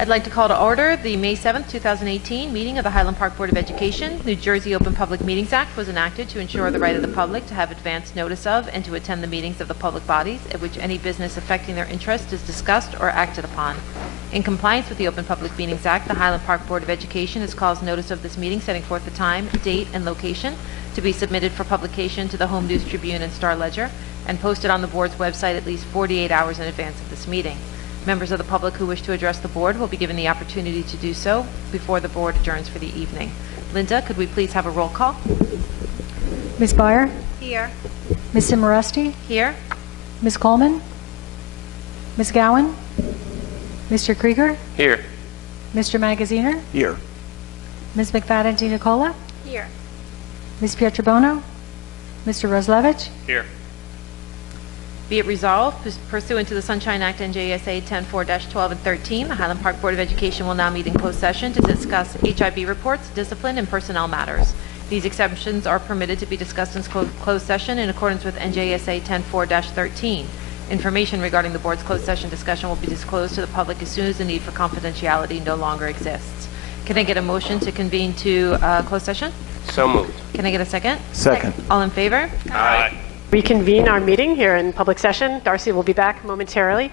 I'd like to call to order the May 7th, 2018 meeting of the Highland Park Board of Education. New Jersey Open Public Meetings Act was enacted to ensure the right of the public to have advance notice of and to attend the meetings of the public bodies at which any business affecting their interest is discussed or acted upon. In compliance with the Open Public Meetings Act, the Highland Park Board of Education has caused notice of this meeting, setting forth the time, date, and location to be submitted for publication to the Home News Tribune and Star Ledger and posted on the board's website at least 48 hours in advance of this meeting. Members of the public who wish to address the board will be given the opportunity to do so before the board adjourns for the evening. Linda, could we please have a roll call? Ms. Byer? Here. Ms. Simoresti? Here. Ms. Coleman? Ms. Gowan? Mr. Krieger? Here. Mr. Magaziner? Here. Ms. McFadden DiNicola? Here. Ms. Pietrobono? Mr. Roslevich? Here. Be it resolved, pursuant to the Sunshine Act NJSA 10-4-12 and 13, the Highland Park Board of Education will now meet in closed session to discuss HIB reports, discipline, and personnel matters. These exemptions are permitted to be discussed in closed session in accordance with NJSA 10-4-13. Information regarding the board's closed session discussion will be disclosed to the public as soon as the need for confidentiality no longer exists. Can I get a motion to convene to closed session? So moved. Can I get a second? Second. All in favor? Aye. Reconvene our meeting here in public session. Darcy will be back momentarily.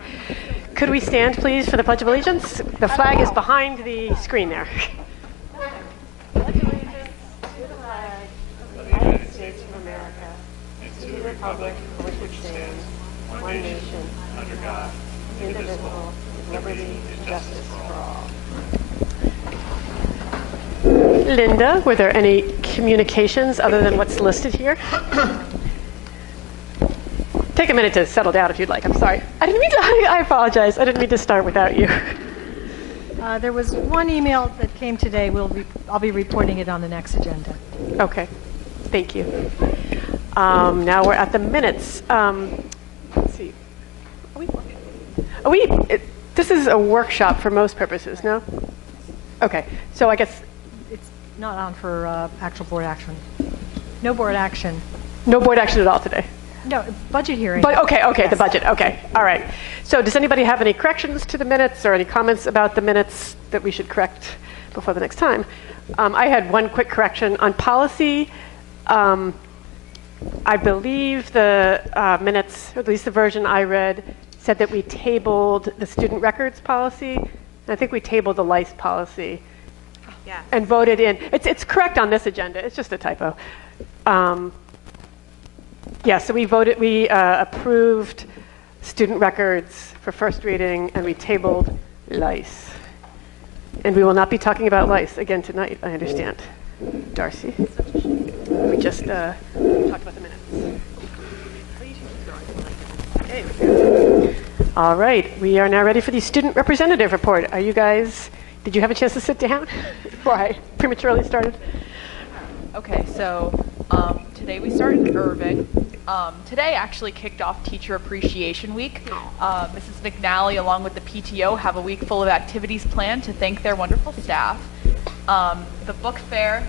Could we stand, please, for the Pledge of Allegiance? The flag is behind the screen there. Pledge allegiance to the flag of the United States of America and to the republic for which it stands, one nation, under God, indivisible, with liberty and justice for all. Linda, were there any communications other than what's listed here? Take a minute to settle down if you'd like. I'm sorry. I apologize. I didn't mean to start without you. There was one email that came today. I'll be reporting it on the next agenda. Okay. Thank you. Now we're at the minutes. Let's see. This is a workshop for most purposes, no? Okay. So I guess It's not on for actual board action. No board action. no board action at all today. No, budget hearing. But okay, Yes. the budget. Okay, all right. So does anybody have any corrections to the minutes or any comments about the minutes that we should correct before the next time? I had one quick correction on policy. I believe the minutes, or at least the version I read, said that we tabled the student records policy. And I think we tabled the lice policy and voted in. It's correct on this agenda. It's just a typo. Yeah, so we approved student records for first reading, and we tabled lice. And we will not be talking about lice again tonight, I understand. Darcy? We just talked about the minutes. All right, we are now ready for the student representative report. Are you guys, did you have a chance to sit down before I prematurely started? Okay, so today we started in Irving. Today actually kicked off Teacher Appreciation Week. Mrs. McNally, along with the PTO, have a week full of activities planned to thank their wonderful staff. The book fair,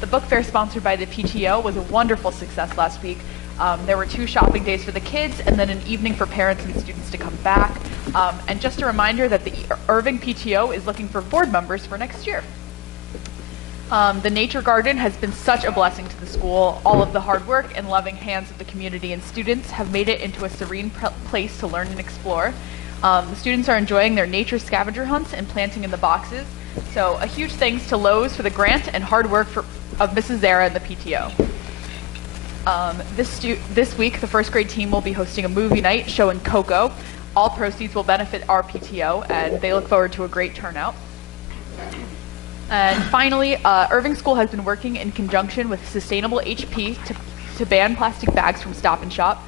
the book fair sponsored by the PTO was a wonderful success last week. There were 2 shopping days for the kids and then an evening for parents and students to come back. And just a reminder that the Irving PTO is looking for board members for next year. The Nature Garden has been such a blessing to the school. All of the hard work and loving hands of the community and students have made it into a serene place to learn and explore. The students are enjoying their nature scavenger hunts and planting in the boxes. So a huge thanks to Lowe's for the grant and hard work of Mrs. Zara and the PTO. This week, the first grade team will be hosting a movie night showing Coco. All proceeds will benefit our PTO, and they look forward to a great turnout. And finally, Irving School has been working in conjunction with Sustainable HP to ban plastic bags from Stop and Shop.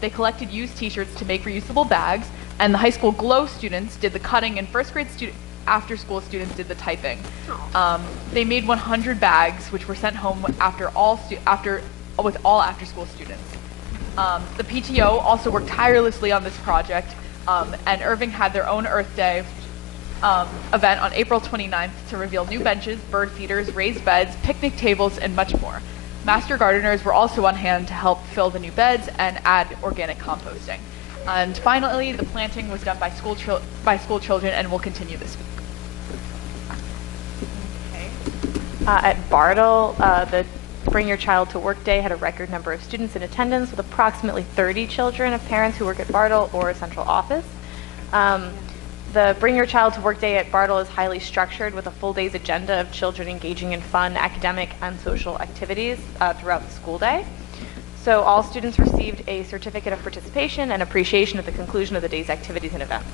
They collected used t-shirts to make reusable bags, and the high school GLOW students did the cutting, and first grade after-school students did the typing. They made 100 bags, which were sent home with all after-school students. The PTO also worked tirelessly on this project, and Irving had their own Earth Day event on April 29th to reveal new benches, bird feeders, raised beds, picnic tables, and much more. Master gardeners were also on hand to help fill the new beds and add organic composting. And finally, the planting was done by school children and will continue this week. At Bartle, the Bring Your Child to Work Day had a record number of students in attendance, with approximately 30 children of parents who work at Bartle or a central office. The Bring Your Child to Work Day at Bartle is highly structured, with a full day's agenda of children engaging in fun, academic, and social activities throughout the school day. So all students received a certificate of participation and appreciation at the conclusion of the day's activities and events.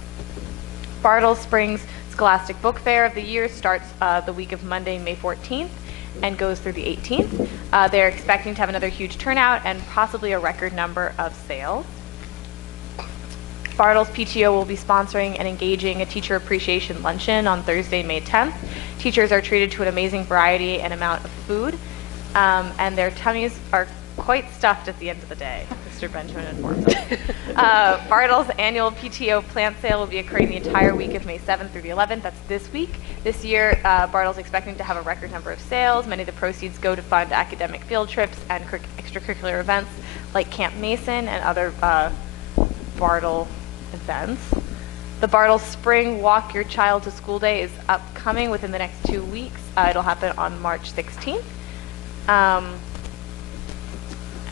Bartle Springs Scholastic Book Fair of the year starts the week of Monday, May 14th, and goes through the 18th. They're expecting to have another huge turnout and possibly a record number of sales. Bartle's PTO will be sponsoring and engaging a teacher appreciation luncheon on Thursday, May 10th. Teachers are treated to an amazing variety and amount of food, and their tummies are quite stuffed at the end of the day, Mr. Benjamin informs us. Bartle's annual PTO plant sale will be occurring the entire week of May 7th through the 11th. That's this week. This year, Bartle's expecting to have a record number of sales. Many of the proceeds go to fund academic field trips and extracurricular events like Camp Mason and other Bartle events. The Bartle Spring Walk Your Child to School Day is upcoming within the next 2 weeks. It'll happen on March 16th.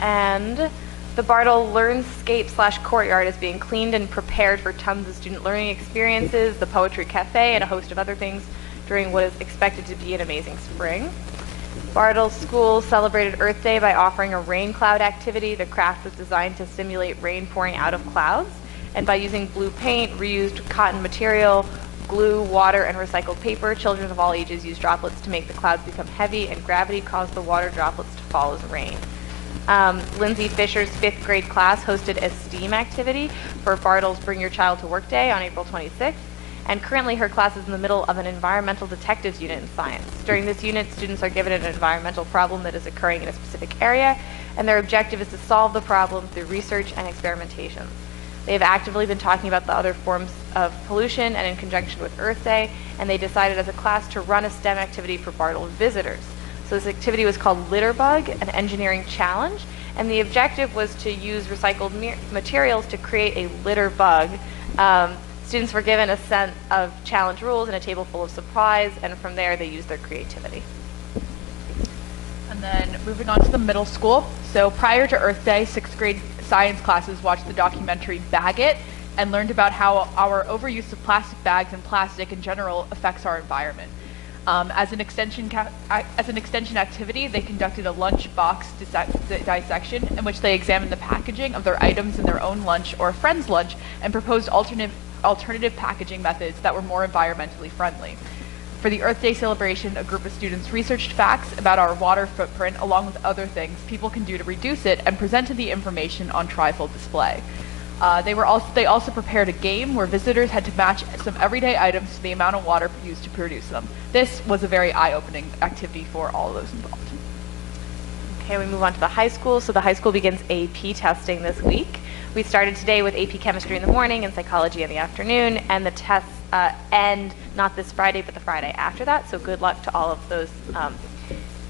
And the Bartle Learnscape / Courtyard is being cleaned and prepared for tons of student learning experiences, the Poetry Cafe, and a host of other things during what is expected to be an amazing spring. Bartle School celebrated Earth Day by offering a rain cloud activity. The craft was designed to simulate rain pouring out of clouds, and by using blue paint, reused cotton material, glue, water, and recycled paper, children of all ages used droplets to make the clouds become heavy, and gravity caused the water droplets to fall as rain. Lindsay Fisher's 5th grade class hosted a STEAM activity for Bartle's Bring Your Child to Work Day on April 26th, and currently her class is in the middle of an environmental detectives unit in science. During this unit, students are given an environmental problem that is occurring in a specific area, and their objective is to solve the problem through research and experimentation. They have actively been talking about the other forms of pollution and in conjunction with Earth Day, and they decided as a class to run a STEM activity for Bartle visitors. So this activity was called Litter Bug, an engineering challenge, and the objective was to use recycled materials to create a litter bug. Students were given a set of challenge rules and a table full of supplies, and from there they used their creativity. And then moving on to the middle school. So prior to Earth Day, 6th grade science classes watched the documentary Bag It and learned about how our overuse of plastic bags and plastic in general affects our environment. As an extension activity, they conducted a lunch box dissection in which they examined the packaging of their items in their own lunch or a friend's lunch and proposed alternative packaging methods that were more environmentally friendly. For the Earth Day celebration, a group of students researched facts about our water footprint along with other things people can do to reduce it and presented the information on trifold display. They also prepared a game where visitors had to match some everyday items to the amount of water used to produce them. This was a very eye-opening activity for all of those involved. Okay, we move on to the high school. So the high school begins AP testing this week. We started today with AP Chemistry in the morning and Psychology in the afternoon, and the tests end not this Friday, but the Friday after that. So good luck to all of those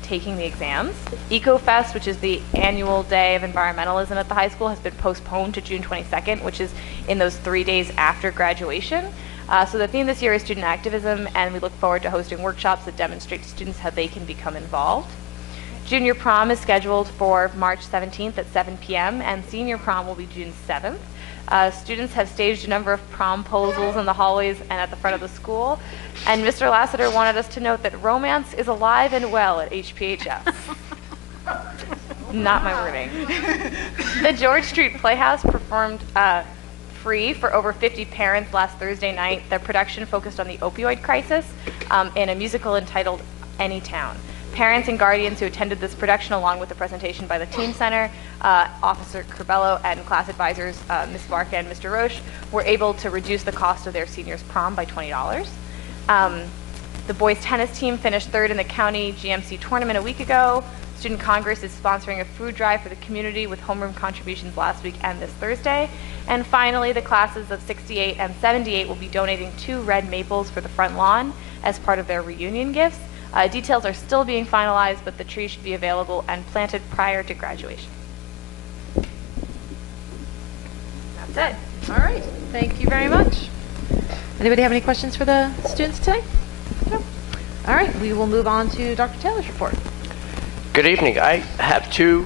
taking the exams. EcoFest, which is the annual day of environmentalism at the high school, has been postponed to June 22nd, which is in those 3 days after graduation. So the theme this year is student activism, and we look forward to hosting workshops that demonstrate to students how they can become involved. Junior prom is scheduled for March 17th at 7 p.m., and senior prom will be June 7th. Students have staged a number of promposals in the hallways and at the front of the school, and Mr. Lassiter wanted us to note that romance is alive and well at HPHS. Not my wording. The George Street Playhouse performed free for over 50 parents last Thursday night. Their production focused on the opioid crisis in a musical entitled Any Town. Parents and guardians who attended this production, along with the presentation by the Teen Center, Officer Curbello, and class advisors, Ms. Barca and Mr. Roche, were able to reduce the cost of their seniors' prom by $20. The boys tennis team finished 3rd in the county GMC tournament a week ago. Student Congress is sponsoring a food drive for the community with homeroom contributions last week and this Thursday. And finally, the classes of 68 and 78 will be donating 2 red maples for the front lawn as part of their reunion gifts. Details are still being finalized, but the tree should be available and planted prior to graduation. That's it. All right, thank you very much. Anybody have any questions for the students today? No. All right, we will move on to Dr. Taylor's report. Good evening. I have two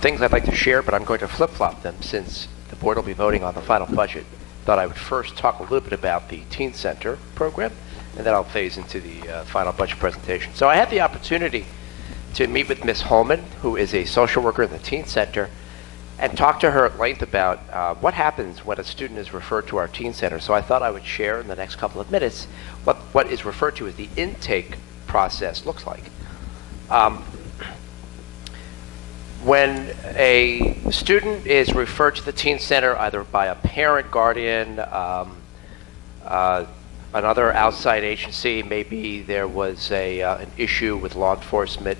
things I'd like to share, but I'm going to flip-flop them since the board will be voting on the final budget. Thought I would first talk a little bit about the Teen Center program, and then I'll phase into the final budget presentation. So I had the opportunity to meet with Ms. Holman, who is a social worker in the Teen Center, and talk to her at length about what happens when a student is referred to our Teen Center. So I thought I would share in the next couple of minutes what is referred to as the intake process looks like. When a student is referred to the Teen Center either by a parent, guardian, another outside agency, maybe there was an issue with law enforcement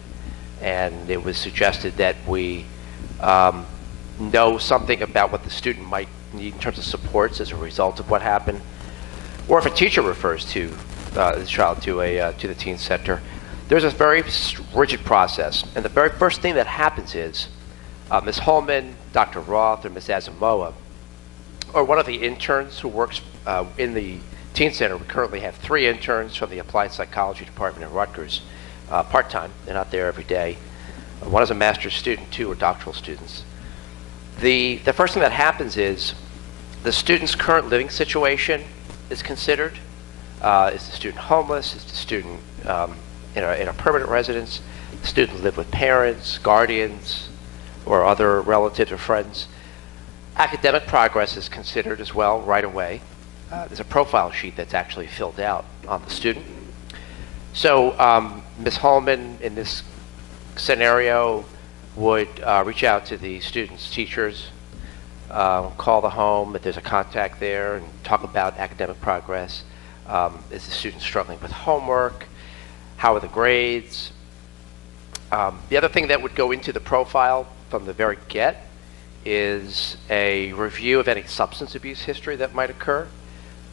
and it was suggested that we know something about what the student might need in terms of supports as a result of what happened, or if a teacher refers to the child to the Teen Center, there's a very rigid process. And the very first thing that happens is Ms. Holman, Dr. Roth, or Ms. Asamoah, or one of the interns who works in the Teen Center. We currently have 3 interns from the Applied Psychology Department at Rutgers, part-time. They're not there every day. One is a master's student, 2 are doctoral students. The first thing that happens is the student's current living situation is considered. Is the student homeless? Is the student in a permanent residence? The student live with parents, guardians, or other relatives or friends. Academic progress is considered as well right away. There's a profile sheet that's actually filled out on the student. So Ms. Holman, in this scenario, would reach out to the student's teachers, call the home if there's a contact there, and talk about academic progress. Is the student struggling with homework? How are the grades? The other thing that would go into the profile from the very get is a review of any substance abuse history that might occur.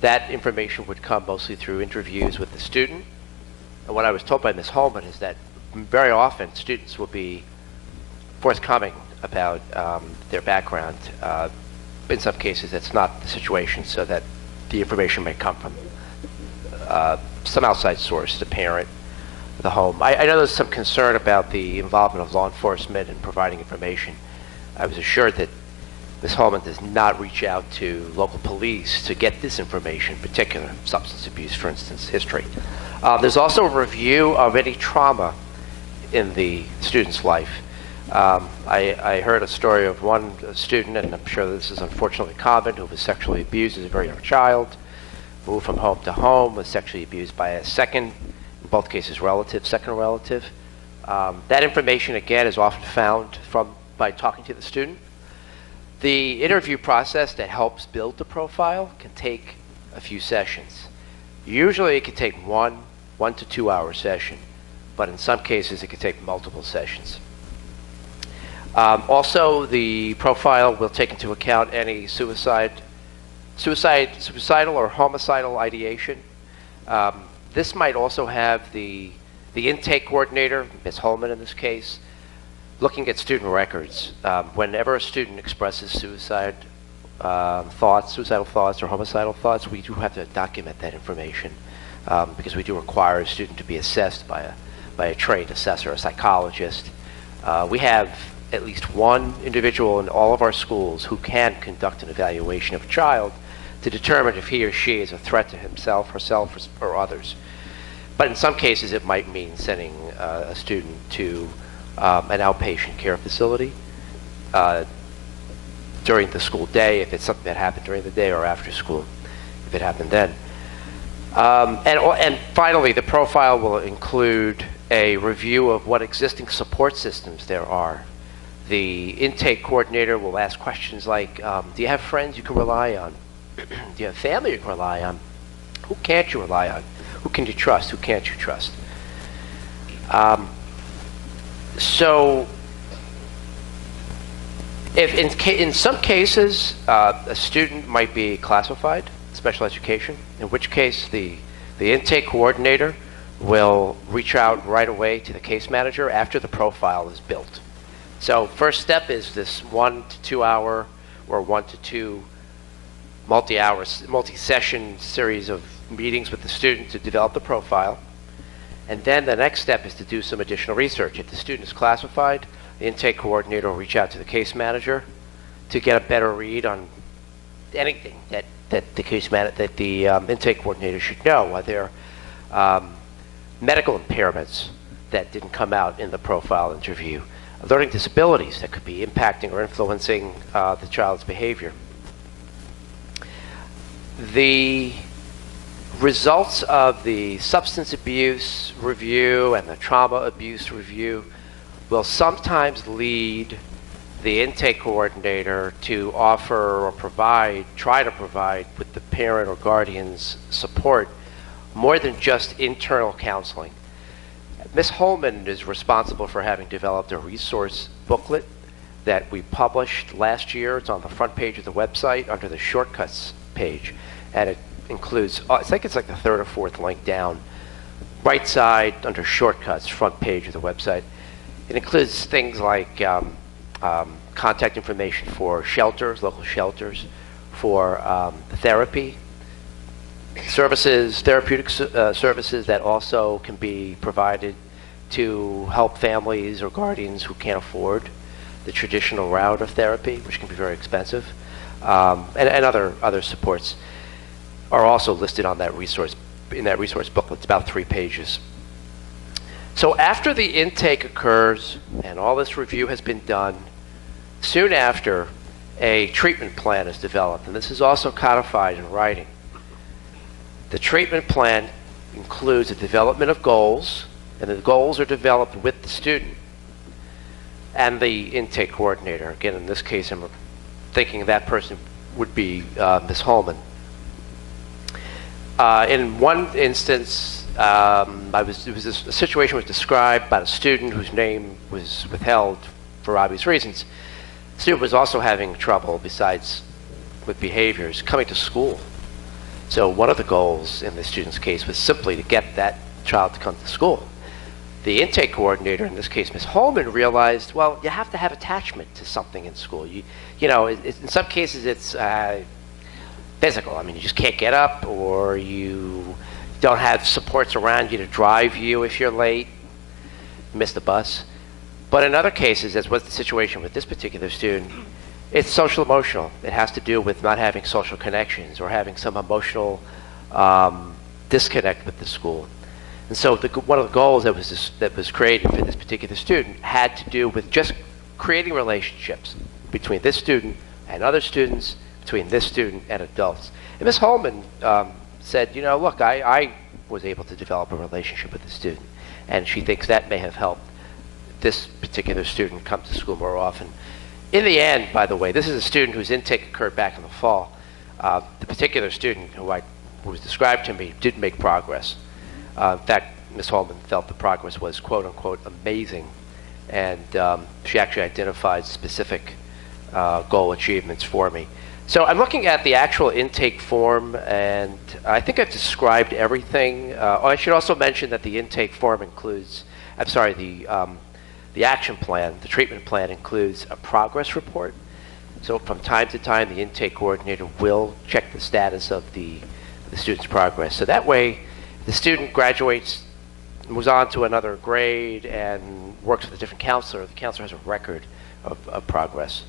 That information would come mostly through interviews with the student. And what I was told by Ms. Holman is that very often students will be forthcoming about their background. In some cases, that's not the situation, so that the information may come from some outside source, the parent, the home. I know there's some concern about the involvement of law enforcement in providing information. I was assured that Ms. Holman does not reach out to local police to get this information, in particular substance abuse, for instance, history. There's also a review of any trauma in the student's life. I heard a story of one student, and I'm sure this is unfortunately common, who was sexually abused as a very young child, moved from home to home, was sexually abused by a second, in both cases second relative. That information, again, is often found by talking to the student. The interview process that helps build the profile can take a few sessions. Usually it can take one to 2 hour session, but in some cases it can take multiple sessions. Also, the profile will take into account any suicidal or homicidal ideation. This might also have the intake coordinator, Ms. Holman in this case, looking at student records. Whenever a student expresses suicidal thoughts or homicidal thoughts, we do have to document that information because we do require a student to be assessed by a trained assessor, a psychologist. We have at least one individual in all of our schools who can conduct an evaluation of a child to determine if he or she is a threat to himself, herself, or others. But in some cases, it might mean sending a student to an outpatient care facility during the school day, if it's something that happened during the day, or after school, if it happened then. And finally, the profile will include a review of what existing support systems there are. The intake coordinator will ask questions like, do you have friends you can rely on? Do you have family you can rely on? Who can't you rely on? Who can you trust? Who can't you trust? So if in some cases, a student might be classified, special education, in which case the intake coordinator will reach out right away to the case manager after the profile is built. So first step is this 1 to 2 hour or 1 to 2 multi-session series of meetings with the student to develop the profile. And then the next step is to do some additional research. If the student is classified, the intake coordinator will reach out to the case manager to get a better read on anything that the intake coordinator should know. Are there medical impairments that didn't come out in the profile interview? Learning disabilities that could be impacting or influencing the child's behavior. The results of the substance abuse review and the trauma abuse review will sometimes lead the intake coordinator to offer or try to provide with the parent or guardian's support more than just internal counseling. Ms. Holman is responsible for having developed a resource booklet that we published last year. It's on the front page of the website under the shortcuts page, and it includes, I think it's like the third or fourth link down, right side under shortcuts, front page of the website. It includes things like contact information for shelters, local shelters, for therapy services, therapeutic services that also can be provided to help families or guardians who can't afford the traditional route of therapy, which can be very expensive, and other supports are also listed on that resource, in that resource booklet. It's about 3 pages. So after the intake occurs and all this review has been done, soon after, a treatment plan is developed, and this is also codified in writing. The treatment plan includes the development of goals, and the goals are developed with the student and the intake coordinator. Again, in this case, I'm thinking that person would be Ms. Holman. In one instance, a situation was described by a student whose name was withheld for obvious reasons. The student was also having trouble, besides with behaviors, coming to school. So one of the goals in the student's case was simply to get that child to come to school. The intake coordinator, in this case Ms. Holman, realized, well, you have to have attachment to something in school. You know, in some cases it's physical. I mean, you just can't get up, or you don't have supports around you to drive you if you're late, miss the bus. But in other cases, as was the situation with this particular student, it's social emotional. It has to do with not having social connections or having some emotional disconnect with the school. And so one of the goals that was created for this particular student had to do with just creating relationships between this student and other students, between this student and adults. And Ms. Holman said, you know, look, I was able to develop a relationship with the student, and she thinks that may have helped this particular student come to school more often. In the end, by the way, this is a student whose intake occurred back in the fall. The particular student who was described to me did make progress. In fact, Ms. Holman felt the progress was quote unquote amazing, and she actually identified specific goal achievements for me. So I'm looking at the actual intake form, and I think I've described everything. I should also mention that the intake form includes, the action plan, the treatment plan includes a progress report. So from time to time, the intake coordinator will check the status of the student's progress. So that way, the student graduates, moves on to another grade, and works with a different counselor. The counselor has a record of progress.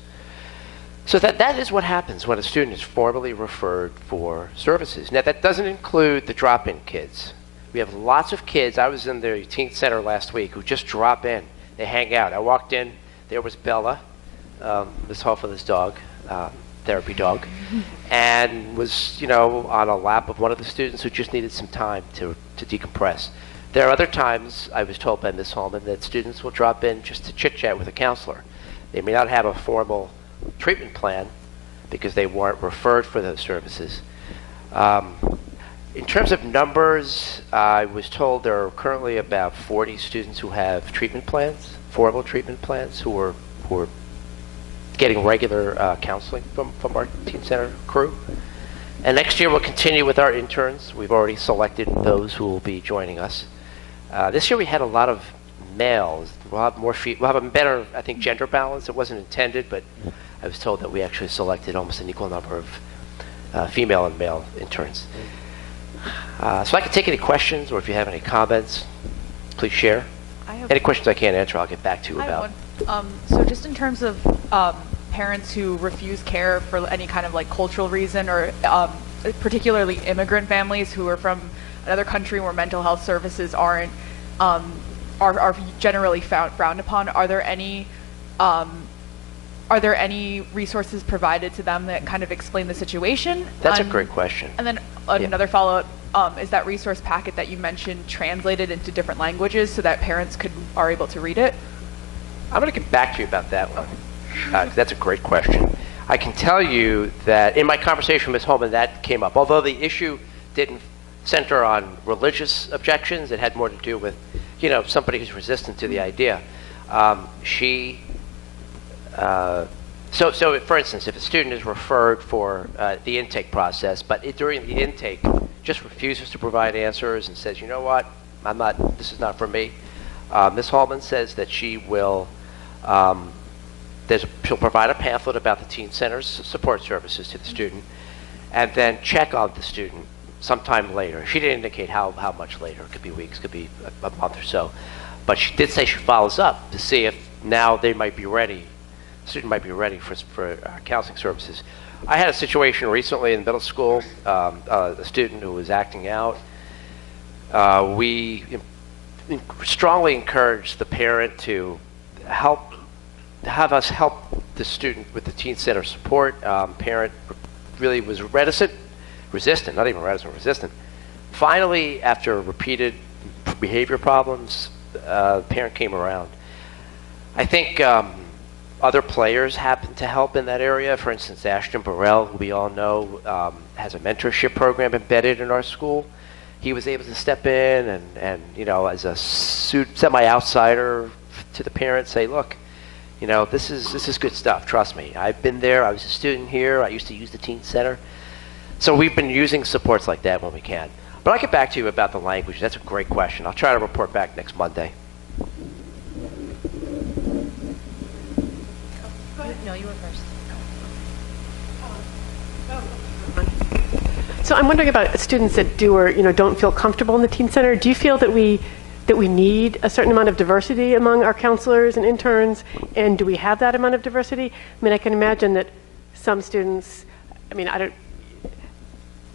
So that is what happens when a student is formally referred for services. Now, that doesn't include the drop-in kids. We have lots of kids. I was in the teen center last week who just drop in. They hang out. I walked in, there was Bella, Ms. Hoffa's dog, therapy dog, and was, you know, on a lap of one of the students who just needed some time to decompress. There are other times, I was told by Ms. Holman, that students will drop in just to chit-chat with a counselor. They may not have a formal treatment plan because they weren't referred for those services. In terms of numbers, I was told there are currently about 40 students who have treatment plans, formal treatment plans, who are getting regular counseling from our teen center crew. And next year we'll continue with our interns. We've already selected those who will be joining us. This year we had a lot of males. We'll have more we'll have a better, I think, gender balance. It wasn't intended, but I was told that we actually selected almost an equal number of female and male interns. So I can take any questions, or if you have any comments, please share. Any questions I can't answer, I'll get back to you about. So just in terms of parents who refuse care for any kind of like cultural reason, or particularly immigrant families who are from another country where mental health services aren't are generally frowned upon, are there any resources provided to them that kind of explain the situation? That's a great question. And then another follow-up, is that resource packet that you mentioned translated into different languages so that parents are able to read it? I'm going to get back to you about that one. 'Cause that's a great question. I can tell you that in my conversation with Ms. Holman, that came up. Although the issue didn't center on religious objections, it had more to do with, somebody who's resistant to the idea. So for instance, if a student is referred for the intake process, but during the intake just refuses to provide answers and says, you know what, this is not for me. Ms. Holman says that she will, she'll provide a pamphlet about the Teen Center's support services to the student, and then check on the student sometime later. She didn't indicate how much later. It could be weeks, could be a month or so. But she did say she follows up to see if now they might be ready. The student might be ready for counseling services. I had a situation recently in middle school, a student who was acting out. We strongly encouraged the parent to have us help the student with the Teen Center support. Parent really was resistant, not even resistant. Finally, after repeated behavior problems, the parent came around. I think other players happen to help in that area. For instance, Ashton Burrell, who we all know, has a mentorship program embedded in our school. He was able to step in and as a semi-outsider to the parents, say, look, this is good stuff. Trust me. I've been there. I was a student here. I used to use the Teen Center. So we've been using supports like that when we can. But I'll get back to you about the language. That's a great question. I'll try to report back next Monday. No, you were first. So I'm wondering about students that do or don't feel comfortable in the Teen Center. Do you feel that we need a certain amount of diversity among our counselors and interns, and do we have that amount of diversity? I mean, I can imagine that some students,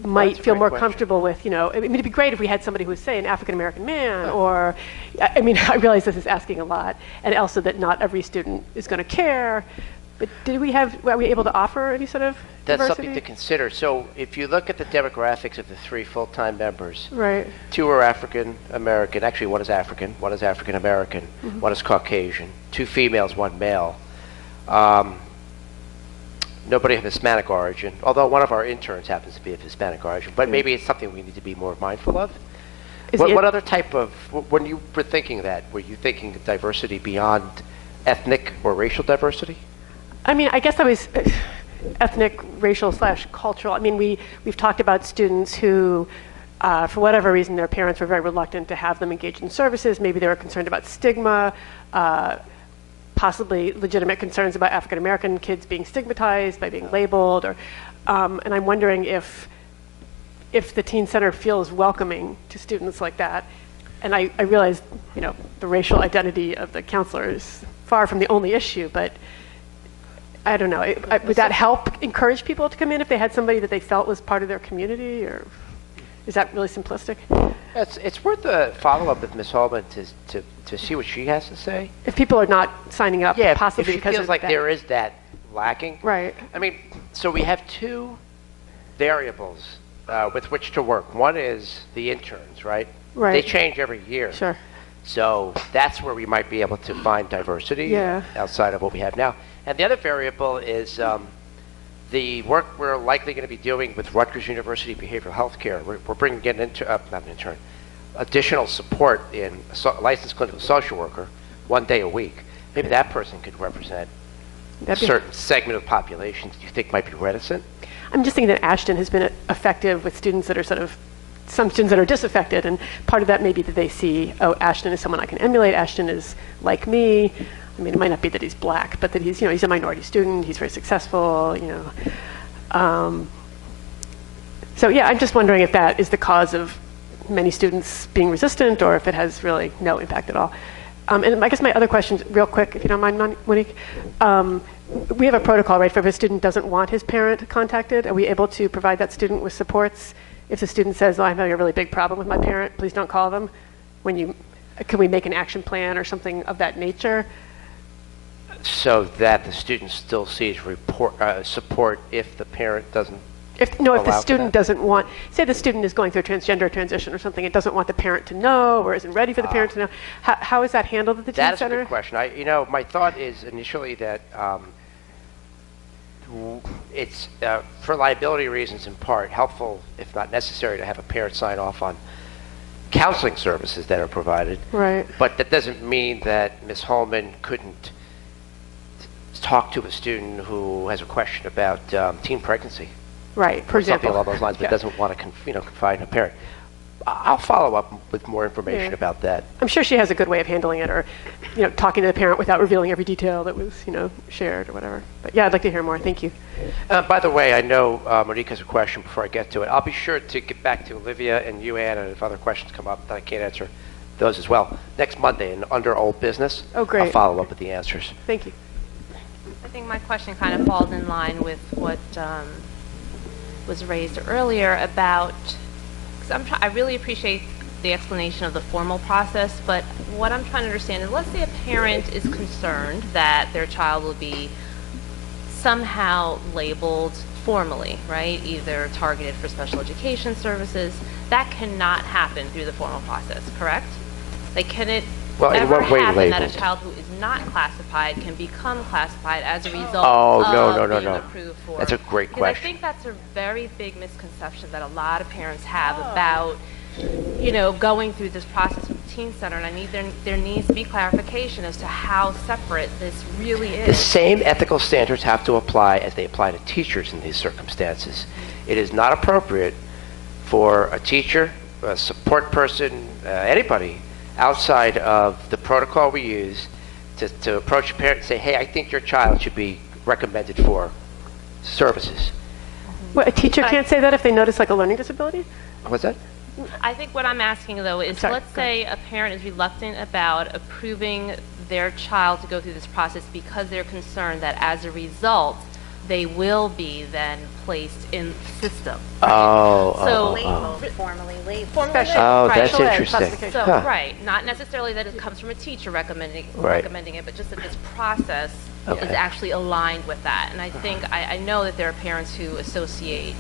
might feel more comfortable with, it'd be great if we had somebody who was, say, an African-American man, or, I realize this is asking a lot, and also that not every student is going to care, but were we able to offer any sort of That's diversity? something to consider. So if you look at the demographics of the 3 full-time members, Right. 2 are African-American, actually one is African, one is African-American, one is Caucasian, 2 females, 1 male. Nobody of Hispanic origin, although one of our interns happens to be of Hispanic origin, but maybe it's something we need to be more mindful of. What other type of, when you were thinking that, were you thinking diversity beyond ethnic or racial diversity? I guess I was ethnic, racial / cultural. We've talked about students who, for whatever reason, their parents were very reluctant to have them engage in services. Maybe they were concerned about stigma, possibly legitimate concerns about African-American kids being stigmatized by being labeled, and I'm wondering if the Teen Center feels welcoming to students like that. And I realize, the racial identity of the counselor is far from the only issue, but I don't know. Would that help encourage people to come in if they had somebody that they felt was part of their community, or is that really simplistic? It's worth a follow-up with Ms. Holman to see what she has to say. If people are not signing up, possibly if she because feels of like that. there is that lacking. Right. So we have 2 variables with which to work. One is the interns, right? Right. They change every year. Sure. So that's where we might be able to find diversity outside of what we have now. And the other variable is the work we're likely going to be doing with Rutgers University Behavioral Health Care. We're bringing in additional support in a licensed clinical social worker 1 day a week. Maybe that person could represent a certain segment of populations you think might be reticent. I'm just thinking that Ashton has been effective with students that are sort of some students that are disaffected, and part of that may be that they see, oh, Ashton is someone I can emulate. Ashton is like me. I mean, it might not be that he's black, but that he's, he's a minority student. He's very successful, So yeah, I'm just wondering if that is the cause of many students being resistant, or if it has really no impact at all. And I guess my other question, real quick, if you don't mind, Monique, we have a protocol, right, for if a student doesn't want his parent contacted, are we able to provide that student with supports? If the student says, oh, I'm having a really big problem with my parent, please don't call them. Can we make an action plan or something of that nature? So that the student still sees support if the parent doesn't. If the student doesn't want, say the student is going through a transgender transition or something, it doesn't want the parent to know or isn't ready for the parent to know. How is that handled at the teen center? That is a good question. My thought is initially that it's, for liability reasons in part, helpful, if not necessary, to have a parent sign off on counseling services that are provided. Right. But that doesn't mean that Ms. Holman couldn't talk to a student who has a question about teen pregnancy. Right, for example. Something along those lines, but doesn't want to confide in a parent. I'll follow up with more information about that. I'm sure she has a good way of handling it, or talking to the parent without revealing every detail that was shared or whatever. But yeah, I'd like to hear more. Thank you. By the way, I know Monique has a question before I get to it. I'll be sure to get back to Olivia and you, Ann, and if other questions come up that I can't answer, those as well. Next Monday, and under old business, oh, great. I'll follow up with the answers. Thank you. I think my question kind of falls in line with what was raised earlier about, because I really appreciate the explanation of the formal process, but what I'm trying to understand is, let's say a parent is concerned that their child will be somehow labeled formally, right? Either targeted for special education services. That cannot happen through the formal process, correct? Like, can it ever happen that a child who is not classified can become classified as a result of being approved for? That's a great question. I think that's a very big misconception that a lot of parents have about, going through this process with the teen center, and there needs to be clarification as to how separate this really is. The same ethical standards have to apply as they apply to teachers in these circumstances. It is not appropriate for a teacher, a support person, anybody outside of the protocol we use to approach a parent and say, hey, I think your child should be recommended for services. Well, a teacher can't say that if they notice like a learning disability? What's that? I think what I'm asking, though, is let's say a parent is reluctant about approving their child to go through this process because they're concerned that as a result, they will be then placed in the system. Formally labeled. Oh, that's interesting. So, right, not necessarily that it comes from a teacher recommending it, but just that this process is actually aligned with that. And I think, I know that there are parents who associate,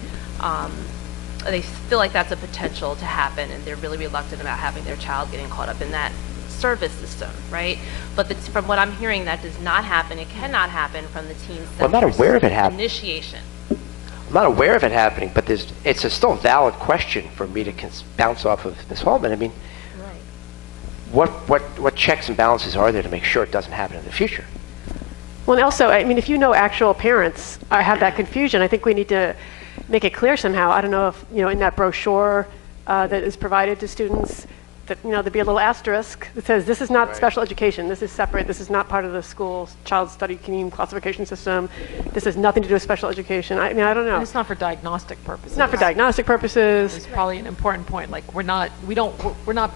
they feel like that's a potential to happen, and they're really reluctant about having their child getting caught up in that service system, right? But from what I'm hearing, that does not happen. It cannot happen from the teen center. I'm not aware of it happening. Initiation. I'm not aware of it happening, but it's a still valid question for me to bounce off of Ms. Holman. I mean, what checks and balances are there to make sure it doesn't happen in the future? Well, and also, I mean, if actual parents have that confusion, I think we need to make it clear somehow. I don't know if, in that brochure that is provided to students, that, there'd be a little asterisk that says, this is not special education, this is separate, this is not part of the school's child study community classification system, this has nothing to do with special education. I mean, I don't know. And it's not for diagnostic purposes. It's not for diagnostic purposes. It's probably an important point. Like, we're not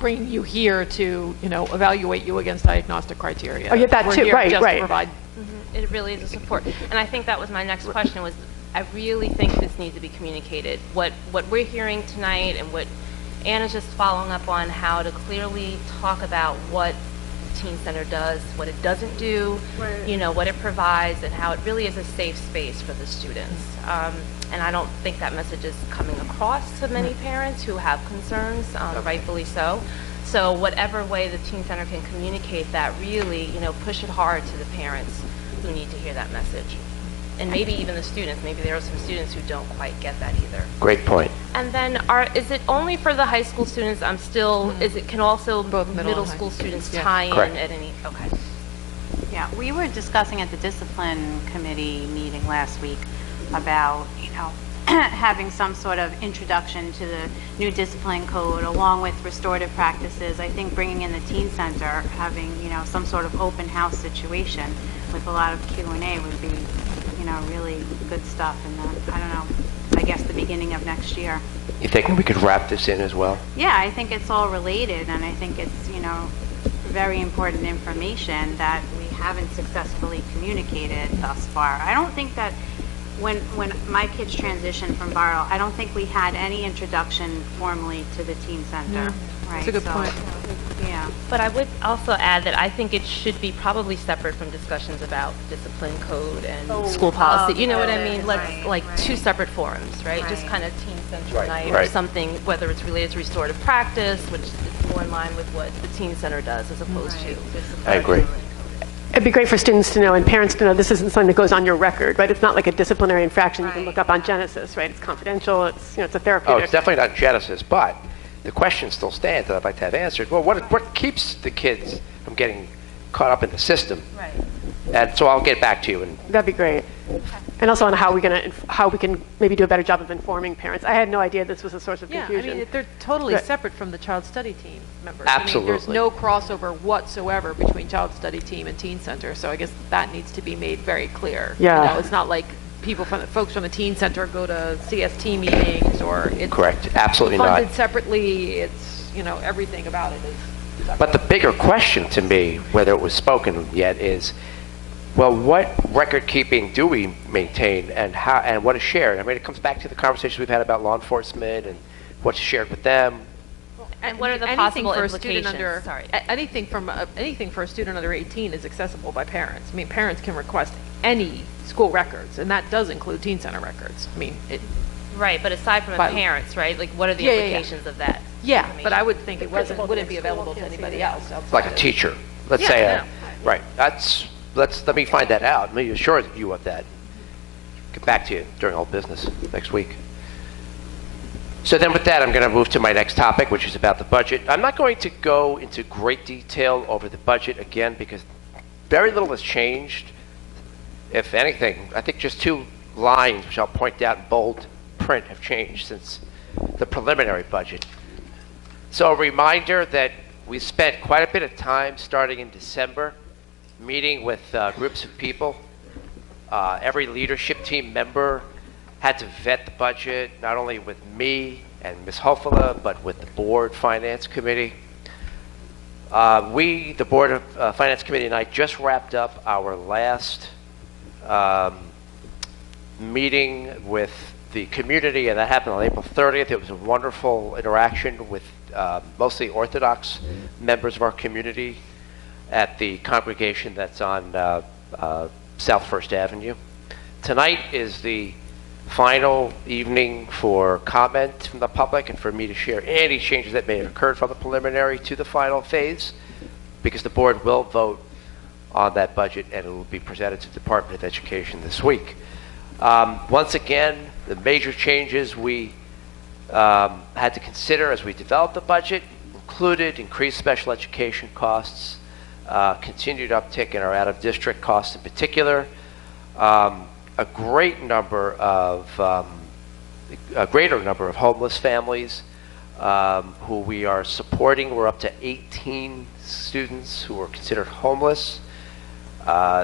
bringing you here to, evaluate you against diagnostic criteria. Oh, yeah, that we're too, here right, just right. To provide. It really is a support. And I think that was my next question was, I really think this needs to be communicated. What we're hearing tonight and what Anna's just following up on, how to clearly talk about what Teen Center does, what it doesn't do, what it provides, and how it really is a safe space for the students. And I don't think that message is coming across to many parents who have concerns, rightfully so. So whatever way the Teen Center can communicate that, really, push it hard to the parents who need to hear that message. And maybe even the students. Maybe there are some students who don't quite get that either. Great point. And then, is it only for the high school students? Can also both middle school students Yeah. tie in Correct. at any? Okay. Yeah, we were discussing at the discipline committee meeting last week about, having some sort of introduction to the new discipline code along with restorative practices. I think bringing in the teen center, having, you know, some sort of open house situation with a lot of Q&A would be, you know, really good stuff. And I don't know, I guess the beginning of next year. You think we could wrap this in as well? Yeah, I think it's all related, and I think it's, you know, very important information that we haven't successfully communicated thus far. I don't think that when my kids transitioned from Bartle, I don't think we had any introduction formally to the teen center. Right. That's a good point. Yeah. But I would also add that I think it should be probably separate from discussions about discipline code and school policy. You know what I mean? Let's like two separate forums, right? Just kind of teen center night or something, whether it's related to restorative practice, which is more in line with what the teen center does as opposed to discipline. I agree. It'd be great for students to know and parents to know this isn't something that goes on your record, right? It's not like a disciplinary infraction you can look up on Genesis, right? It's confidential. It's, you know, it's a therapeutic. Oh, it's definitely not Genesis, but the question still stands that I'd like to have answered. Well, what keeps the kids from getting caught up in the system? Right. And so I'll get back to you. And That'd be great. And also on how we can maybe do a better job of informing parents. I had no idea this was a source of confusion. I mean, they're totally Good. separate from the child study team members. Absolutely. I mean, there's no crossover whatsoever between child study team and teen center, so I guess that needs to be made very clear. Yeah. You know, it's not like folks from the teen center go to CST meetings, or it's correct, absolutely funded not. separately. It's, you know, everything about it is separate. But the bigger question to me, whether it was spoken yet, is, well, what record keeping do we maintain, and how, and what is shared? I mean, it comes back to the conversations we've had about law enforcement and what's shared with them. And what are the Anything possible for a student implications? anything for a student under 18 is accessible by parents. I mean, parents can request any school records, and that does include teen center records. I mean, Right, but aside from the But- parents, right? Like, what are the Yeah, yeah, yeah. implications of that? yeah, but I information? would think it wouldn't be available to anybody else. Like outside a of- teacher, let's Yeah, say, yeah. right, let me find that out. Let me assure you of that. Get back to you during all business next week. So then with that, I'm going to move to my next topic, which is about the budget. I'm not going to go into great detail over the budget again, because very little has changed. If anything, I think just two lines, which I'll point out in bold print, have changed since the preliminary budget. So a reminder that we spent quite a bit of time starting in December meeting with groups of people. Every leadership team member had to vet the budget, not only with me and Ms. Hofela, but with the board finance committee. The board of finance committee and I just wrapped up our last meeting with the community, and that happened on April 30th. It was a wonderful interaction with mostly Orthodox members of our community at the congregation that's on South First Avenue. Tonight is the final evening for comment from the public and for me to share any changes that may have occurred from the preliminary to the final phase, because the board will vote on that budget and it will be presented to the Department of Education this week. Once again, the major changes we had to consider as we developed the budget included increased special education costs, continued uptick in our out-of-district costs in particular, a greater number of homeless families who we are supporting. We're up to 18 students who were considered homeless.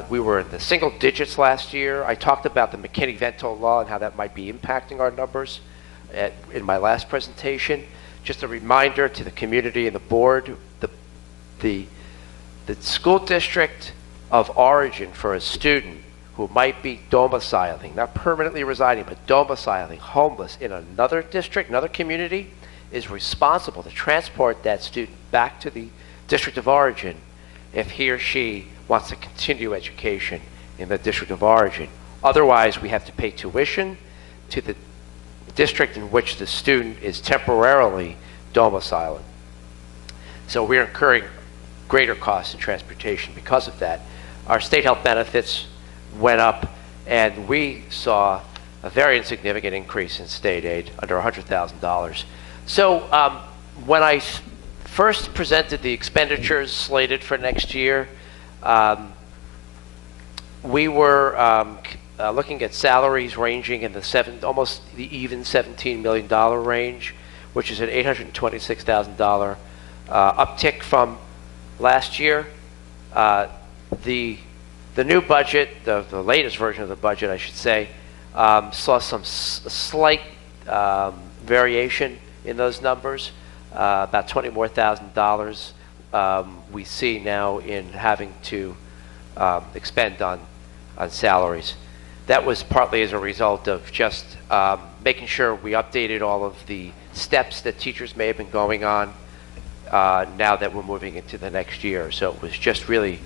We were in the single digits last year. I talked about the McKinney-Vento law and how that might be impacting our numbers in my last presentation. Just a reminder to the community and the board, the school district of origin for a student who might be domiciling, not permanently residing, but domiciling homeless in another district, another community, is responsible to transport that student back to the district of origin if he or she wants to continue education in the district of origin. Otherwise, we have to pay tuition to the district in which the student is temporarily domiciling. So we're incurring greater costs in transportation because of that. Our state health benefits went up, and we saw a very insignificant increase in state aid, under $100,000. So when I first presented the expenditures slated for next year, we were looking at salaries ranging in the almost the even $17 million range, which is an $826,000 uptick from last year. The new budget, the latest version of the budget, I should say, saw some slight variation in those numbers, about $20 more thousand we see now in having to expend on salaries. That was partly as a result of just making sure we updated all of the steps that teachers may have been going on now that we're moving into the next year. So it was just really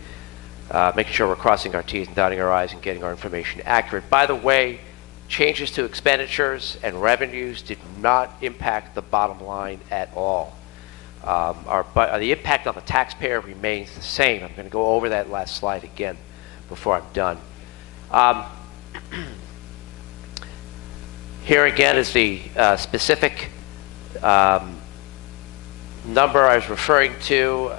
making sure we're crossing our T's and dotting our I's and getting our information accurate. By the way, changes to expenditures and revenues did not impact the bottom line at all. The impact on the taxpayer remains the same. I'm going to go over that last slide again before I'm done. Here again is the specific number I was referring to,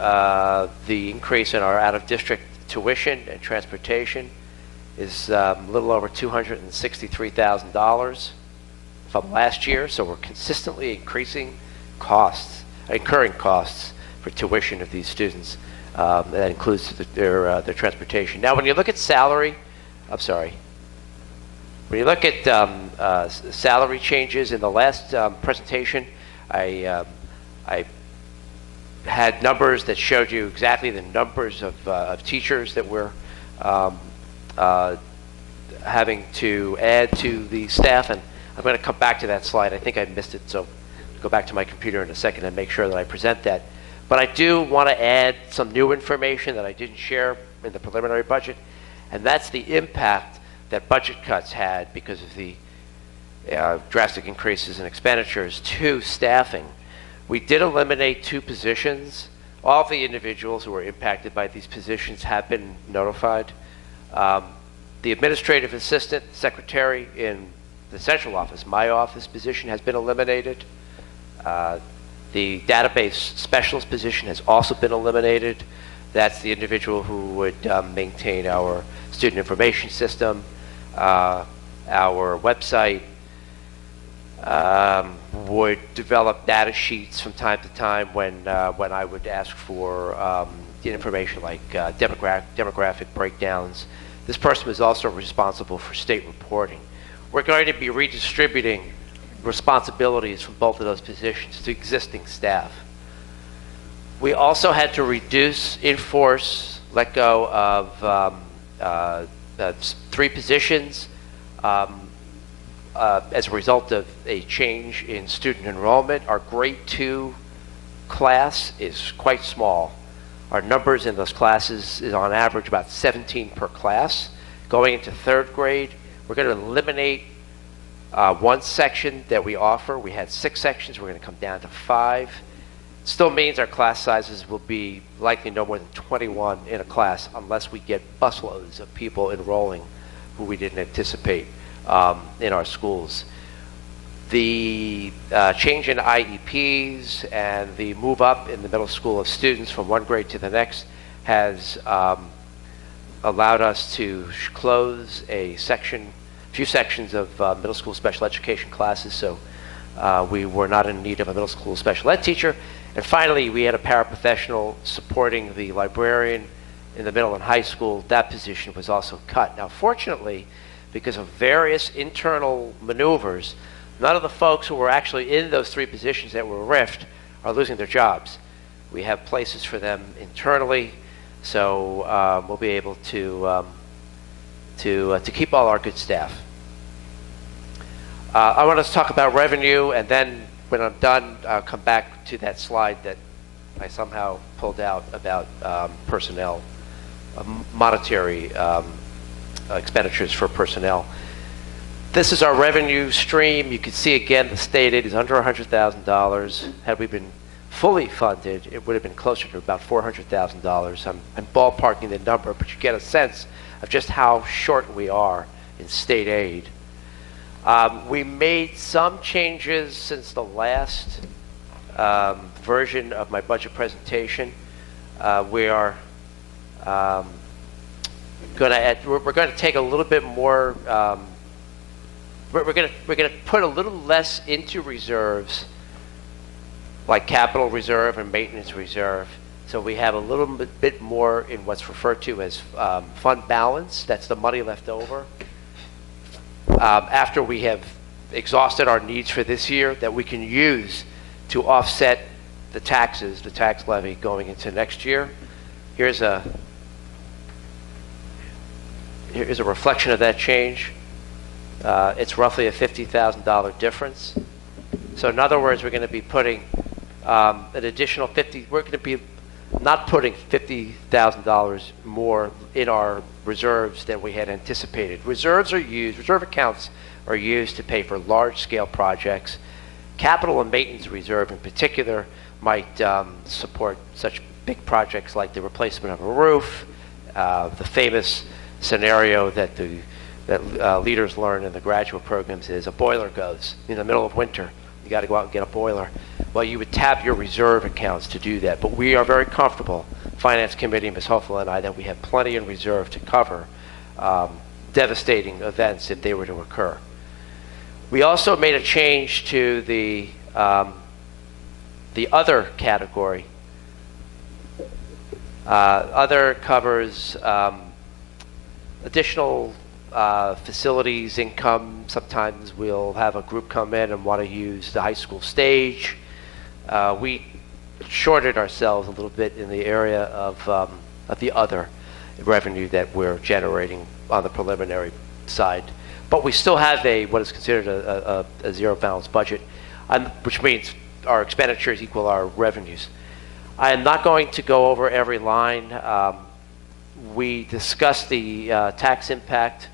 the increase in our out-of-district tuition and transportation is a little over $263,000 from last year. So we're consistently incurring costs for tuition of these students. That includes their transportation. Now, when you look at salary, when you look at salary changes in the last presentation, I had numbers that showed you exactly the numbers of teachers that we're having to add to the staff, and I'm going to come back to that slide. I think I missed it, so I'll go back to my computer in a second and make sure that I present that. But I do want to add some new information that I didn't share in the preliminary budget, and that's the impact that budget cuts had because of the drastic increases in expenditures to staffing. We did eliminate 2 positions. All of the individuals who were impacted by these positions have been notified. The administrative assistant secretary in the central office, my office position, has been eliminated. The database specialist position has also been eliminated. That's the individual who would maintain our student information system, our website, would develop data sheets from time to time when I would ask for information like demographic breakdowns. This person was also responsible for state reporting. We're going to be redistributing responsibilities from both of those positions to existing staff. We also had to reduce, enforce, let go of 3 positions as a result of a change in student enrollment. Our grade 2 class is quite small. Our numbers in those classes is on average about 17 per class. Going into 3rd grade, we're going to eliminate 1 section that we offer. We had 6 sections. We're going to come down to 5. Still means our class sizes will be likely no more than 21 in a class unless we get busloads of people enrolling who we didn't anticipate in our schools. The change in IEPs and the move up in the middle school of students from 1 grade to the next has allowed us to close a few sections of middle school special education classes, so we were not in need of a middle school special ed teacher. And finally, we had a paraprofessional supporting the librarian in the middle and high school. That position was also cut. Now, fortunately, because of various internal maneuvers, none of the folks who were actually in those 3 positions that were riffed are losing their jobs. We have places for them internally, so we'll be able to keep all our good staff. I want to talk about revenue, and then when I'm done, I'll come back to that slide that I somehow pulled out about personnel, monetary expenditures for personnel. This is our revenue stream. You can see again the state aid is under $100,000. Had we been fully funded, it would have been closer to about $400,000. I'm ballparking the number, but you get a sense of just how short we are in state aid. We made some changes since the last version of my budget presentation. We are we're going to take a little bit more. We're going to put a little less into reserves, like capital reserve and maintenance reserve. So we have a little bit more in what's referred to as fund balance. That's the money left over after we have exhausted our needs for this year that we can use to offset the taxes, the tax levy going into next year. Here's a reflection of that change. It's roughly a $50,000 difference. So in other words, we're going to be putting an additional we're going to be not putting $50,000 more in our reserves than we had anticipated. Reserve accounts are used to pay for large-scale projects. Capital and maintenance reserve in particular might support such big projects like the replacement of a roof, the famous scenario that leaders learn in the graduate programs is a boiler goes in the middle of winter. You got to go out and get a boiler. Well, you would tap your reserve accounts to do that. But we are very comfortable, Finance Committee, Ms. Hoefel and I, that we have plenty in reserve to cover devastating events if they were to occur. We also made a change to the other category. Other covers additional facilities income. Sometimes we'll have a group come in and want to use the high school stage. We shorted ourselves a little bit in the area of the other revenue that we're generating on the preliminary side. But we still have what is considered a zero balance budget, which means our expenditures equal our revenues. I am not going to go over every line. We discussed the tax impact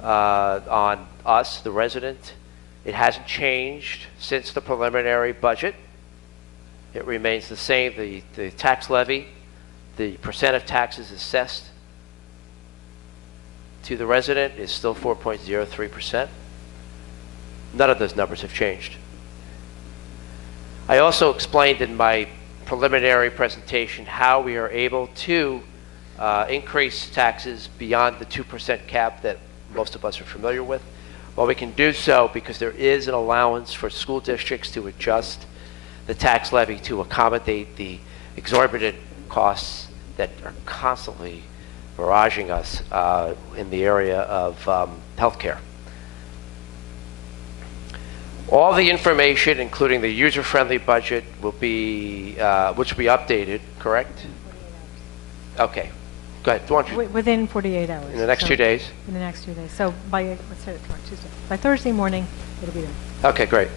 on us, the resident. It hasn't changed since the preliminary budget. It remains the same. The tax levy, the percent of taxes assessed to the resident is still 4.03%. None of those numbers have changed. I also explained in my preliminary presentation how we are able to increase taxes beyond the 2% cap that most of us are familiar with. Well, we can do so because there is an allowance for school districts to adjust the tax levy to accommodate the exorbitant costs that are constantly barraging us in the area of healthcare. All the information, including the user-friendly budget, will be which will be updated. Correct? Okay. Go ahead. Why don't you- Within 48 hours. In the next 2 days? In the next 2 days. So by, let's say tomorrow, Tuesday. By Thursday morning, it'll be there. Okay, great.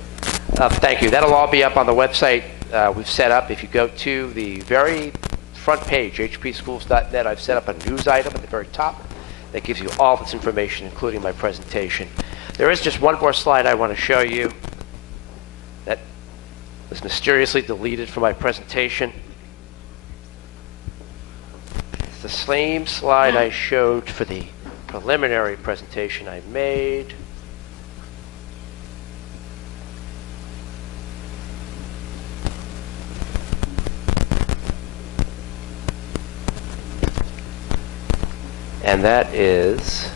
Thank you. That'll all be up on the website we've set up. If you go to the very front page, hpschools.net, I've set up a news item at the very top that gives you all this information, including my presentation. There is just one more slide I want to show you that was mysteriously deleted from my presentation. It's the same slide I showed for the preliminary presentation I made. And that is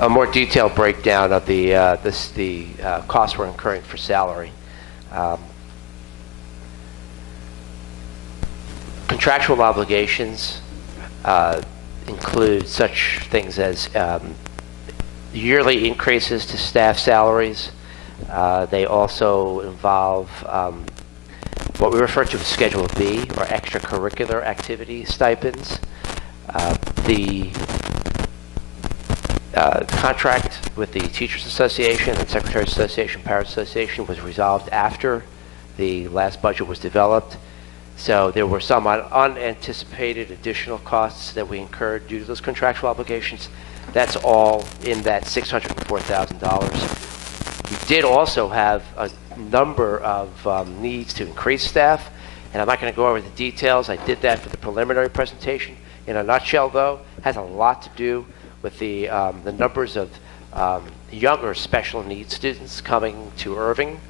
a more detailed breakdown of the costs we're incurring for salary. Contractual obligations include such things as yearly increases to staff salaries. They also involve what we refer to as Schedule B, or extracurricular activity stipends. The contract with the Teachers Association and Secretaries Association, Parents Association was resolved after the last budget was developed. So there were some unanticipated additional costs that we incurred due to those contractual obligations. That's all in that $604,000. We did also have a number of needs to increase staff, and I'm not going to go over the details. I did that for the preliminary presentation. In a nutshell, though, it has a lot to do with the numbers of younger special needs students coming to Irving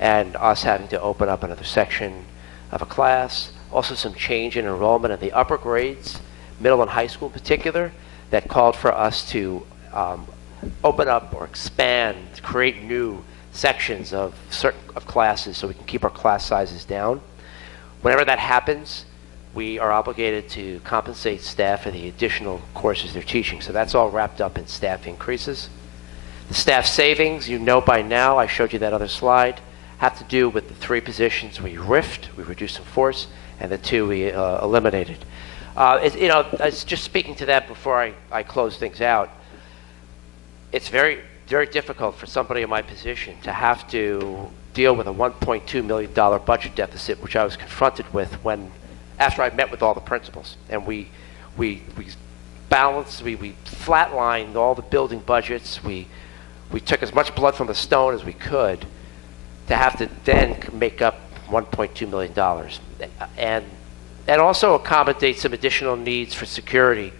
and us having to open up another section of a class, also some change in enrollment in the upper grades, middle and high school in particular, that called for us to open up or expand, create new sections of certain classes so we can keep our class sizes down. Whenever that happens, we are obligated to compensate staff for the additional courses they're teaching. So that's all wrapped up in staff increases. The staff savings, you know by now, I showed you that other slide, have to do with the 3 positions we riffed, we reduced in force, and the 2 we eliminated. It's just speaking to that before I close things out. It's very, very difficult for somebody in my position to have to deal with a $1.2 million budget deficit, which I was confronted with after I met with all the principals. And we balanced, we flatlined all the building budgets. We took as much blood from the stone as we could to have to then make up $1.2 million. And also accommodate some additional needs for security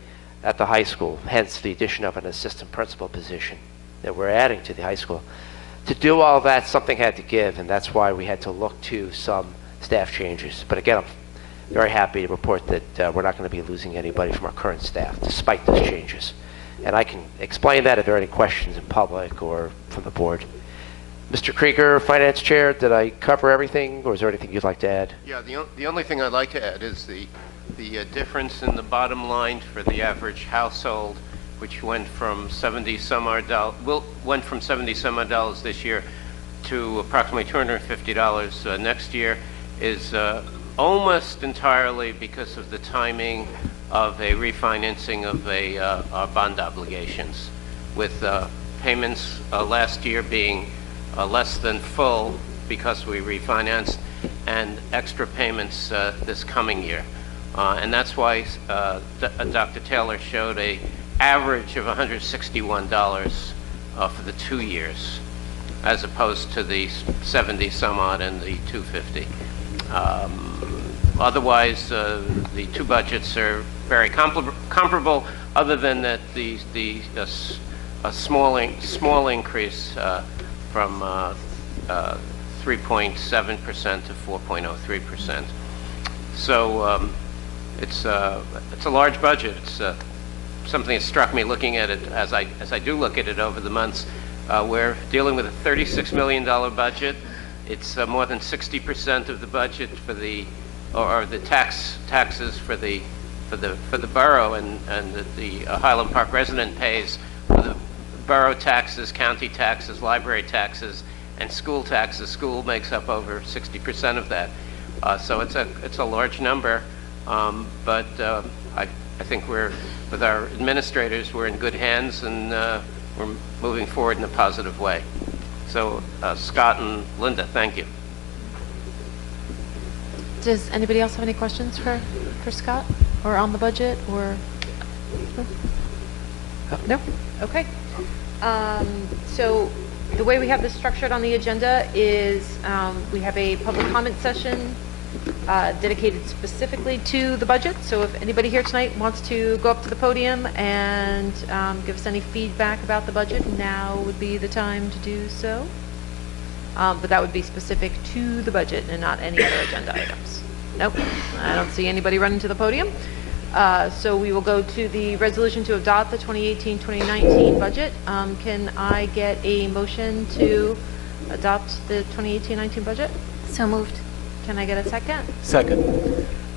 at the high school, hence the addition of an assistant principal position that we're adding to the high school. To do all that, something had to give, and that's why we had to look to some staff changes. But again, I'm very happy to report that we're not going to be losing anybody from our current staff, despite those changes. And I can explain that if there are any questions in public or from the board. Mr. Krieger, Finance Chair, did I cover everything, or is there anything you'd like to add? Yeah, the only thing I'd like to add is the difference in the bottom line for the average household, which went from 70 some odd dollars this year to approximately $250 next year, is almost entirely because of the timing of a refinancing of our bond obligations, with payments last year being less than full because we refinanced, and extra payments this coming year. And that's why Dr. Taylor showed an average of $161 for the 2 years, as opposed to the 70 some odd and the 250. Otherwise, the 2 budgets are very comparable, other than that a small increase from 3.7% to 4.03%. So it's a large budget. It's something that struck me looking at it as I do look at it over the months. We're dealing with a $36 million budget. It's more than 60% of the budget for the taxes for the borough, and the Highland Park resident pays for the borough taxes, county taxes, library taxes, and school taxes. School makes up over 60% of that. So it's a large number, but I think with our administrators, we're in good hands, and we're moving forward in a positive way. So Scott and Linda, thank you. Does anybody else have any questions for Scott, or on the budget, or? No? Okay. So the way we have this structured on the agenda is we have a public comment session dedicated specifically to the budget. So if anybody here tonight wants to go up to the podium and give us any feedback about the budget, now would be the time to do so. But that would be specific to the budget and not any other agenda items. Nope, I don't see anybody running to the podium. So we will go to the resolution to adopt the 2018-2019 budget. Can I get a motion to adopt the 2018-19 budget? So moved. Can I get a second? Second.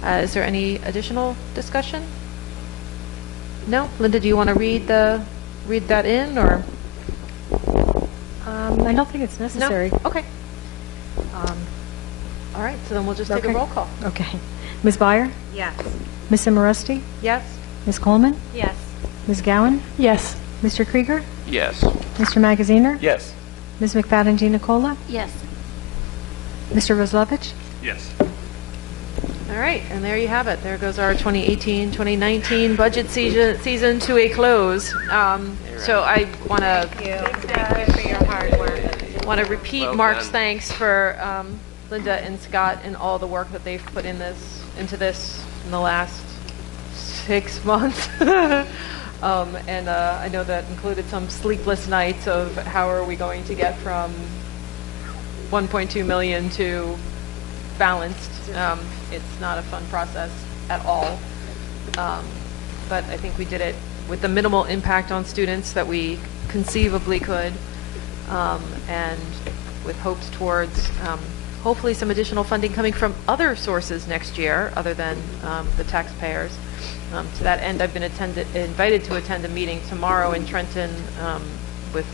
Is there any additional discussion? No? Linda, do you want to read that in, or? I don't think it's necessary. No? Okay. All right, so then we'll just take a roll call. Okay. Ms. Byer? Yes. Ms. Simoresti? Yes? Ms. Coleman? Yes. Ms. Gowan? Yes. Mr. Krieger? Yes. Mr. Magaziner? Yes. Ms. McFadden Nicola? Yes. Mr. Rozlovich? Yes. All right, and there you have it. There goes our 2018-2019 budget season to a close. So I want to Thank you for your hard work. repeat Well Mark's done. thanks for Linda and Scott and all the work that they've put into this in the last 6 months. And I know that included some sleepless nights of how are we going to get from 1.2 million to balanced. It's not a fun process at all. But I think we did it with the minimal impact on students that we conceivably could, and with hopes towards hopefully some additional funding coming from other sources next year other than the taxpayers. To that end, I've been invited to attend a meeting tomorrow in Trenton with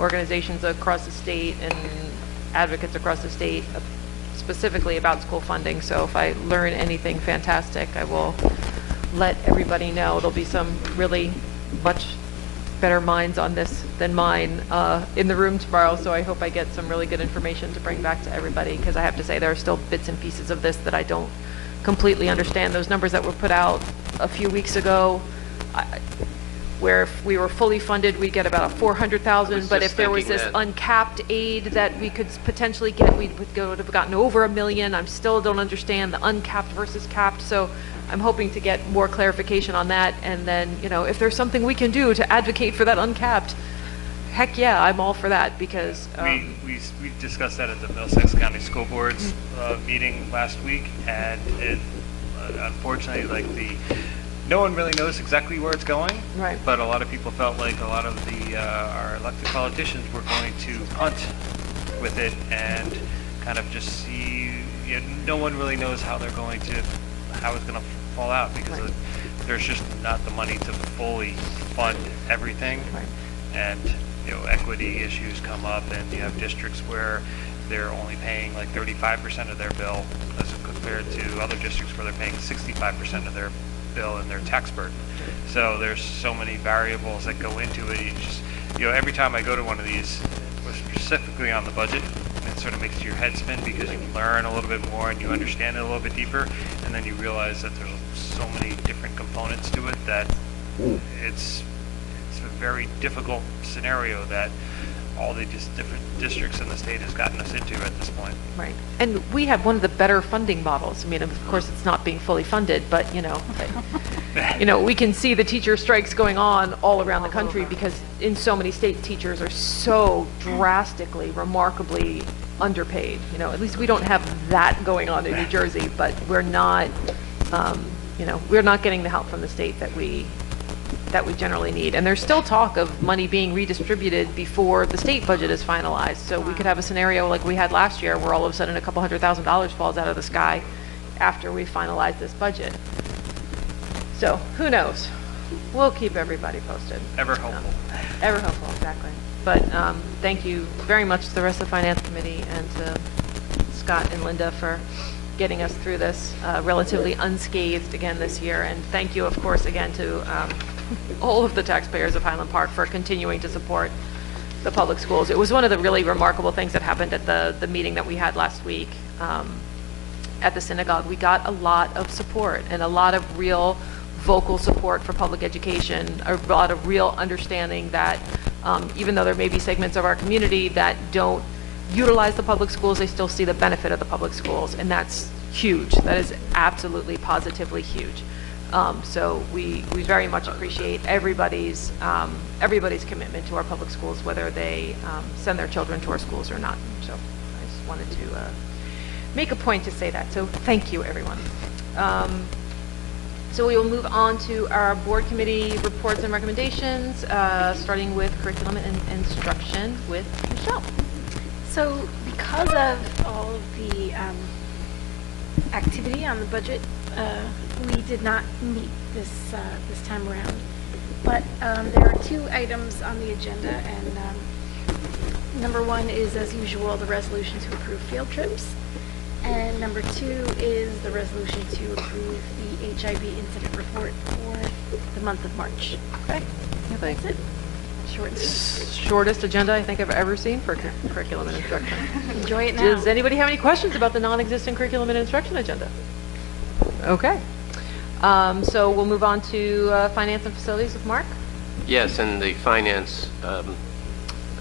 organizations across the state and advocates across the state specifically about school funding. So if I learn anything fantastic, I will let everybody know. There'll be some really much better minds on this than mine in the room tomorrow, so I hope I get some really good information to bring back to everybody, because I have to say there are still bits and pieces of this that I don't completely understand. Those numbers that were put out a few weeks ago, where if we were fully funded, we'd get about a 400,000, but if there was this uncapped aid that we could potentially get, we would have gotten over $1 million. I still don't understand the uncapped versus capped, so I'm hoping to get more clarification on that, and then, you know, if there's something we can do to advocate for that uncapped, heck yeah, I'm all for that, because we discussed that at the Middlesex County School Board's meeting last week, and it unfortunately, like, no one really knows exactly where it's going. Right. But a lot of people felt like a lot of our elected politicians were going to punt with it and kind of just see. You know, no one really knows how it's going to fall out, because there's just not the money to fully fund everything. Right. And equity issues come up, and you have districts where they're only paying like 35% of their bill, as compared to other districts where they're paying 65% of their bill and their tax burden. So there's so many variables that go into it. You just, every time I go to one of these, specifically on the budget, it sort of makes your head spin, because you learn a little bit more and you understand it a little bit deeper, and then you realize that there's so many different components to it that it's a very difficult scenario that all the different districts in the state has gotten us into at this point. Right. And we have one of the better funding models. I mean, of course, it's not being fully funded, but, we can see the teacher strikes going on all around the country, because in so many states, teachers are so drastically, remarkably underpaid. At least we don't have that going on in New Jersey, but we're not, we're not getting the help from the state that we generally need. And there's still talk of money being redistributed before the state budget is finalized. So we could have a scenario like we had last year, where all of a sudden a couple $100,000 falls out of the sky after we finalize this budget. So who knows? We'll keep everybody posted. Ever hopeful. Ever hopeful, exactly. But thank you very much to the rest of the Finance Committee and to Scott and Linda for getting us through this relatively unscathed again this year. And thank you, of course, again to all of the taxpayers of Highland Park for continuing to support the public schools. It was one of the really remarkable things that happened at the meeting that we had last week at the synagogue. We got a lot of support, and a lot of real vocal support for public education, a lot of real understanding that even though there may be segments of our community that don't utilize the public schools, they still see the benefit of the public schools, and that's huge. That is absolutely, positively huge. So we very much appreciate everybody's commitment to our public schools, whether they send their children to our schools or not. So I just wanted to make a point to say that. So thank you, everyone. So we will move on to our board committee reports and recommendations, starting with curriculum and instruction with Michelle. So because of all of the activity on the budget, we did not meet this time around. But there are two items on the agenda, and number one is, as usual, the resolution to approve field trips. And number two is the resolution to approve the HIV incident report for the month of March. Okay. Yeah, that's it. Short and sweet. Shortest agenda I think I've ever seen for curriculum and instruction. Enjoy it now. Does anybody have any questions about the non-existent curriculum and instruction agenda? Okay. So we'll move on to finance and facilities with Mark. Yes, and the finance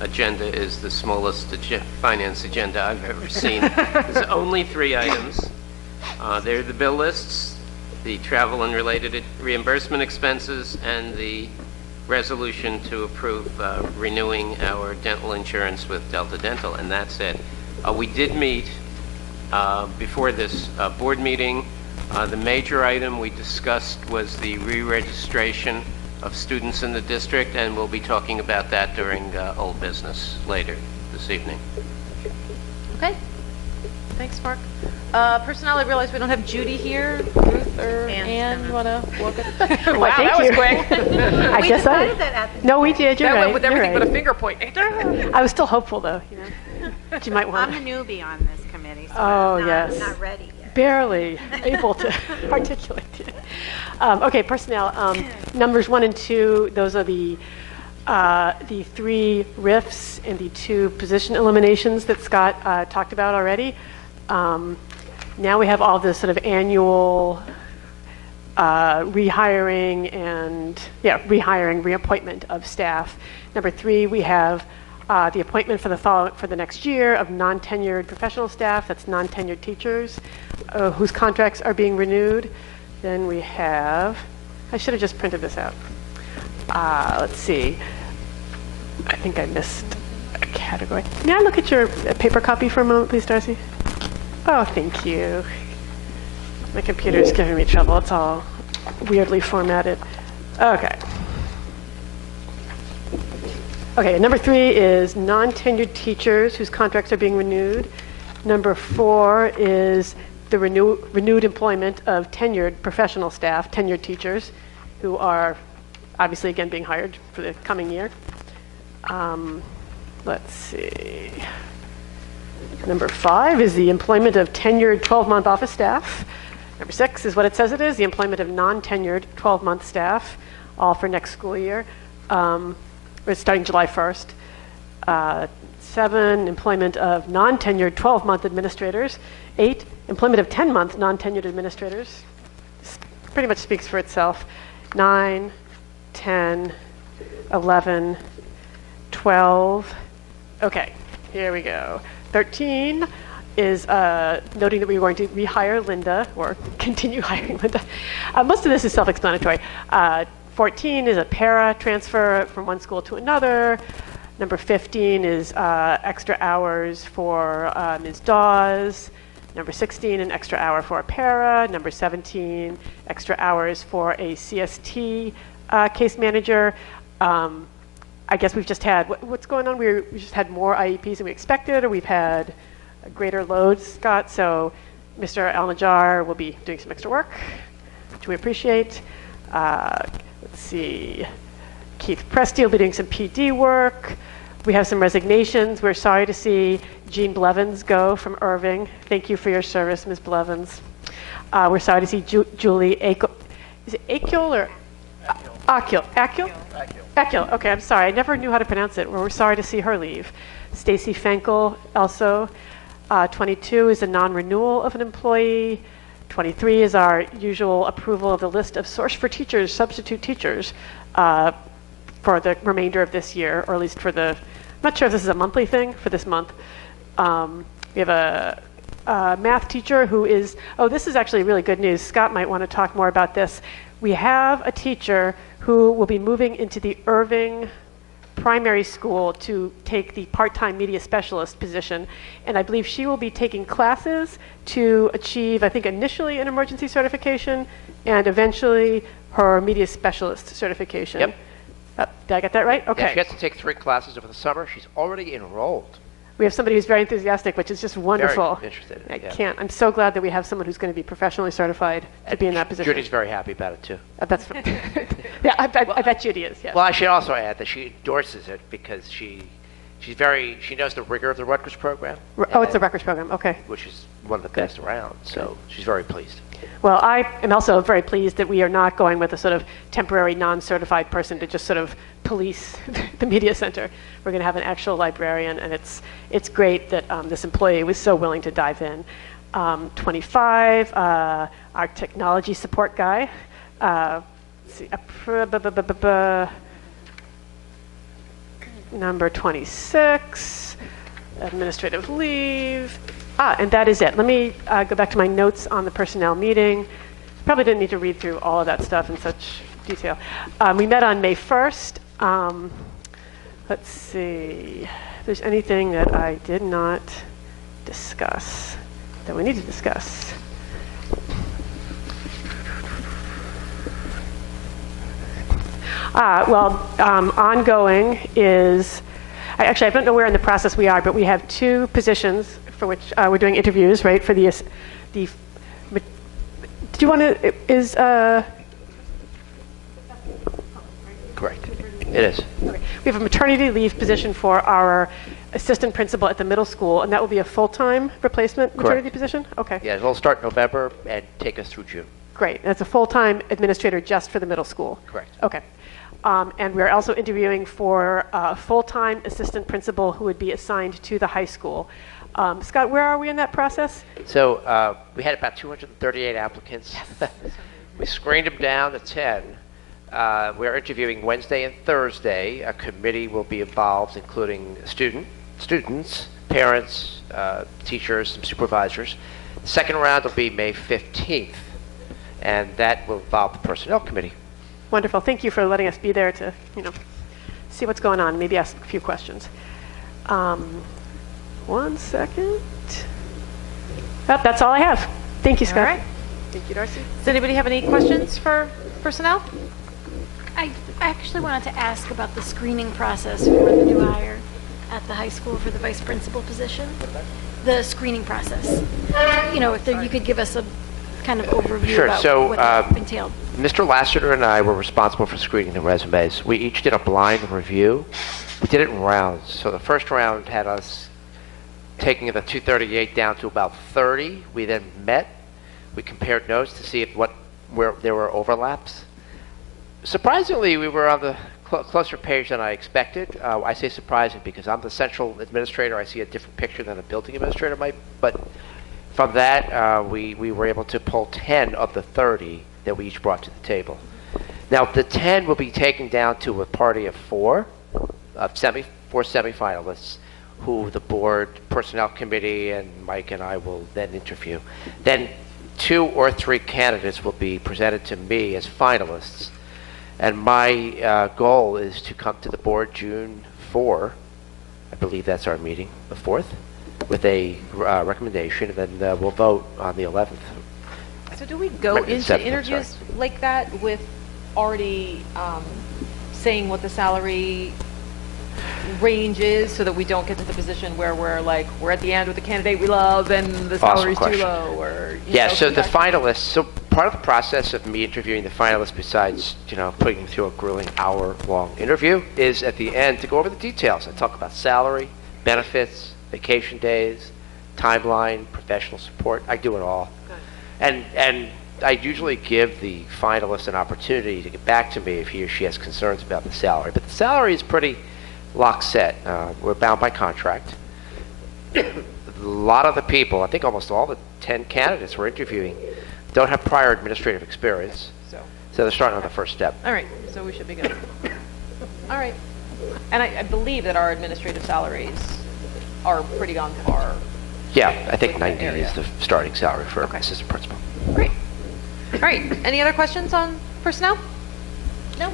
agenda is the smallest finance agenda I've ever seen. There's only 3 items. They're the bill lists, the travel and related reimbursement expenses, and the resolution to approve renewing our dental insurance with Delta Dental, and that's it. We did meet before this board meeting. The major item we discussed was the re-registration of students in the district, and we'll be talking about that during old business later this evening. Okay. Thanks, Mark. Personnel, I realize we don't have Judy here. Ruth or Ann, you want to walk us? Wow, that was quick. I We guess decided that at the No, we did. You're That right. went with you're everything right. but a finger point. I was still hopeful, though. But you might want I'm the newbie on this committee, so Oh, I'm yes. not ready yet. barely able to articulate it. Okay, personnel. Numbers 1 and 2, those are the 3 RIFs and the 2 position eliminations that Scott talked about already. Now we have all this sort of annual rehiring and, reappointment of staff. Number 3, we have the appointment for the next year of non-tenured professional staff, that's non-tenured teachers, whose contracts are being renewed. Then we have, I should have just printed this out. Let's see. I think I missed a category. May I look at your paper copy for a moment, please, Darcy? Oh, thank you. My computer's giving me trouble. It's all weirdly formatted. Okay. Okay, number 3 is non-tenured teachers whose contracts are being renewed. Number 4 is the renewed employment of tenured professional staff, tenured teachers, who are obviously again being hired for the coming year. Let's see. Number 5 is the employment of tenured 12-month office staff. Number 6 is what it says it is, the employment of non-tenured 12-month staff, all for next school year. We're starting July 1st. 7, employment of non-tenured 12-month administrators. 8, employment of 10-month non-tenured administrators. This pretty much speaks for itself. 9, 10, 11, 12. Okay, here we go. 13 is noting that we are going to rehire Linda, or continue hiring Linda. Most of this is self-explanatory. 14 is a para transfer from one school to another. Number 15 is extra hours for Ms. Dawes. Number 16, an extra hour for a para. Number 17, extra hours for a CST case manager. I guess we've just had, what's going on? We just had more IEPs than we expected, or we've had a greater load, Scott. So Mr. Al-Najjar will be doing some extra work, which we appreciate. Let's see. Keith Presti will be doing some PD work. We have some resignations. We're sorry to see Jean Blevins go from Irving. Thank you for your service, Ms. Blevins. We're sorry to see Julie Akel. Is it Akel or Akil? Akil? Akil. Okay, I'm sorry. I never knew how to pronounce it. We're sorry to see her leave. Stacy Fenkel also. 22 is a non-renewal of an employee. 23 is our usual approval of the list of source for teachers, substitute teachers, for the remainder of this year, or at least for the, I'm not sure if this is a monthly thing, for this month. We have a math teacher who is, oh, this is actually really good news. Scott might want to talk more about this. We have a teacher who will be moving into the Irving primary school to take the part-time media specialist position, and I believe she will be taking classes to achieve, I think, initially an emergency certification and eventually her media specialist certification. Yep. Did I get that right? Okay. Yeah, she has to take 3 classes over the summer. She's already enrolled. We have somebody who's very enthusiastic, which is just wonderful. Very interested. I'm so glad that we have someone who's going to be professionally certified to be in that position. Judy's very happy about it, too. That's yeah, I bet Judy is, yes. Well, I should also add that she endorses it because she knows the rigor of the Rutgers program. Oh, it's the Rutgers program, okay. Which is one of the best around, so she's very pleased. Well, I am also very pleased that we are not going with a sort of temporary non-certified person to just sort of police the media center. We're going to have an actual librarian, and it's great that this employee was so willing to dive in. 25, our technology support guy. Let's see, number 26, administrative leave. And that is it. Let me go back to my notes on the personnel meeting. Probably didn't need to read through all of that stuff in such detail. We met on May 1st. Let's see if there's anything that I did not discuss. that we need to discuss? Ongoing is, I don't know where in the process we are, but we have 2 positions for which we're doing interviews, right? For do you want to, Correct. It is. Okay. We have a maternity leave position for our assistant principal at the middle school, and that will be a full-time replacement maternity position? Okay. Yeah, it'll start November and take us through June. Great. That's a full-time administrator just for the middle school? Correct. Okay. And we're also interviewing for a full-time assistant principal who would be assigned to the high school. Scott, where are we in that process? So we had about 238 applicants. Yes. We screened them down to 10. We're interviewing Wednesday and Thursday. A committee will be involved, including students, parents, teachers, some supervisors. The second round will be May 15th, and that will involve the personnel committee. Wonderful. Thank you for letting us be there to, see what's going on, maybe ask a few questions. 1 second. Oh, that's all I have. Thank you, Scott. All right. Thank you, Darcy. Does anybody have any questions for personnel? I actually wanted to ask about the screening process for the new hire at the high school for the vice principal position. The screening process. If you could give us a kind of overview about what that entailed. Mr. Lassiter and I were responsible for screening the resumes. We each did a blind review. We did it in rounds. So the first round had us taking the 238 down to about 30. We then met. We compared notes to see where there were overlaps. Surprisingly, we were on the closer page than I expected. I say surprising because I'm the central administrator. I see a different picture than a building administrator might. But from that, we were able to pull 10 of the 30 that we each brought to the table. Now, the 10 will be taken down to a party of 4 semifinalists, who the board personnel committee and Mike and I will then interview. Then 2 or 3 candidates will be presented to me as finalists. And my goal is to come to the board June 4, I believe that's our meeting, the 4th, with a recommendation, and then we'll vote on the 11th. So do we go into interviews like that with already saying what the salary range is, so that we don't get to the position where we're at the end with the candidate we love and the salary's too low? Or so the finalists, so part of the process of me interviewing the finalists, besides putting them through a grueling hour-long interview, is at the end to go over the details. I talk about salary, benefits, vacation days, timeline, professional support. I do it all. Good. And I usually give the finalist an opportunity to get back to me if he or she has concerns about the salary. But the salary is pretty lock set. We're bound by contract. A lot of the people, I think almost all the 10 candidates we're interviewing, don't have prior administrative experience. So they're starting on the first step. All right, so we should be good. All right. And I believe that our administrative salaries are pretty on par. Yeah, I think 90 is the starting salary for assistant principal. Great. All right, any other questions on personnel? No?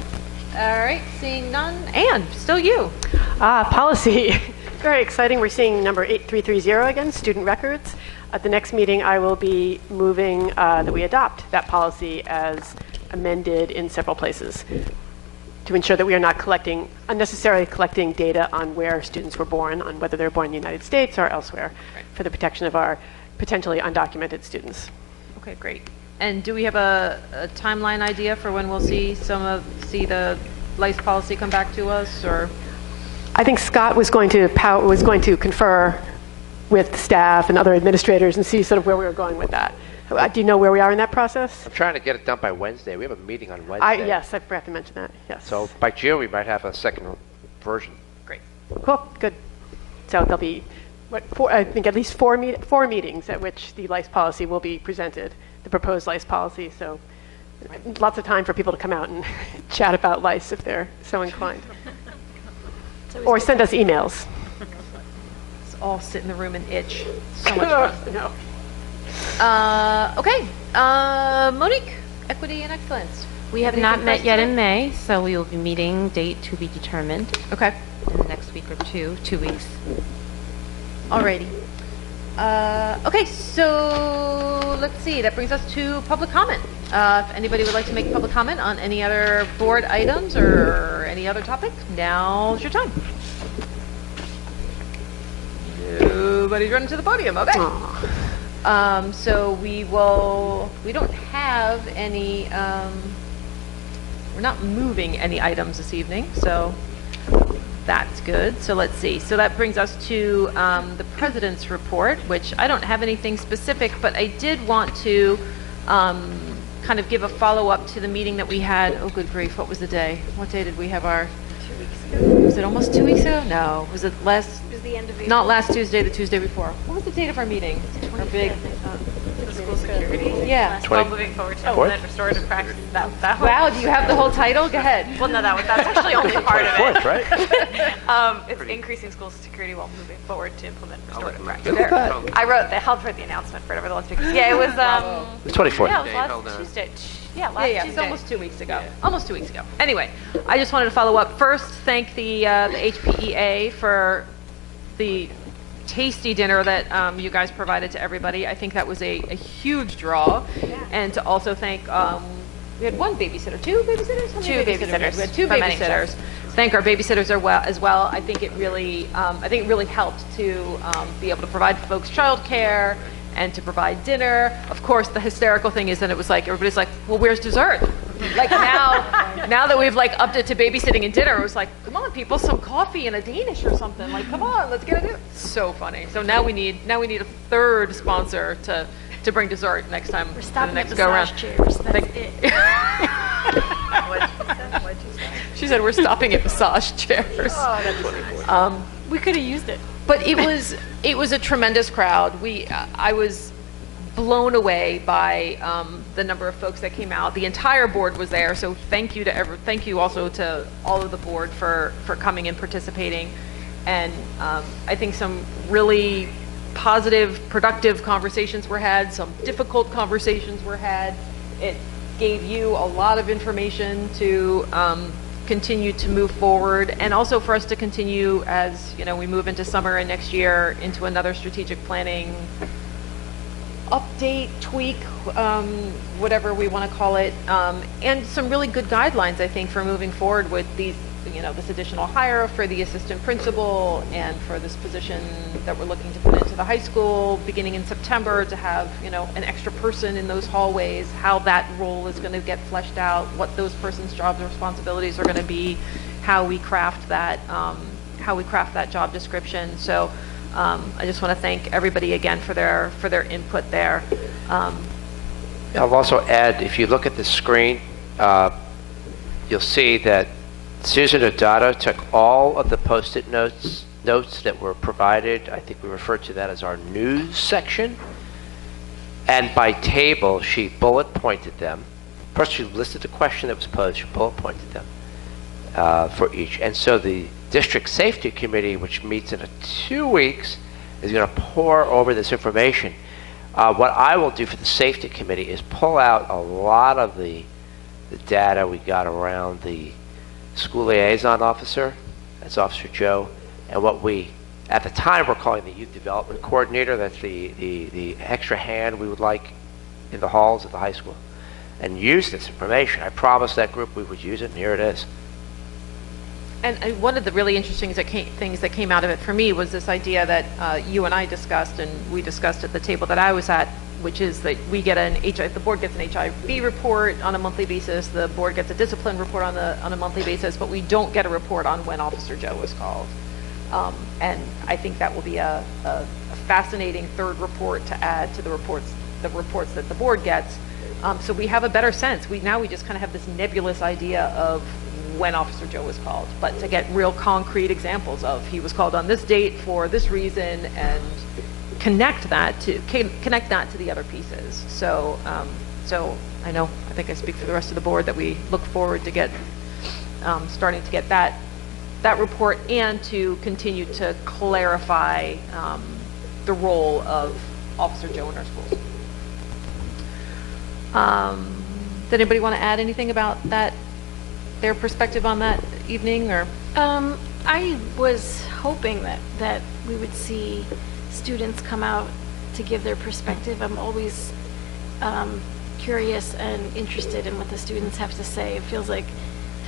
All right, seeing none. Anne, still you. Policy. Very exciting. We're seeing number 8330 again, student records. At the next meeting, I will be moving that we adopt that policy as amended in several places to ensure that we are not unnecessarily collecting data on where students were born, on whether they're born in the United States or elsewhere, for the protection of our potentially undocumented students. Okay, great. And do we have a timeline idea for when we'll see the LICE policy come back to us, or? I think Scott was going to confer with staff and other administrators and see sort of where we were going with that. Do you know where we are in that process? I'm trying to get it done by Wednesday. We have a meeting on Wednesday. Yes, I forgot to mention that. Yes. So by June, we might have a second version. Great. Cool. Good. So there'll be, I think at least four meetings at which the LICE policy will be presented, the proposed LICE policy. So lots of time for people to come out and chat about LICE if they're so inclined. Or send us emails. Let's all sit in the room and itch. So much fun. No. Okay. Monique, Equity and Excellence. We have not met yet in May, so we will be meeting, date to be determined. Okay. In the next week or 2 weeks. Alrighty. Okay, so let's see. That brings us to public comment. If anybody would like to make public comment on any other board items or any other topic, now's your time. Nobody's running to the podium. Okay. So we don't have any, we're not moving any items this evening, so that's good. So let's see. So that brings us to the President's report, which I don't have anything specific, but I did want to kind of give a follow-up to the meeting that we had. Oh, good grief. What was the day? What day did we have our... 2 weeks ago. Was it almost 2 weeks ago? No. Was it last... It was the end of April. Not last Tuesday, the Tuesday before. What was the date of our meeting? Our big... The school security. Yeah. Well, moving forward to implement restorative practice. That Wow, do you have the whole title? Go ahead. Well, no, that's actually only part of it. Right? It's increasing school security while moving forward to implement restorative practice. Look at that. I wrote, they helped write the announcement for whatever the last week. Yeah, it was, The 24th. yeah, it was last Tuesday. Yeah, last Yeah, Tuesday. it's almost 2 weeks ago. Almost 2 weeks ago. Anyway, I just wanted to follow up. First, thank the HPEA for the tasty dinner that you guys provided to everybody. I think that was a huge draw. Yeah. And to also thank, we had one babysitter, two babysitters? How many babysitters. We had two From any babysitters. Thank our babysitters as well. I think it really helped to be able to provide folks childcare and to provide dinner. Of course, the hysterical thing is that it was like, everybody's like, well, where's dessert? Like now that we've like upped it to babysitting and dinner, it was like, come on, people, some coffee and a Danish or something. Like, come on, let's get it. So funny. So now we need a third sponsor to bring dessert next time. We're for the stopping next at go around. massage chairs. That's it. She said we're stopping at massage chairs. We could have used it. But it was a tremendous crowd. I was blown away by the number of folks that came out. The entire board was there, so thank you also to all of the board for coming and participating. And I think some really positive, productive conversations were had. Some difficult conversations were had. It gave you a lot of information to continue to move forward, and also for us to continue as we move into summer and next year into another strategic planning update, tweak, whatever we want to call it, and some really good guidelines, I think, for moving forward with these, this additional hire for the assistant principal and for this position that we're looking to put into the high school beginning in September to have, an extra person in those hallways, how that role is going to get fleshed out, what those person's jobs and responsibilities are going to be, how we craft that job description. So I just want to thank everybody again for their input there. I'll also add, if you look at the screen, you'll see that Susan O'Donnell took all of the Post-it notes that were provided. I think we refer to that as our news section. And by table, she bullet pointed them. First, she listed the question that was posed. She bullet pointed them for each. And so the District Safety Committee, which meets in 2 weeks, is going to pour over this information. What I will do for the Safety Committee is pull out a lot of the data we got around the school liaison officer, that's Officer Joe, and what we, at the time, we're calling the youth development coordinator. That's the extra hand we would like in the halls at the high school, and use this information. I promised that group we would use it, and here it is. And one of the really interesting things that came out of it for me was this idea that you and I discussed, and we discussed at the table that I was at, which is that we get the board gets an HIV report on a monthly basis, the board gets a discipline report on a monthly basis, but we don't get a report on when Officer Joe was called. And I think that will be a fascinating third report to add to the reports that the board gets. So we have a better sense. Now we just kind of have this nebulous idea of when Officer Joe was called, but to get real concrete examples of he was called on this date for this reason, and connect that to the other pieces. So I think I speak for the rest of the board that we look forward to starting to get that report, and to continue to clarify the role of Officer Joe in our schools. Did anybody want to add anything about that, their perspective on that evening? Or I was hoping that we would see students come out to give their perspective. I'm always curious and interested in what the students have to say. It feels like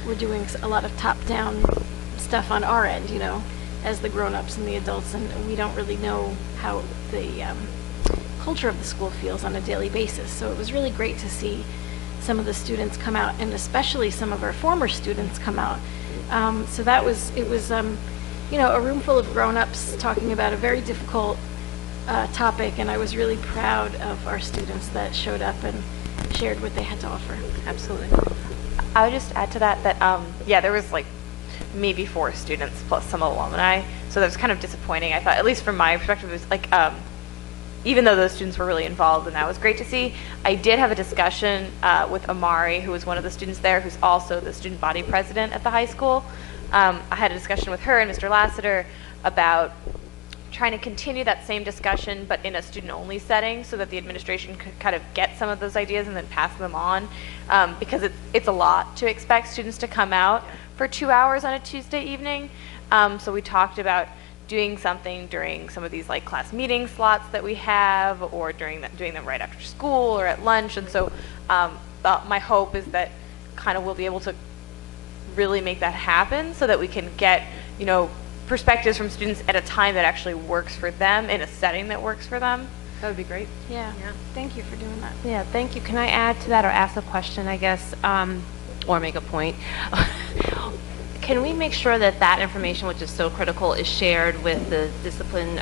we're doing a lot of top-down stuff on our end, you know, as the grown-ups and the adults, and we don't really know how the culture of the school feels on a daily basis. So it was really great to see some of the students come out, and especially some of our former students come out. So that was, it was, you know, a room full of grown-ups talking about a very difficult topic, and I was really proud of our students that showed up and shared what they had to offer. Absolutely. I would just add to that yeah, there was like maybe 4 students plus some alumni, so that was kind of disappointing. I thought, at least from my perspective, it was like, even though those students were really involved, and that was great to see, I did have a discussion with Amari, who was one of the students there, who's also the student body president at the high school. I had a discussion with her and Mr. Lassiter about trying to continue that same discussion, but in a student-only setting, so that the administration could kind of get some of those ideas and then pass them on, because it's a lot to expect students to come out for 2 hours on a Tuesday evening. So we talked about doing something during some of these like class meeting slots that we have, or doing them right after school or at lunch. And so my hope is that kind of we'll be able to really make that happen, so that we can get, you know, perspectives from students at a time that actually works for them, in a setting that works for them. That would be great. Yeah. Thank you for doing that. Yeah, thank you. Can I add to that, or ask a question, I guess, or make a point? Can we make sure that that information, which is so critical, is shared with the discipline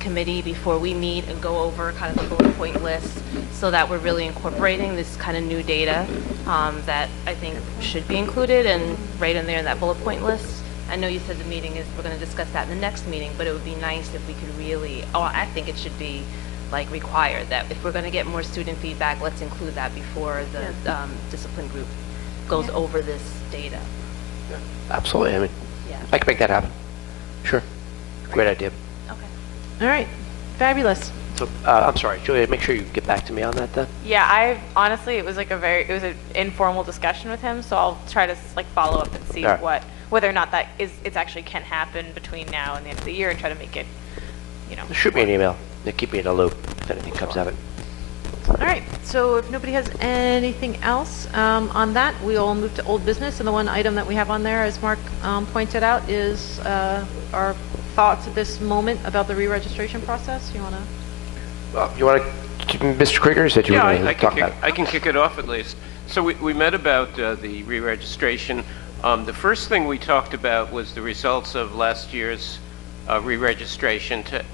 committee before we meet and go over kind of the bullet point list, so that we're really incorporating this kind of new data that I think should be included and right in there in that bullet point list? I know you said the meeting is, we're going to discuss that in the next meeting, but it would be nice if we could really, I think it should be like required that if we're going to get more student feedback, let's include that before the discipline group goes over this data. Yeah, absolutely. I mean, Yeah. I can make that happen. Sure. Great idea. Okay. All right, fabulous. So, I'm sorry, Julia, make sure you get back to me on that then. Yeah, honestly, it was like it was an informal discussion with him, so I'll try to like follow up and see All right. whether or not that it actually can happen between now and the end of the year, and try to make it, you know. Shoot me an email. Keep me in a loop if anything comes of it. All right, so if nobody has anything else on that, we'll move to old business. And the one item that we have on there, as Mark pointed out, is our thoughts at this moment about the re-registration process. You want to? You want to, Mr. Krieger, you said you were going to talk about it. I can kick it off at least. So we met about the re-registration. The first thing we talked about was the results of last year's re-registration to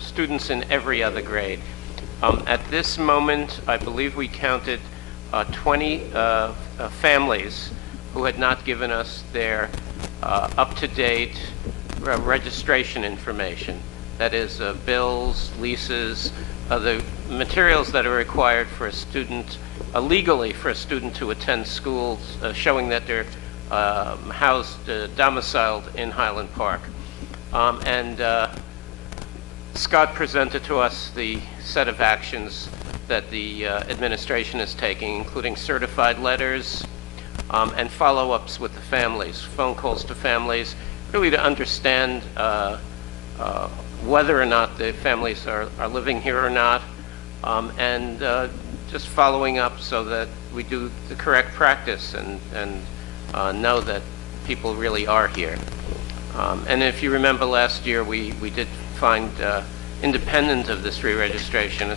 students in every other grade. At this moment, I believe we counted 20 families who had not given us their up-to-date registration information. That is, bills, leases, the materials that are required for a student, legally for a student to attend schools, showing that they're domiciled in Highland Park. Scott presented to us the set of actions that the administration is taking, including certified letters and follow-ups with the families, phone calls to families, really to understand whether or not the families are living here or not, and just following up so that we do the correct practice and know that people really are here. And if you remember last year, we did find, independent of this re-registration,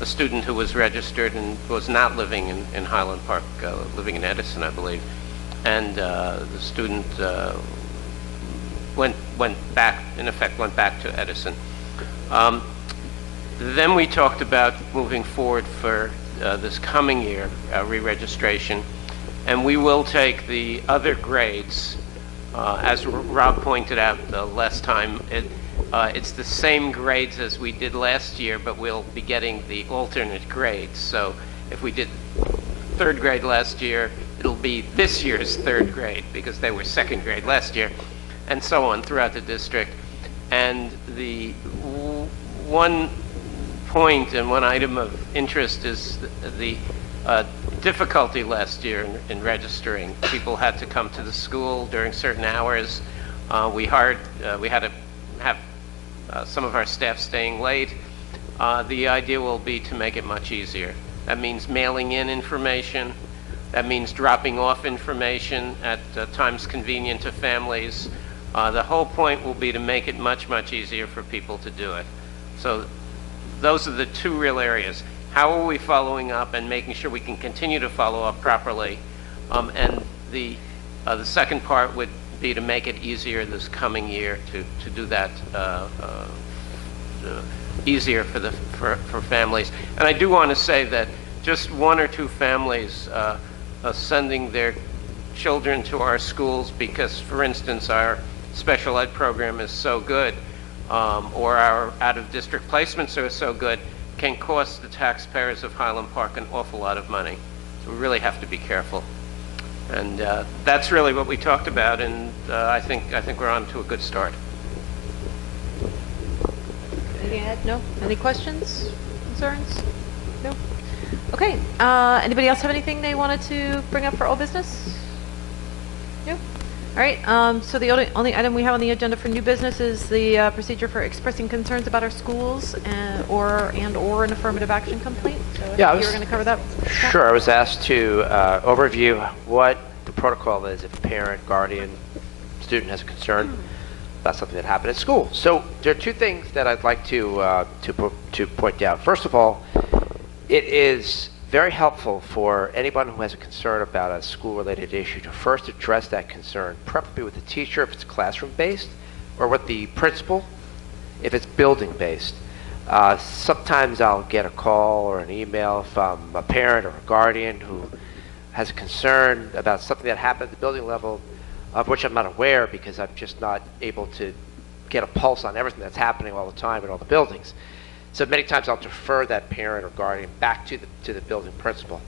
a student who was registered and was not living in Highland Park, living in Edison, I believe. And the student went back, in effect, went back to Edison. Then we talked about moving forward for this coming year, re-registration. And we will take the other grades, as Rob pointed out the last time, it's the same grades as we did last year, but we'll be getting the alternate grades. So if we did third grade last year, it'll be this year's third grade because they were second grade last year, and so on throughout the district. And the one point and one item of interest is the difficulty last year in registering. People had to come to the school during certain hours. We had to have some of our staff staying late. The idea will be to make it much easier. That means mailing in information. That means dropping off information at times convenient to families. The whole point will be to make it much, much easier for people to do it. So those are the two real areas. How are we following up and making sure we can continue to follow up properly? And the second part would be to make it easier this coming year to do that easier for families. And I do want to say that just one or two families sending their children to our schools because, for instance, our special ed program is so good, or our out-of-district placements are so good, can cost the taxpayers of Highland Park an awful lot of money. So we really have to be careful. And that's really what we talked about, and I think we're on to a good start. Anything to add? No? Any questions, concerns? No? Okay. Anybody else have anything they wanted to bring up for old business? No? All right. So the only item we have on the agenda for new business is the procedure for expressing concerns about our schools or an affirmative action complaint. So Yeah, you were going to cover that? Scott? Sure. I was asked to overview what the protocol is if a parent, guardian, student has a concern about something that happened at school. So there are two things that I'd like to point out. First of all, it is very helpful for anyone who has a concern about a school-related issue to first address that concern, preferably with the teacher if it's classroom-based, or with the principal if it's building-based. Sometimes I'll get a call or an email from a parent or a guardian who has a concern about something that happened at the building level, of which I'm not aware because I'm just not able to get a pulse on everything that's happening all the time in all the buildings. So many times I'll defer that parent or guardian back to the building principal.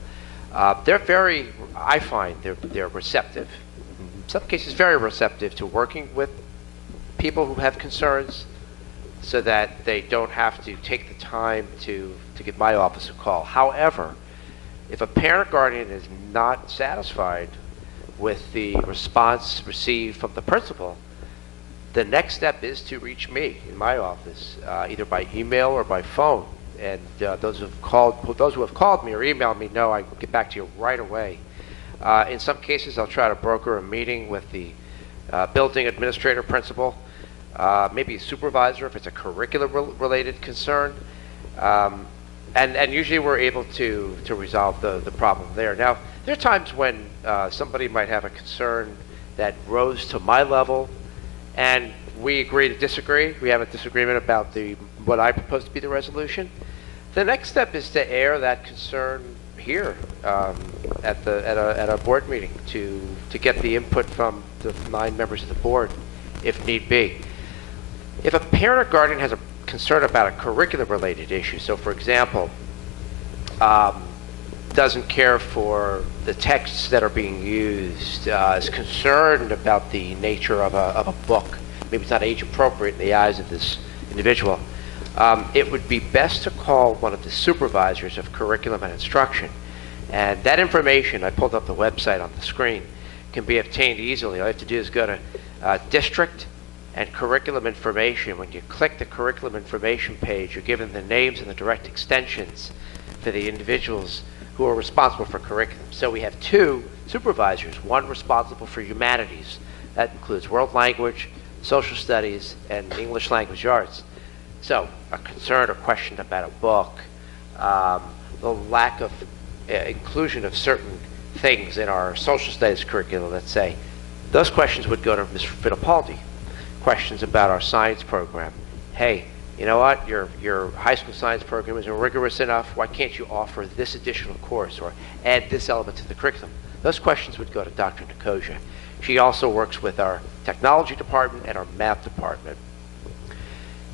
They're very, I find, they're receptive. In some cases, very receptive to working with people who have concerns, so that they don't have to take the time to give my office a call. However, if a parent or guardian is not satisfied with the response received from the principal, the next step is to reach me in my office, either by email or by phone. And those who have called me or emailed me know I will get back to you right away. In some cases, I'll try to broker a meeting with the building administrator principal, maybe a supervisor if it's a curriculum-related concern. And usually we're able to resolve the problem there. Now, there are times when somebody might have a concern that rose to my level, and we agree to disagree. We have a disagreement about what I propose to be the resolution. The next step is to air that concern here at a board meeting to get the input from the 9 members of the board, if need be. If a parent or guardian has a concern about a curriculum-related issue, so for example, doesn't care for the texts that are being used, is concerned about the nature of a book, maybe it's not age appropriate in the eyes of this individual, it would be best to call one of the supervisors of curriculum and instruction. And that information, I pulled up the website on the screen, can be obtained easily. All you have to do is go to district and curriculum information. When you click the curriculum information page, you're given the names and the direct extensions for the individuals who are responsible for curriculum. So we have 2 supervisors, one responsible for humanities. That includes world language, social studies, and English language arts. So a concern or question about a book, the lack of inclusion of certain things in our social studies curriculum, let's say, those questions would go to Mr. Fittipaldi. Questions about our science program. Hey, you know what, your high school science program isn't rigorous enough. Why can't you offer this additional course or add this element to the curriculum? Those questions would go to Dr. Nicosia. She also works with our technology department and our math department.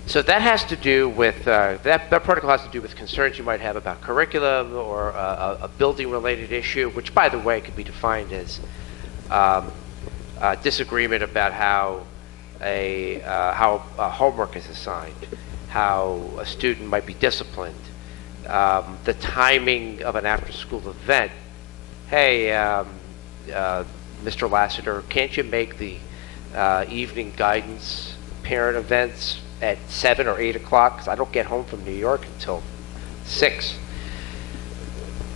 So that has to do with, that protocol has to do with concerns you might have about curriculum or a building-related issue, which, by the way, could be defined as disagreement about how homework is assigned, how a student might be disciplined, the timing of an after-school event. Hey, Mr. Lassiter, can't you make the evening guidance parent events at 7 or 8 o'clock, because I don't get home from New York until 6.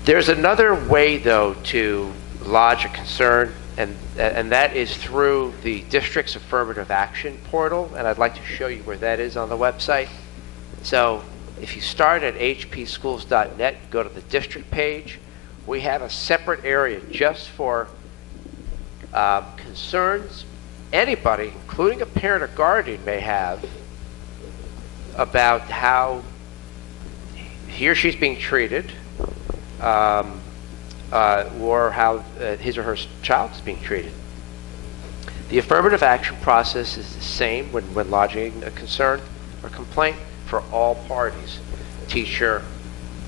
There's another way, though, to lodge a concern, and that is through the district's affirmative action portal, and I'd like to show you where that is on the website. So if you start at hpschools.net, go to the district page, we have a separate area just for concerns anybody, including a parent or guardian, may have about how he or she's being treated, or how his or her child is being treated. The affirmative action process is the same when lodging a concern or complaint for all parties: teacher,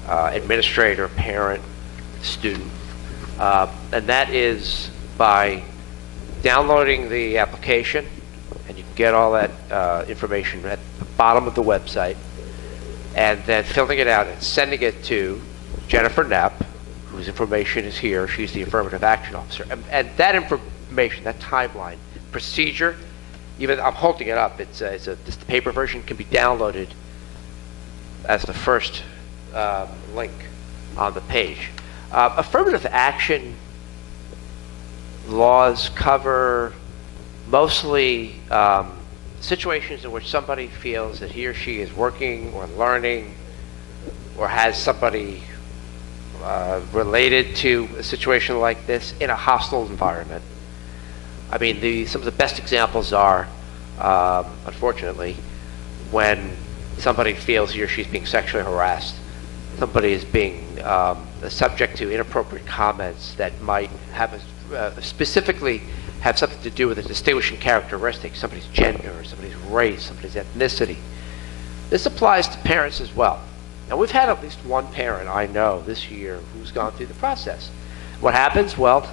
administrator, parent, student. And that is by downloading the application, and you can get all that information at the bottom of the website, and then filling it out and sending it to Jennifer Knapp, whose information is here. She's the affirmative action officer. And that information, that timeline, procedure, even I'm holding it up, it's just the paper version, can be downloaded as the first link on the page. Affirmative action laws cover mostly situations in which somebody feels that he or she is working or learning or has somebody related to a situation like this in a hostile environment. I mean, some of the best examples are, unfortunately, when somebody feels he or she is being sexually harassed, somebody is being subject to inappropriate comments that might have specifically have something to do with a distinguishing characteristic, somebody's gender, somebody's race, somebody's ethnicity. This applies to parents as well. Now, we've had at least one parent I know this year who's gone through the process. What happens? Well,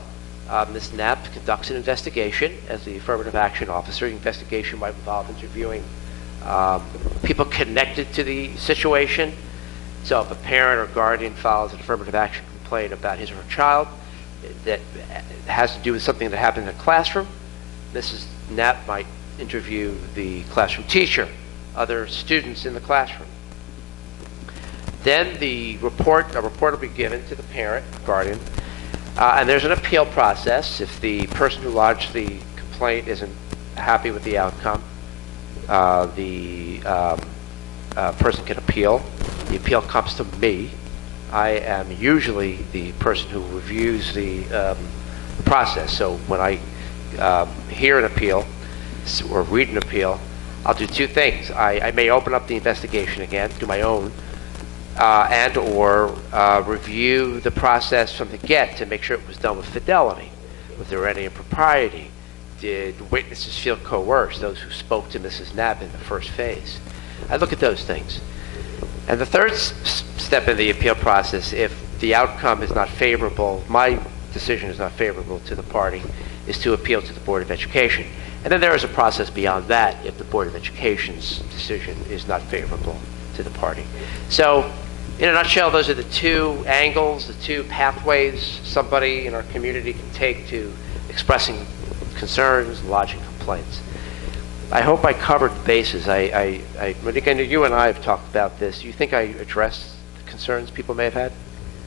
Ms. Knapp conducts an investigation as the affirmative action officer. The investigation might involve interviewing people connected to the situation. So if a parent or guardian files an affirmative action complaint about his or her child that has to do with something that happened in a classroom, Mrs. Knapp might interview the classroom teacher, other students in the classroom. Then a report will be given to the parent, guardian, and there's an appeal process. If the person who lodged the complaint isn't happy with the outcome, the person can appeal. The appeal comes to me. I am usually the person who reviews the process. So when I hear an appeal or read an appeal, I'll do two things. I may open up the investigation again, do my own, and or review the process from the get to make sure it was done with fidelity. Was there any impropriety? Did witnesses feel coerced, those who spoke to Mrs. Knapp in the first phase? I look at those things. And the third step in the appeal process, if the outcome is not favorable, my decision is not favorable to the party, is to appeal to the Board of Education. And then there is a process beyond that if the Board of Education's decision is not favorable to the party. So, in a nutshell, those are the two angles, the two pathways somebody in our community can take to expressing concerns, lodging complaints. I hope I covered the bases. Monica, you and I have talked about this. Do you think I addressed the concerns people may have had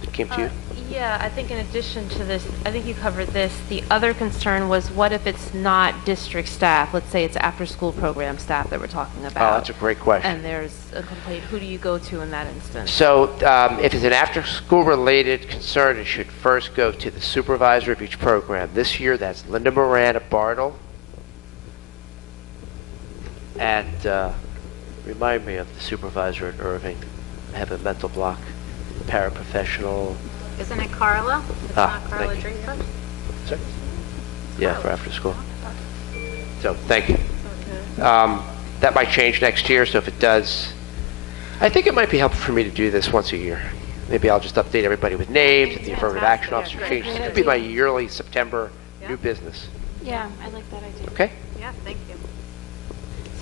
that came to you? Yeah, I think in addition to this, I think you covered this. The other concern was, what if it's not district staff? Let's say it's after-school program staff that we're talking about. Oh, that's a great question. And there's a complaint. Who do you go to in that instance? So if it's an after-school related concern, it should first go to the supervisor of each program. This year, that's Linda Moran at Bartle. And remind me of the supervisor at Irving. I have a mental block. Paraprofessional. Isn't it Carla? It's not Carla Draper? Sorry? Yeah, for after school. So, thank you. That might change next year, so if it does, I think it might be helpful for me to do this once a year. Maybe I'll just update everybody with names, if the affirmative action officer changes. It could be my yearly September new business. Yeah, I like that idea. Okay? Yeah, thank you.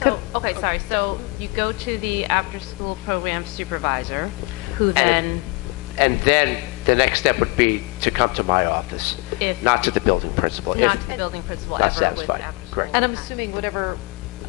So, okay, sorry. So you go to the after-school program supervisor, who then... And then the next step would be to come to my office, If- not to the building principal. Not to the building principal Not ever satisfied. with after-school. Correct. And I'm assuming whatever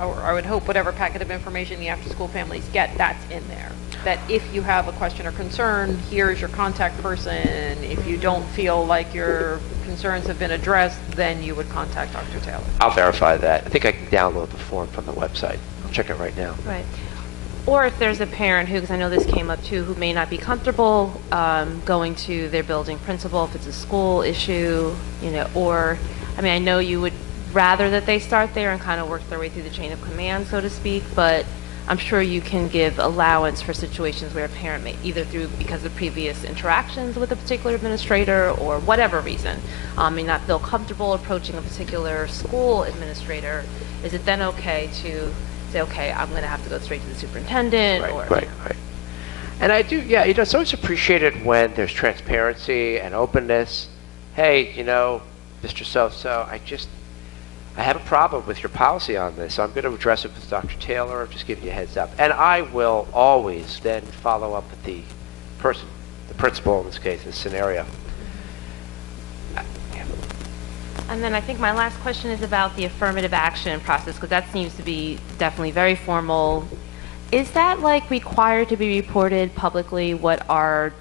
or I would hope whatever packet of information the after-school families get, that's in there. That if you have a question or concern, here's your contact person. If you don't feel like your concerns have been addressed, then you would contact Dr. Taylor. I'll verify that. I think I can download the form from the website. I'll check it right now. Right. Or if there's a parent who, because I know this came up too, who may not be comfortable going to their building principal if it's a school issue, or, I mean, I know you would rather that they start there and kind of work their way through the chain of command, so to speak, but I'm sure you can give allowance for situations where a parent may, either because of previous interactions with a particular administrator or whatever reason, may not feel comfortable approaching a particular school administrator. Is it then okay to say, okay, I'm going to have to go straight to the superintendent? Right. And I do, yeah, it's always appreciated when there's transparency and openness. Hey, Mr. So-so, I have a problem with your policy on this. So I'm going to address it with Dr. Taylor. I'm just giving you a heads up. And I will always then follow up with the person, the principal in this case, in this scenario. And then I think my last question is about the affirmative action process, because that seems to be definitely very formal. Is that required to be reported publicly what our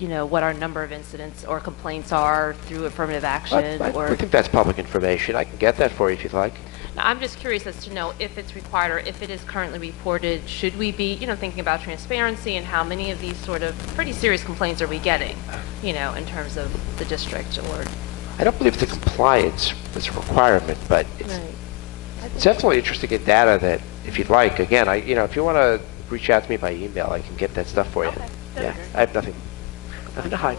number of incidents or complaints are through affirmative action? I think that's public information. I can get that for you if you'd like. Now, I'm just curious as to know if it's required or if it is currently reported. Should we be, thinking about transparency and how many of these sort of pretty serious complaints are we getting, in terms of the district? Or I don't believe the compliance is a requirement, but it's definitely interesting in data that, if you'd like, again, if you want to reach out to me by email, I can get that stuff for you. Okay. Yeah, I have nothing to hide.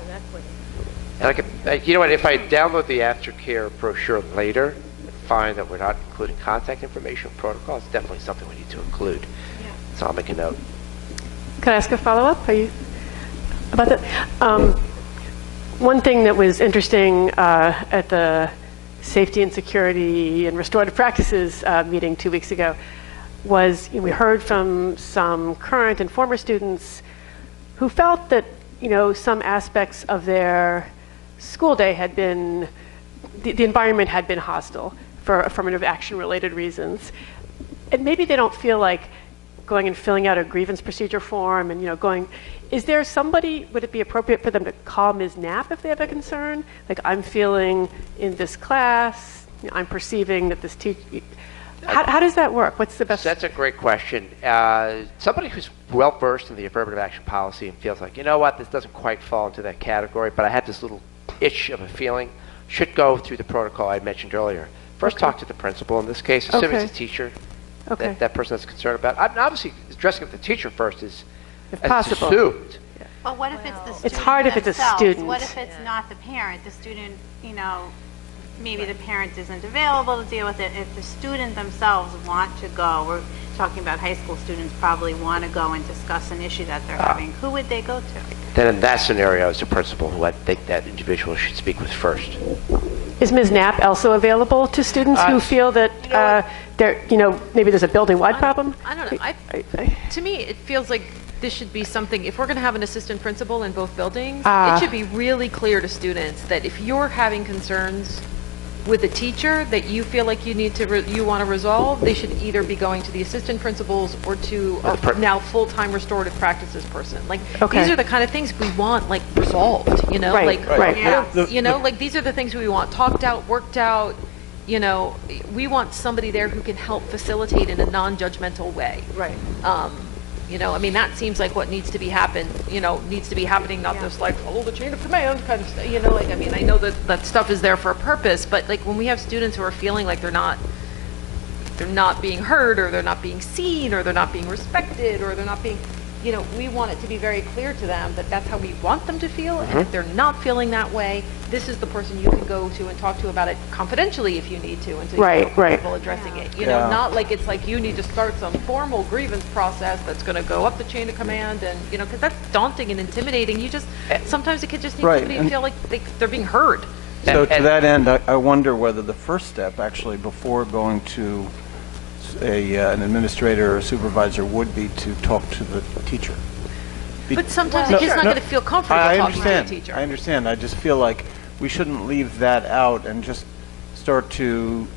And I can, if I download the aftercare brochure later and find that we're not including contact information protocol, it's definitely something we need to include. Yeah. So I'll make a note. Can I ask a follow-up? Are you about that? One thing that was interesting at the Safety and Security and Restorative Practices meeting 2 weeks ago was we heard from some current and former students who felt that some aspects of their school day had been, the environment had been hostile for affirmative action related reasons. And maybe they don't feel like going and filling out a grievance procedure form and is there somebody, would it be appropriate for them to call Ms. Knapp if they have a concern? Like, I'm feeling in this class, I'm perceiving that this teacher, how does that work? What's the best? That's a great question. Somebody who's well versed in the affirmative action policy and feels like, this doesn't quite fall into that category, but I have this little itch of a feeling, should go through the protocol I mentioned earlier. First, talk to the principal in this case, assuming it's a teacher that person is concerned about. Obviously, addressing the teacher first is if possible. Assumed. But what if it's the student It's hard if it's a themselves? student. What if it's not the parent? The student, maybe the parent isn't available to deal with it. If the student themselves want to go, we're talking about high school students probably want to go and discuss an issue that they're having, who would they go to? Then in that scenario, it's the principal who I think that individual should speak with first. Is Ms. Knapp also available to students who feel that maybe there's a building-wide problem? I don't know. To me, it feels like this should be something, if we're going to have an assistant principal in both buildings, it should be really clear to students that if you're having concerns with a teacher that you feel like you need to you want to resolve, they should either be going to the assistant principals or to a now full-time restorative practices person. These are the kind of things we want resolved, Right. Yeah. These are the things we want talked out, worked out. We want somebody there who can help facilitate in a non-judgmental way. Right. That seems like what needs to be happening, not just follow the chain of command kind of stuff. I know that stuff is there for a purpose, but when we have students who are feeling like they're not being heard, or they're not being seen, or they're not being respected, or they're not being, we want it to be very clear to them that that's how we want them to feel. And if they're not feeling that way, this is the person you can go to and talk to about it confidentially if you need to, until you feel comfortable addressing it. Not like it's like you need to start some formal grievance process that's going to go up the chain of command, and because that's daunting and intimidating. Sometimes a kid just needs somebody to feel like they're being heard. So to that end, I wonder whether the first step, actually, before going to an administrator or a supervisor, would be to talk to the teacher. But sometimes the kid's not going to feel comfortable talking to a teacher. I understand. I just feel like we shouldn't leave that out and just start to,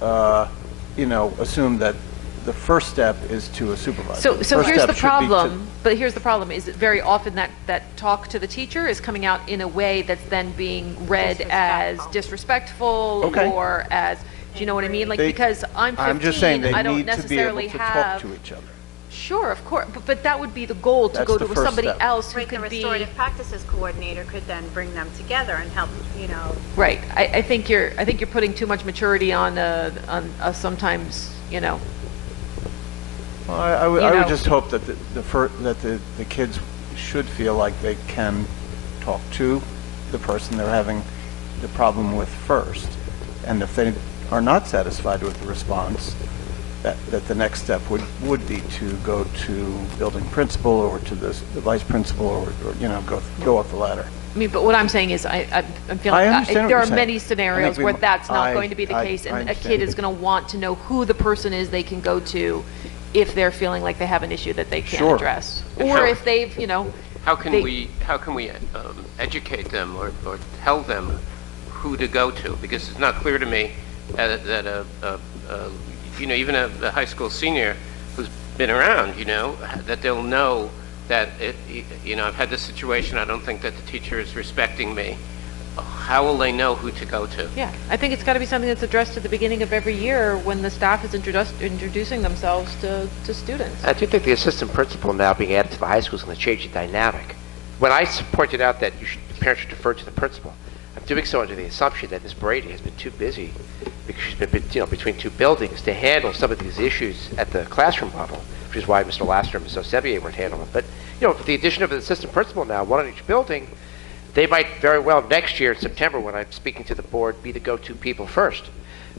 assume that the first step is to a supervisor. So First here's step the should be to- problem, but here's the problem, is that very often that talk to the teacher is coming out in a way that's then being read as disrespectful Okay. or as, do you know what I mean? Like, They- because I'm 15, I'm just saying they I don't need to be able necessarily to talk have. to each other. Sure, of course, but that would be the goal, to That's go the to first somebody step. else who Right, the could be. restorative practices coordinator could then bring them together and help, Right, I think you're putting too much maturity on sometimes, Well, I would know. just hope that the kids should feel like they can talk to the person they're having the problem with first, and if they are not satisfied with the response, that the next step would be to go to building principal or to the vice principal or go up the ladder. I mean, but what I'm saying is, I'm feeling I understand what there you're are saying. many I scenarios think where that's not going to be the I case, and a understand. kid is going to want to know who the person is they can go to if they're feeling like they have an issue that they can't Sure. address, And or how- if they've, How can They- we educate them or tell them who to go to? Because it's not clear to me that even a high school senior who's been around, that they'll know that I've had this situation. I don't think that the teacher is respecting me. How will they know who to go to? yeah, I think it's got to be something that's addressed at the beginning of every year when the staff is introducing themselves to students. I do think the assistant principal now being added to the high school is going to change the dynamic. When I pointed out that the parents should defer to the principal, I'm doing so under the assumption that Ms. Brady has been too busy because she's been between two buildings to handle some of these issues at the classroom level, which is why Mr. Laster and Ms. Osevier weren't handling. But with the addition of an assistant principal now, one on each building, they might very well next year in September, when I'm speaking to the board, be the go-to people first.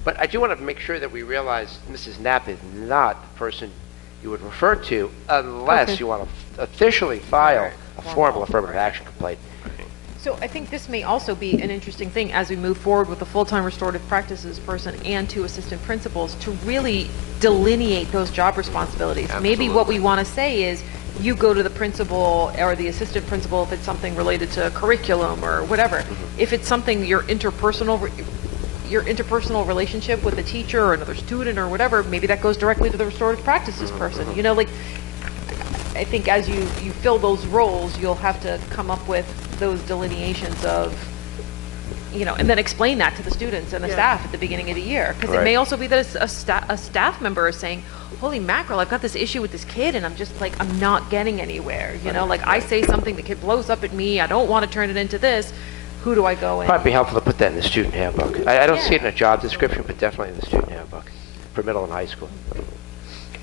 But I do want to make sure that we realize Mrs. Knapp is not the person you would refer to unless you want to officially file a formal affirmative action complaint. So I think this may also be an interesting thing as we move forward with the full-time restorative practices person and two assistant principals to really delineate those job responsibilities. Maybe what we want to say is, you go to the principal or the assistant principal if it's something related to curriculum or whatever. If it's something your interpersonal relationship with a teacher or another student or whatever, maybe that goes directly to the restorative practices person. I think as you fill those roles, you'll have to come up with those delineations of, and then explain that to the students and the staff at the beginning of the year. Because it may also be that a staff member is saying, holy mackerel, I've got this issue with this kid and I'm just like, I'm not getting anywhere. I say something, the kid blows up at me, I don't want to turn it into this. Who do I go in? Probably be helpful to put that in the student handbook. I don't see it in a job description, but definitely in the student handbook for middle and high school.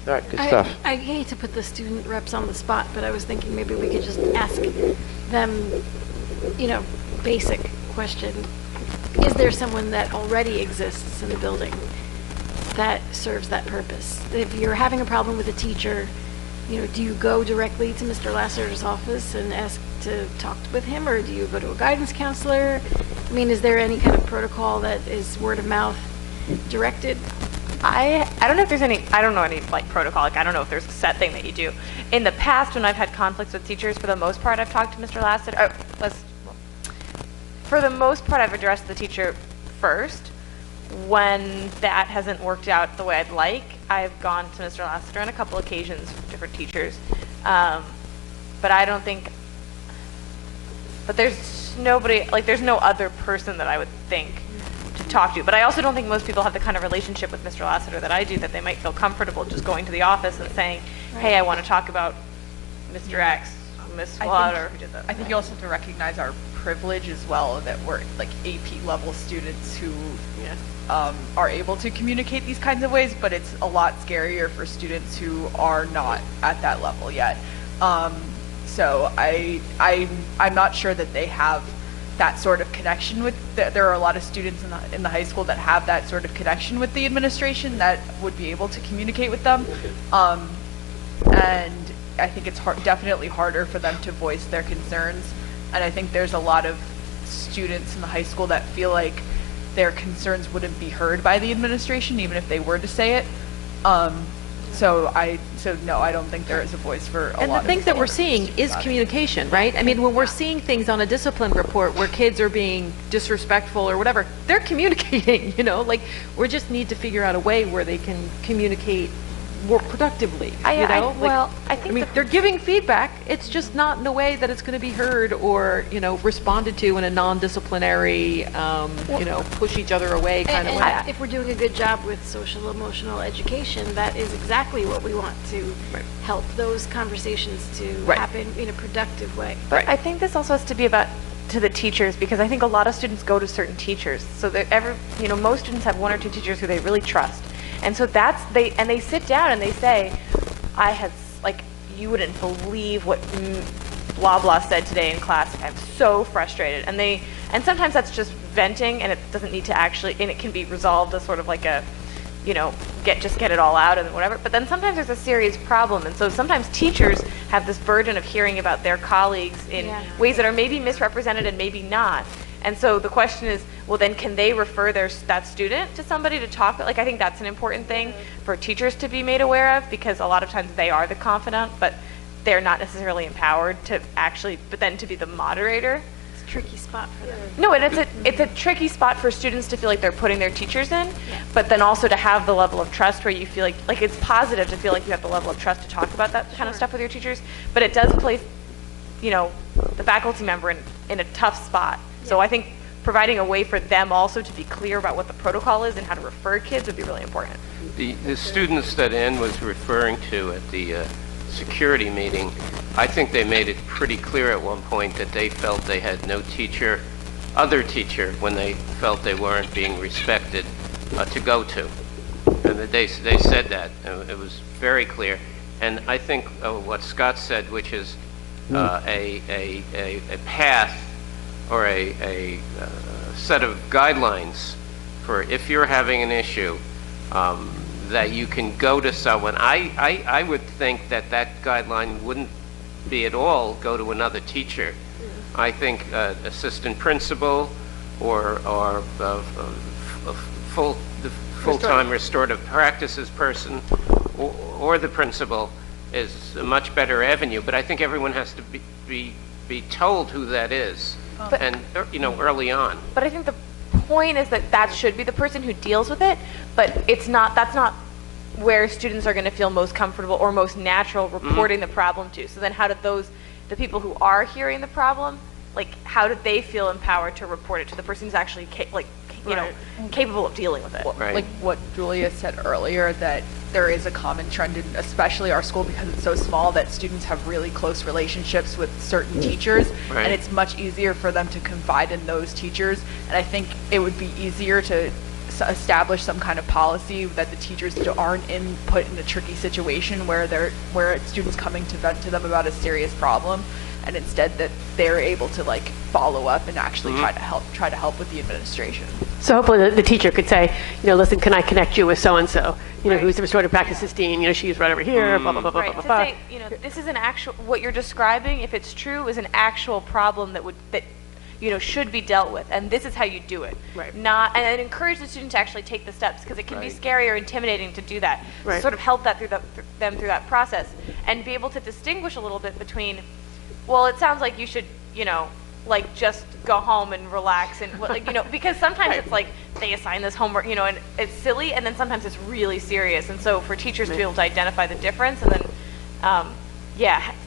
All right, good stuff. I hate to put the student reps on the spot, but I was thinking maybe we could just ask them, basic question. Is there someone that already exists in the building that serves that purpose? If you're having a problem with a teacher, do you go directly to Mr. Lasser's office and ask to talk with him, or do you go to a guidance counselor? I mean, is there any kind of protocol that is word of mouth directed? I don't know if there's any, I don't know any protocol, I don't know if there's a set thing that you do. In the past, when I've had conflicts with teachers, for the most part, I've talked to Mr. Lasseter. For the most part, I've addressed the teacher first. When that hasn't worked out the way I'd like, I've gone to Mr. Lasseter on a couple occasions with different teachers. But I don't think, there's nobody, there's no other person that I would think to talk to. But I also don't think most people have the kind of relationship with Mr. Lasseter that I do, that they might feel comfortable just going to the office and saying, hey, I want to talk about Mr. X, Miss Slaughter, who did that. I think you also have to recognize our privilege as well, that we're AP level students who are able to communicate these kinds of ways, but it's a lot scarier for students who are not at that level yet. So I'm not sure that they have that sort of connection with, there are a lot of students in the high school that have that sort of connection with the administration that would be able to communicate with them. And I think it's definitely harder for them to voice their concerns. And I think there's a lot of students in the high school that feel like their concerns wouldn't be heard by the administration, even if they were to say it. So no, I don't think there is a voice for a lot of And the things that we're seeing is communication, right? I mean, when we're seeing things on a discipline report where kids are being disrespectful or whatever, they're communicating, we just need to figure out a way where they can communicate more productively, I I think mean, they're giving feedback. It's just not in a way that it's going to be heard or, responded to in a non-disciplinary, push each other away kind of way. If we're doing a good job with social emotional education, that is exactly what we want to help those conversations to happen in a productive way. But I think this also has to be about to the teachers, because I think a lot of students go to certain teachers. So that most students have one or two teachers who they really trust. And so they sit down and they say, I had, you wouldn't believe what blah blah said today in class. I'm so frustrated. And sometimes that's just venting, and it doesn't need to actually, and it can be resolved as sort of like a, get it all out and whatever. But then sometimes there's a serious problem, and so sometimes teachers have this burden of hearing about their colleagues in ways that are maybe misrepresented and maybe not. And so the question is, well, then can they refer that student to somebody to talk? I think that's an important thing for teachers to be made aware of, because a lot of times they are the confidant, but they're not necessarily empowered to actually, but then to be the moderator. It's a tricky spot for them. No, and it's a tricky spot for students to feel like they're putting their teachers in, but then also to have the level of trust where you feel like it's positive to feel like you have the level of trust to talk about that kind of stuff with your teachers, but it does place, the faculty member in a tough spot. So I think providing a way for them also to be clear about what the protocol is and how to refer kids would be really important. The students that Ann was referring to at the security meeting, I think they made it pretty clear at one point that they felt they had no other teacher, when they felt they weren't being respected, to go to. And they said that. It was very clear. And I think what Scott said, which is a path or a set of guidelines for if you're having an issue, that you can go to someone. I would think that guideline wouldn't be at all go to another teacher. I think assistant principal or full-time restorative practices person or the principal is a much better avenue. But I think everyone has to be told who that is, and early on. But I think the point is that should be the person who deals with it, but that's not where students are going to feel most comfortable or most natural reporting the problem to. So then how do the people who are hearing the problem, how do they feel empowered to report it to the person who's actually capable of dealing with it? Like what Julia said earlier, that there is a common trend in especially our school, because it's so small, that students have really close relationships with certain teachers, and it's much easier for them to confide in those teachers. And I think it would be easier to establish some kind of policy that the teachers aren't put in a tricky situation where students coming to vent to them about a serious problem, and instead that they're able to follow up and actually try to help with the administration. So hopefully the teacher could say, listen, can I connect you with so-and-so, who's the restorative practices dean, she's right over here, blah, blah, blah, blah, blah, blah. To say, this is an actual, what you're describing, if it's true, is an actual problem that should be dealt with, and this is how you do it. And encourage the student to actually take the steps, because it can be scary or intimidating to do that. So sort of help that them through that process, and be able to distinguish a little bit between, well, it sounds like you should, just go home and relax, and because sometimes it's they assign this homework, and it's silly, and then sometimes it's really serious. And so for teachers to be able to identify the difference, and then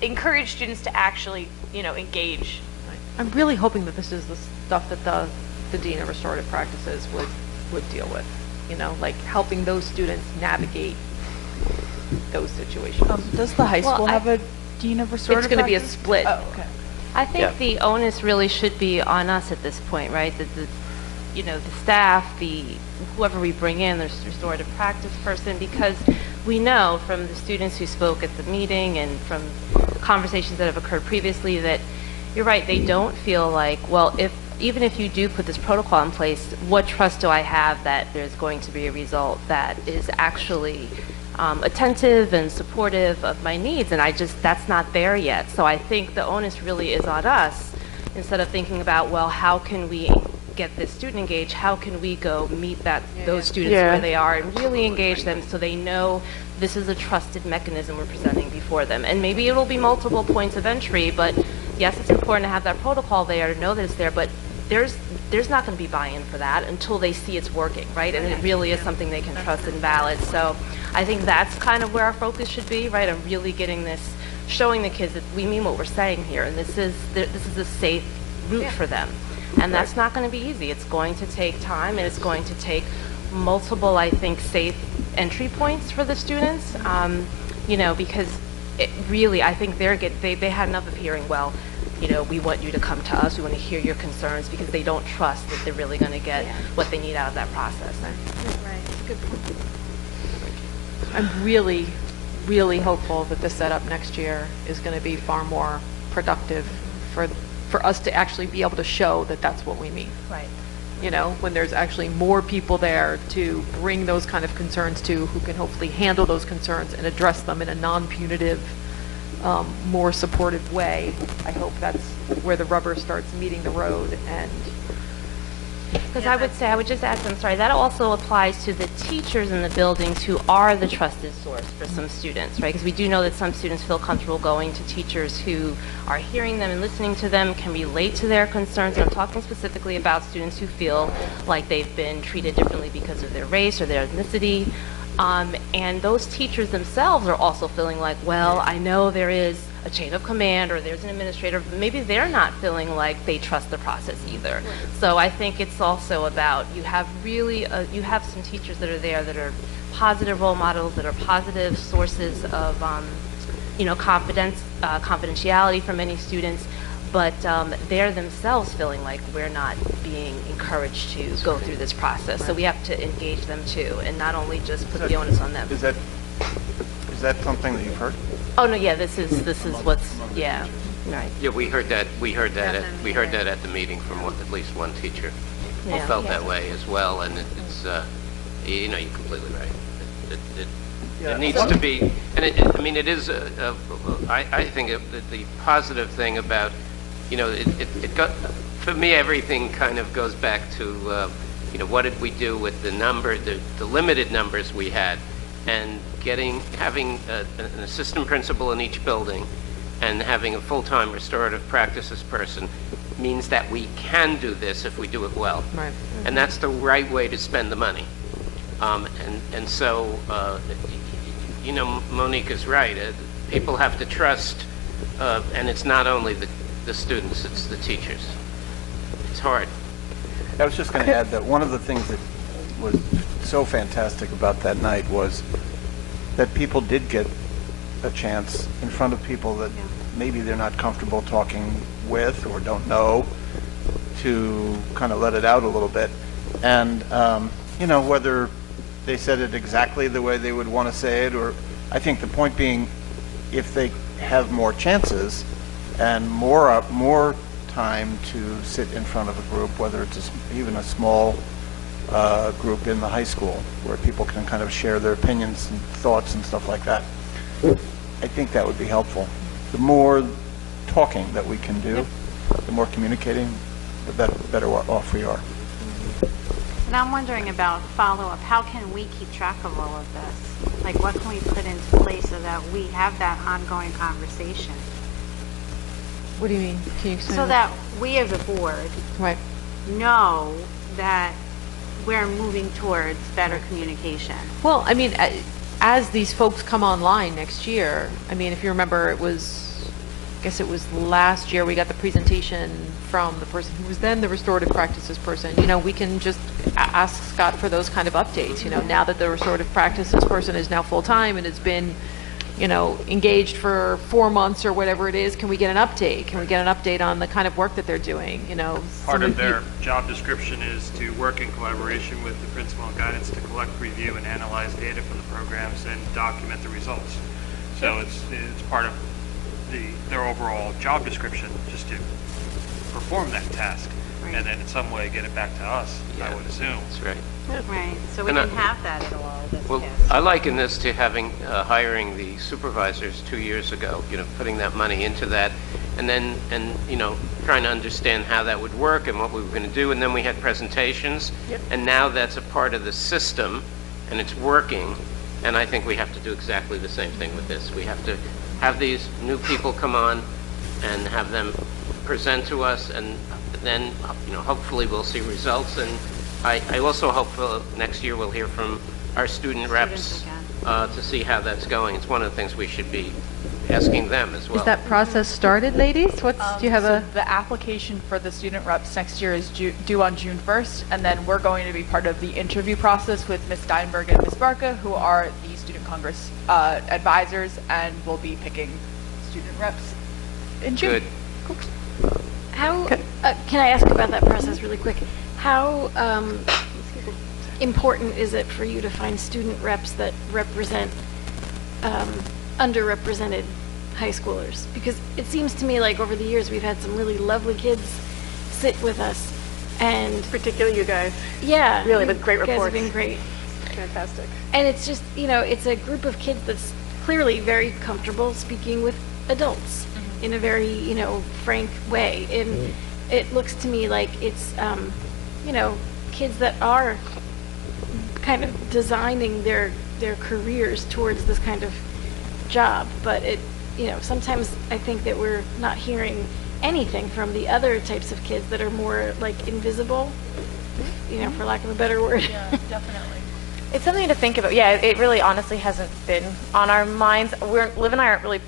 encourage students to actually engage. I'm really hoping that this is the stuff that the Dean of Restorative Practices would deal with, helping those students navigate those situations. Does the high school have a Dean of Restorative It's going to be a Practice? split. Oh, okay. I think the onus really should be on us at this point, right? The staff, whoever we bring in, the restorative practice person, because we know from the students who spoke at the meeting and from conversations that have occurred previously that you're right, they don't feel like, well, even if you do put this protocol in place, what trust do I have that there's going to be a result that is actually attentive and supportive of my needs? And that's not there yet. So I think the onus really is on us, instead of thinking about, well, how can we get this student engaged? How can we go meet those students where they are and really engage them so they know this is a trusted mechanism we're presenting before them? And maybe it'll be multiple points of entry, but yes, it's important to have that protocol there, to know that it's there, but there's not going to be buy-in for that until they see it's working, right? And it really is something they can trust and valid. So I think that's kind of where our focus should be, right? Of really getting this, showing the kids that we mean what we're saying here, and this is a safe route for them. And that's not going to be easy. It's going to take time, and it's going to take multiple, I think, safe entry points for the students, you know, because it really, I think they had enough of hearing, well, you know, we want you to come to us, we want to hear your concerns, because they don't trust that they're really going to get what they need out of that process. Right, good point. I'm really, really hopeful that the setup next year is going to be far more productive for us to actually be able to show that that's what we mean. Right. You know, when there's actually more people there to bring those kind of concerns to, who can hopefully handle those concerns and address them in a non-punitive, more supportive way. I hope that's where the rubber starts meeting the road. And because I would just add, I'm sorry, that also applies to the teachers in the buildings who are the trusted source for some students, right? Because we do know that some students feel comfortable going to teachers who are hearing them and listening to them, can relate to their concerns. And I'm talking specifically about students who feel like they've been treated differently because of their race or their ethnicity. And those teachers themselves are also feeling like, well, I know there is a chain of command or there's an administrator, but maybe they're not feeling like they trust the process either. Right. So I think it's also about, you have some teachers that are there that are positive role models, that are positive sources of, you know, confidentiality for many students, but they're themselves feeling like we're not being encouraged to go through this process. So we have to engage them too, and not only just put the onus on them. Is that something that you've heard? Oh no, yeah, this is what's, yeah, right. Yeah, we heard that at the meeting from at least one teacher who felt that way as well, and it's you know, you're completely right. It needs to be, and I mean, it is I think the positive thing about, you know, it got, for me, everything kind of goes back to you know, what did we do with the limited numbers we had, and having an assistant principal in each building and having a full-time restorative practices person means that we can do this if we do it well. Right. Mm-hmm. And that's the right way to spend the money. And so, you know, Monique is right. People have to trust, and it's not only the students, it's the teachers. It's hard. I was just going to add that one of the things that was so fantastic about that night was that people did get a chance in front of people that maybe they're not comfortable talking with or don't know, to kind of let it out a little bit. And, you know, whether they said it exactly the way they would want to say it, or I think the point being, if they have more chances and more time to sit in front of a group, whether it's even a small group in the high school where people can kind of share their opinions and thoughts and stuff like that, I think that would be helpful. The more talking that we can do, the more communicating, the better off we are. And I'm wondering about follow-up. How can we keep track of all of this? Like, what can we put into place so that we have that ongoing conversation? What do you mean? Can you explain? So that we as a board know that we're moving towards better communication. Well, I mean, as these folks come online next year, I mean, if you remember, I guess it was last year, we got the presentation from the person who was then the restorative practices person. You know, we can just ask Scott for those kind of updates. You know, now that the restorative practices person is now full-time and has been, you know, engaged for 4 months or whatever it is, can we get an update? Can we get an update on the kind of work that they're doing? You know, part of their job description is to work in collaboration with the principal and guidance to collect, review, and analyze data from the programs and document the results. So it's part of their overall job description, just to perform that task, and then in some way get it back to us. I would assume. That's right. Right. So we can have that in all of this. Well, I liken this to hiring the supervisors 2 years ago, you know, putting that money into that, and you know, trying to understand how that would work and what we were going to do, and then we had presentations, and now that's a part of the system, and it's working, and I think we have to do exactly the same thing with this. We have to have these new people come on and have them present to us, and then hopefully we'll see results. And I also hope next year we'll hear from our student reps to see how that's going. It's one of the things we should be asking them as well. Is that process started, ladies? Do you have so the application for the student reps next year is due on June 1st, and then we're going to be part of the interview process with Ms. Steinberg and Ms. Barca, who are the Student Congress advisors, and we'll be picking student reps in June. Good. Cool. How, can I ask about that process really quick? How important is it for you to find student reps that represent underrepresented high schoolers? Because it seems to me like over the years we've had some really lovely kids sit with us, and Particularly you guys. yeah, Really, with great you guys have reports. been great. Fantastic. And it's just, it's a group of kids that's clearly very comfortable speaking with adults in a very, frank way. And it looks to me like it's, kids that are kind of designing their careers towards this kind of job. But sometimes I think that we're not hearing anything from the other types of kids that are more like invisible, for lack of a better word. Yeah, definitely. It's something to think about. Yeah, it really honestly hasn't been on our minds. Liv and I aren't really,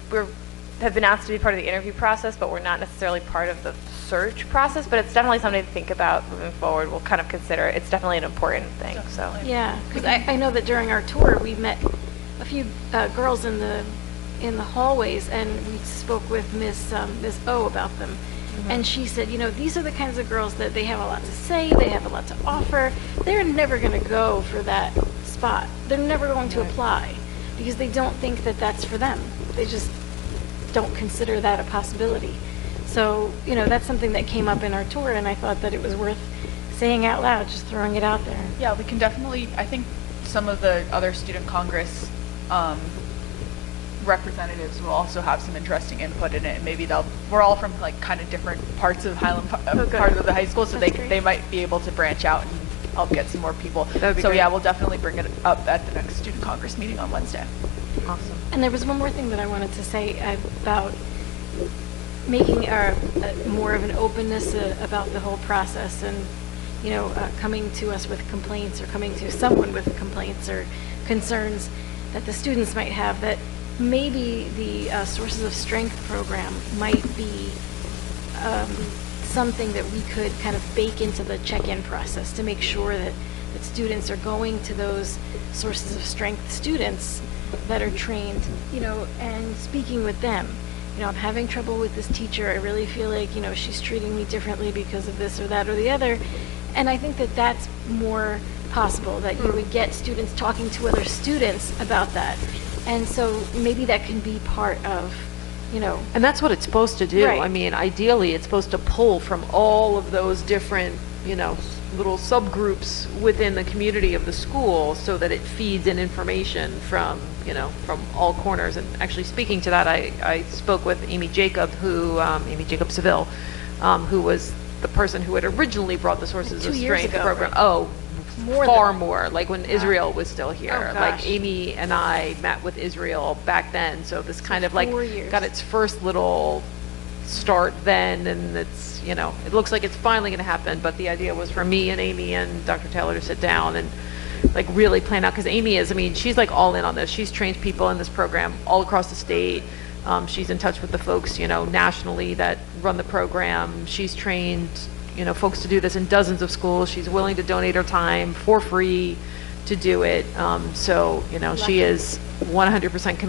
have been asked to be part of the interview process, but we're not necessarily part of the search process, but it's definitely something to think about moving forward. We'll kind of consider it. It's definitely an important thing. So Yeah, because I know that during our tour we met a few girls in the hallways, and we spoke with Miss O about them. And she said, these are the kinds of girls that they have a lot to say, they have a lot to offer. They're never going to go for that spot. They're never going to apply because they don't think that that's for them. They just don't consider that a possibility. So, that's something that came up in our tour, and I thought that it was worth saying out loud, just throwing it out there. Yeah, we can definitely, I think some of the other Student Congress representatives will also have some interesting input in it, and maybe we're all from like kind of different parts of Highland, part of the high school, so they might be able to branch out and help get some more people. So great. yeah, we'll definitely bring it up at the next Student Congress meeting on Wednesday. Awesome. And there was one more thing that I wanted to say about making more of an openness about the whole process, and coming to us with complaints, or coming to someone with complaints or concerns that the students might have, that maybe the Sources of Strength program might be something that we could kind of bake into the check-in process to make sure that students are going to those Sources of Strength students that are trained, and speaking with them. I'm having trouble with this teacher. I really feel like, she's treating me differently because of this or that or the other. And I think that that's more possible, that you would get students talking to other students about that. And so maybe that can be part of, And that's what it's supposed to do. Right. I mean, ideally, it's supposed to pull from all of those different, little subgroups within the community of the school, so that it feeds in information from, from all corners. And actually, speaking to that, I spoke with Amy Jacob, Amy Jacob Seville, who was the person who had originally brought the Sources of Strength program. Right? Oh, far more, like when Israel was still here. Oh, like gosh. Amy and I met with Israel back then, so this kind of like 4 years. got its first little start then, and it's, it looks like it's finally going to happen, but the idea was for me and Amy and Dr. Taylor to sit down and like really plan out, because Amy is, she's like all in on this. She's trained people in this program all across the state. She's in touch with the folks, nationally that run the program. She's trained folks to do this in dozens of schools. She's willing to donate her time for free to do it. So, she is 100%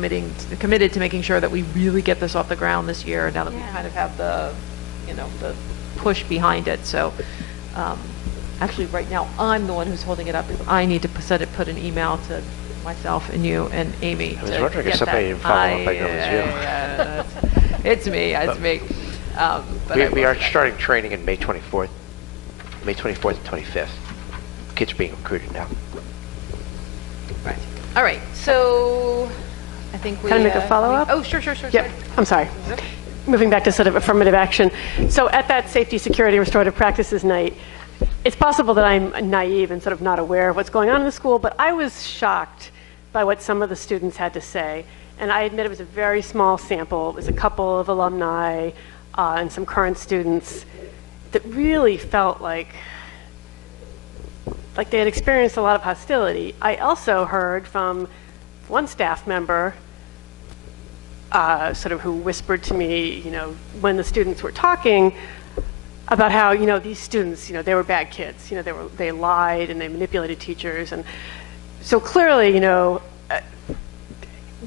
committed to making sure that we really get this off the ground this year, now that we kind of have the push behind it. So, actually right now I'm the one who's holding it up, because I need to put an email to myself and you and Amy. I was wondering if somebody didn't follow up. I know it was you. It's me. But We are starting training in May 24th and 25th. Kids are being recruited now. Right. All right. So I think we... Can I make a follow-up? Oh, sure. Yep, I'm sorry. Moving back to sort of affirmative action. So at that safety, security, restorative practices night, it's possible that I'm naive and sort of not aware of what's going on in the school, but I was shocked by what some of the students had to say. And I admit it was a very small sample. It was a couple of alumni and some current students. that really felt like they had experienced a lot of hostility. I also heard from one staff member sort of who whispered to me, when the students were talking about how, these students, they were bad kids. They lied and they manipulated teachers. And so clearly,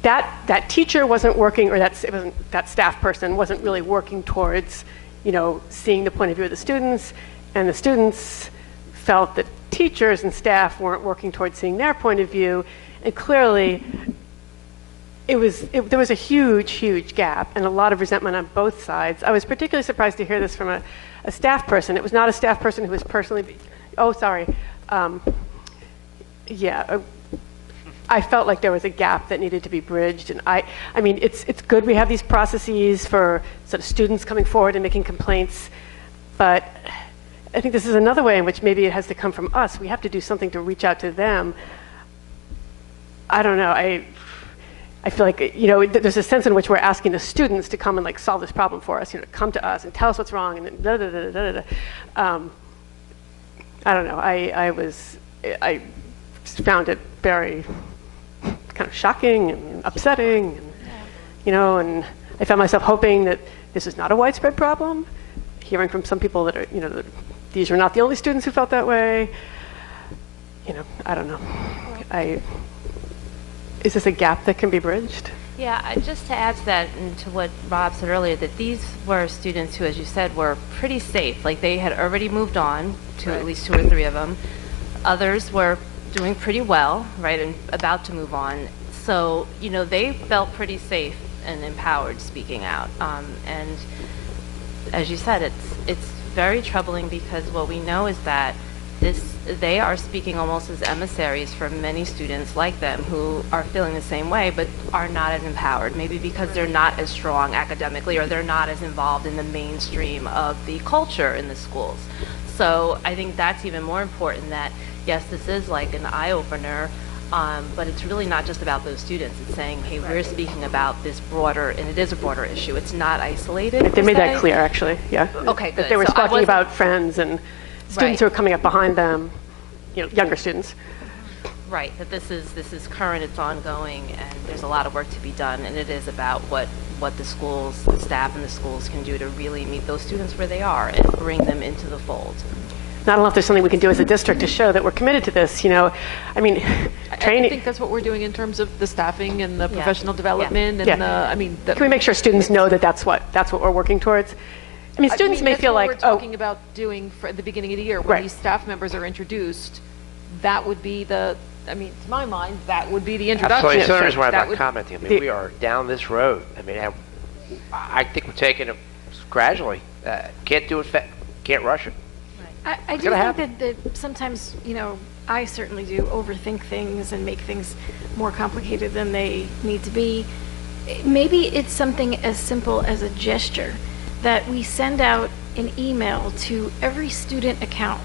that teacher wasn't working, or that staff person wasn't really working towards, seeing the point of view of the students, and the students felt that teachers and staff weren't working towards seeing their point of view, and clearly there was a huge gap and a lot of resentment on both sides. I was particularly surprised to hear this from a staff person. It was not a staff person who was personally, I felt like there was a gap that needed to be bridged, and I mean, it's good we have these processes for sort of students coming forward and making complaints, but I think this is another way in which maybe it has to come from us. We have to do something to reach out to them. I don't know. I feel like, there's a sense in which we're asking the students to come and solve this problem for us, come to us and tell us what's wrong, and then I don't know. I found it very kind of shocking and upsetting, and, and I found myself hoping that this is not a widespread problem, hearing from some people that are, that these are not the only students who felt that way. I don't know. Is this a gap that can be bridged? Yeah, just to add to that and to what Rob said earlier, that these were students who, as you said, were pretty safe. Like, they had already moved on to at least 2 or 3 of them. Others were doing pretty well, right, and about to move on. So, they felt pretty safe and empowered speaking out. And as you said, it's very troubling, because what we know is that they are speaking almost as emissaries for many students like them who are feeling the same way but are not as empowered, maybe because they're not as strong academically, or they're not as involved in the mainstream of the culture in the schools. So I think that's even more important, that yes, this is like an eye-opener, but it's really not just about those students. It's saying, hey, we're speaking about this broader, and it is a broader issue. It's not isolated. They made that clear, actually, yeah. Okay, good. That they were talking about friends and students who are coming up behind them, younger students. Right, that this is current, it's ongoing, and there's a lot of work to be done, and it is about what the schools, the staff in the schools can do to really meet those students where they are and bring them into the fold. I don't know if there's something we can do as a district to show that we're committed to this, I mean, training. I think that's what we're doing in terms of the staffing and the professional development, and can we make sure students know that that's what we're working towards? I mean, students may feel like, we're talking about doing at the beginning of the year, when these staff members are introduced, that would be to my mind, that would be the introduction. Absolutely. So there's why I'm not commenting. I mean, we are down this road. I mean, I think we're taking it gradually. Can't do it can't rush it. I do think that sometimes, I certainly do overthink things and make things more complicated than they need to be. Maybe it's something as simple as a gesture, that we send out an email to every student account,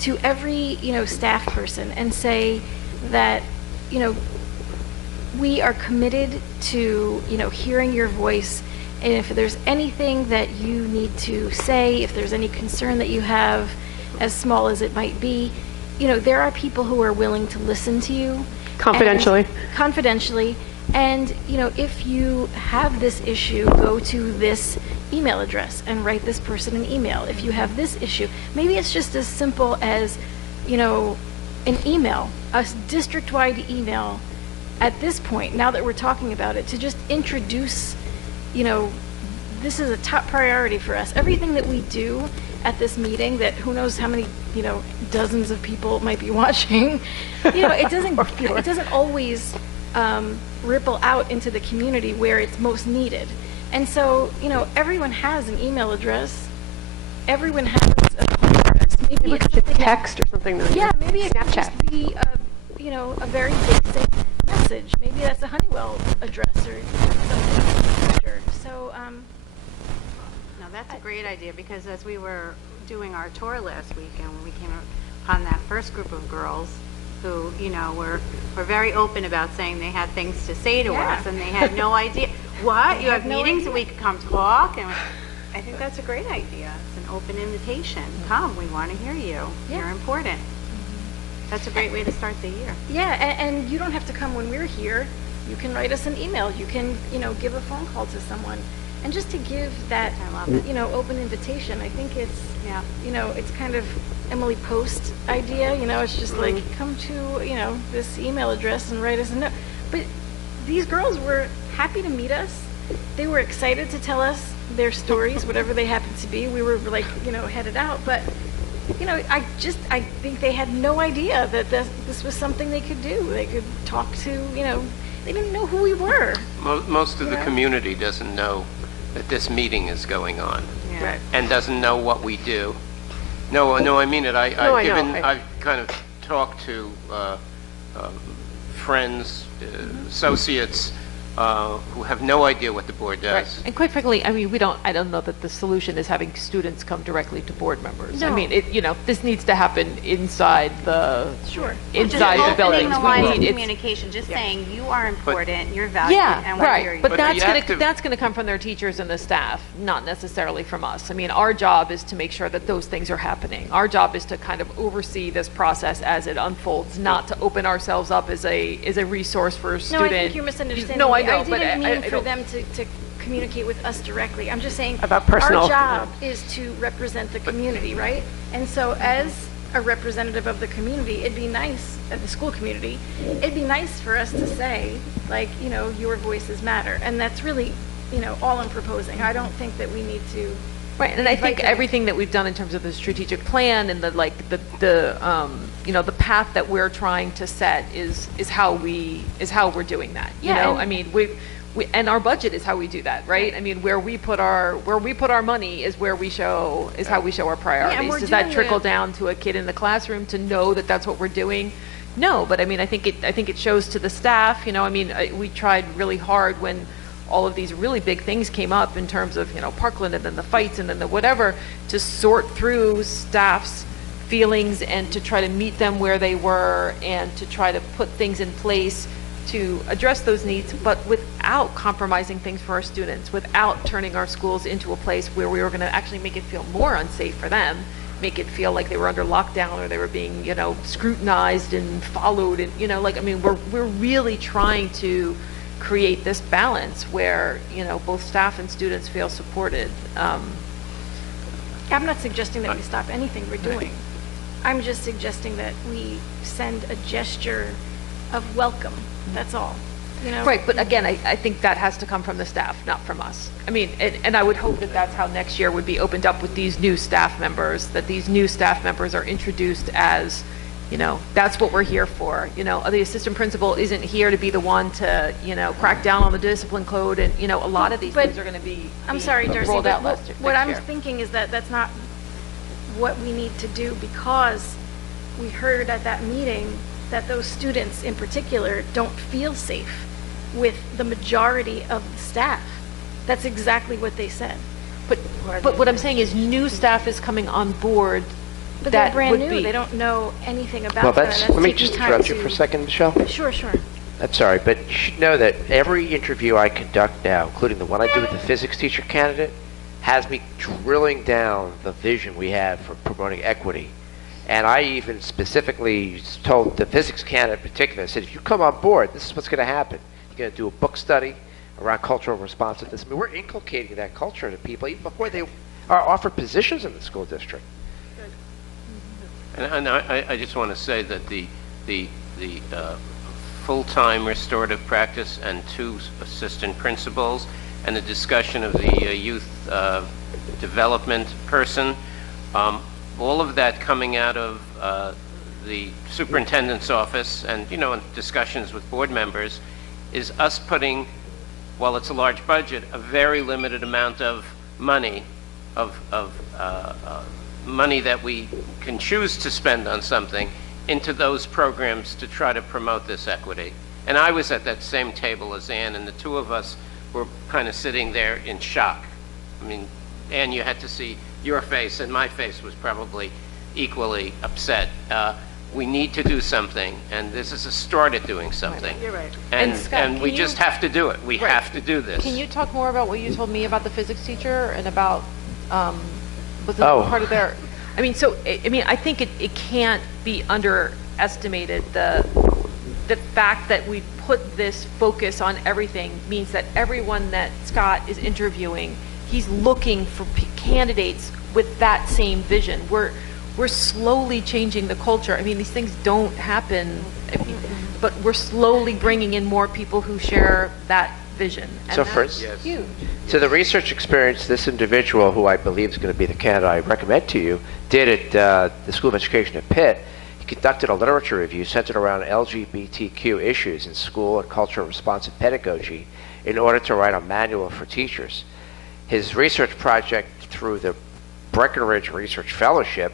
to every, staff person, and say that, we are committed to, hearing your voice, and if there's anything that you need to say, if there's any concern that you have, as small as it might be, there are people who are willing to listen to you. Confidentially, and, if you have this issue, go to this email address and write this person an email. If you have this issue, maybe it's just as simple as, an email, a district-wide email at this point, now that we're talking about it, to just introduce, this is a top priority for us. Everything that we do at this meeting, that who knows how many, dozens of people might be watching, it doesn't always ripple out into the community where it's most needed. And so, everyone has an email address. Everyone has a phone address. Maybe it's something text or something. Yeah, maybe it could just be a very basic message. Maybe that's a Honeywell address or something. So, no, that's a great idea, because as we were doing our tour last week, and when we came upon that first group of girls who, were very open about saying they had things to say to us, and they had no idea. What? You have meetings and we could come talk? And I think that's a great idea. It's an open invitation. Come, we want to hear you. Yeah. You're important. That's a great way to start the year. Yeah, and you don't have to come when we're here. You can write us an email. You can, give a phone call to someone. And just to give that, I love it. open invitation, I think it's, Yeah. it's kind of Emily Post idea, it's just like, come to, this email address and write us a note. But these girls were happy to meet us. They were excited to tell us their stories, whatever they happened to be. We were like, headed out. But, I think they had no idea that this was something they could do. They could talk to, they didn't know who we were. Most of the community doesn't know that this meeting is going on. Yeah. Right. And doesn't know what we do. No, I mean it. I know. I've kind of talked to friends, associates, who have no idea what the board does. Right. And quite frankly, I mean, I don't know that the solution is having students come directly to board members. I No. mean, this needs to happen inside the, Sure. inside the building. Opening the lines of communication, just saying you are important, you're valued, and we're here. But But that's you going have to- that's going to come from their teachers and the staff, not necessarily from us. I mean, our job is to make sure that those things are happening. Our job is to kind of oversee this process as it unfolds, not to open ourselves up as a resource for a student. No, I think you're misunderstanding. No, I me. know, but didn't mean for don't- them to communicate with us directly. I'm just saying About personal. our job is to represent the community, right? And so as a representative of the community, it'd be nice, the school community, it'd be nice for us to say, like, your voices matter. And that's really, all I'm proposing. I don't think that we need to. Right, and I think invite them. everything that we've done in terms of the strategic plan and the path that we're trying to set is how we're doing that. Yeah, and- I mean, we and our budget is how we do that, right? I mean, where we put our money is how we show our priorities. we're Does that doing trickle the- down to a kid in the classroom to know that that's what we're doing? No, but I mean, I think it shows to the staff. I mean, we tried really hard when all of these really big things came up in terms of, Parkland and then the fights and then the whatever, to sort through staff's feelings and to try to meet them where they were and to try to put things in place to address those needs, but without compromising things for our students, without turning our schools into a place where we were going to actually make it feel more unsafe for them, make it feel like they were under lockdown or they were being, scrutinized and followed. And, I mean, we're really trying to create this balance where, both staff and students feel supported. I'm not suggesting that we stop anything we're doing. I'm just suggesting that we send a gesture of welcome. That's all. Right, but again, I think that has to come from the staff, not from us. I mean, and I would hope that that's how next year would be opened up with these new staff members, that these new staff members are introduced as, that's what we're here for. The assistant principal isn't here to be the one to, crack down on the discipline code, and, a lot of these But things are going to be I'm sorry, Darcy, rolled but out what next I'm year. thinking is that that's not what we need to do, because we heard at that meeting that those students in particular don't feel safe with the majority of the staff. That's exactly what they said. But what I'm saying is new staff is coming on board. But they're that brand would new. be- They don't know anything about Well, that. and let me taking just time interrupt you to- for a second, Michelle. Sure, sure. I'm sorry, but you should know that every interview I conduct now, including the one I do with the physics teacher candidate, has me drilling down the vision we have for promoting equity. And I even specifically told the physics candidate in particular, I said, if you come on board, this is what's going to happen. You're going to do a book study around cultural responsiveness. I mean, we're inculcating that culture to people even before they are offered positions in the school district. And I just want to say that the full-time restorative practice and 2 assistant principals and the discussion of the youth development person, all of that coming out of the superintendent's office and, in discussions with board members, is us putting, while it's a large budget, a very limited amount of money, money that we can choose to spend on something into those programs to try to promote this equity. And I was at that same table as Ann, and the 2 of us were kind of sitting there in shock. I mean, Ann, you had to see your face, and my face was probably equally upset. We need to do something, and this is a start at doing something. You're right. And Scott, And we can just you- have to do it. We Right. have to do this. Can you talk more about what you told me about the physics teacher and about wasn't part of their, I mean, so, I mean, I think it can't be underestimated. The fact that we put this focus on everything means that everyone that Scott is interviewing, he's looking for candidates with that same vision. We're slowly changing the culture. I mean, these things don't happen, but we're slowly bringing in more people who share that vision. And So that's first, huge. So the research experience this individual, who I believe is going to be the candidate I recommend to you, did at the School of Education at Pitt. He conducted a literature review centered around LGBTQ issues in school and cultural responsive pedagogy in order to write a manual for teachers. His research project through the Breckenridge Research Fellowship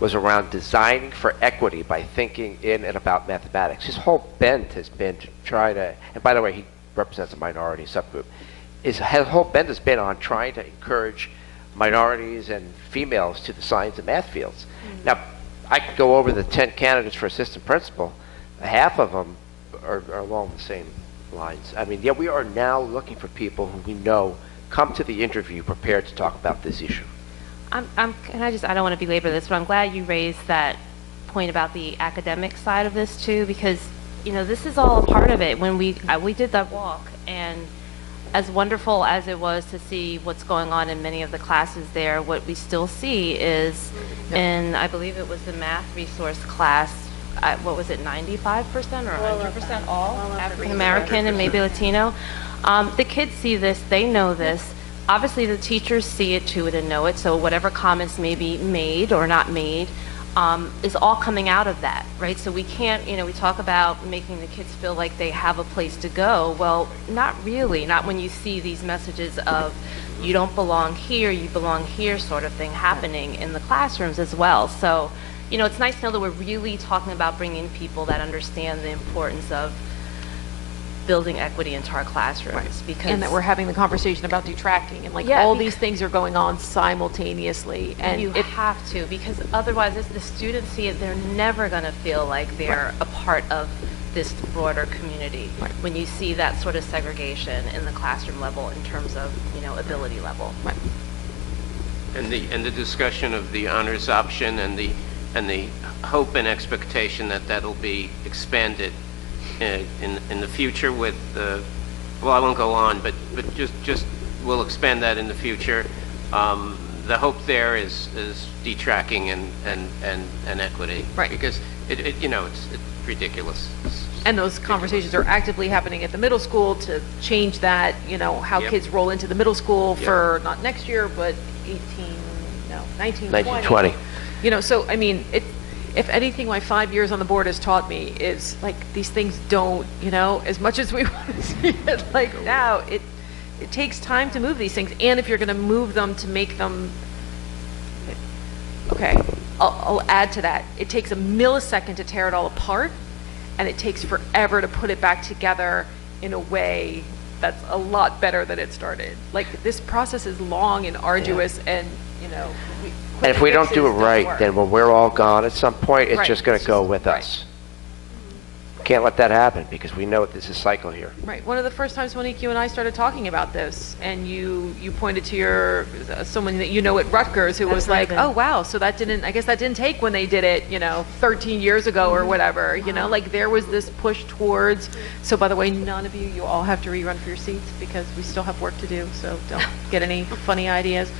was around designing for equity by thinking in and about mathematics. His whole bent has been to try to, and by the way, he represents a minority subgroup, his whole bent has been on trying to encourage minorities and females to the science and math fields. Now, I could go over the 10 candidates for assistant principal. Half of them are along the same lines. I mean, yeah, we are now looking for people who we know come to the interview prepared to talk about this issue. I don't want to belabor this, but I'm glad you raised that point about the academic side of this too, because, you know, this is all a part of it. When we did that walk, and as wonderful as it was to see what's going on in many of the classes there, what we still see is in, I believe it was the math resource class, what was it, 95% or 100% all African American and maybe Latino. The kids see this, they know this. Obviously, the teachers see it too and know it, so whatever comments may be made or not made is all coming out of that, right? So we can't, you know, we talk about making the kids feel like they have a place to go. Well, not really, not when you see these messages of you don't belong here, you belong here sort of thing happening in the classrooms as well. So, you know, it's nice to know that we're really talking about bringing people that understand the importance of building equity into our classrooms, because And that we're having the conversation about detracting, and like all these things are going on simultaneously. And you have to, because otherwise, if the students see it, they're never going to feel like they're a part of this broader community. When you see that sort of segregation in the classroom level in terms of, you know, ability level. And the discussion of the honors option and the hope and expectation that that'll be expanded in the future with well, I won't go on, but just we'll expand that in the future. The hope there is detracking and equity, right? Because it you know, it's ridiculous. And those conversations are actively happening at the middle school to change that, you know, how kids roll into the middle school for not next year, but 19, 20. You know, so I mean, if anything, my 5 years on the board has taught me is like these things don't, you know, as much as we want to see it like now, it takes time to move these things. And if you're going to move them to make them, okay, I'll add to that. It takes a millisecond to tear it all apart, and it takes forever to put it back together in a way that's a lot better than it started. Like this process is long and arduous, and you know. And if we don't do it right, then when we're all gone at some point, it's just going to go with us. Can't let that happen, because we know this is a cycle here. Right. One of the first times, Monique, you and I started talking about this, and you pointed to your someone that you know at Rutgers who was like, oh wow, so I guess that didn't take when they did it, you know, 13 years ago or whatever. You know, like there was this push towards. So by the way, none of you all have to rerun for your seats because we still have work to do. So don't get any funny ideas.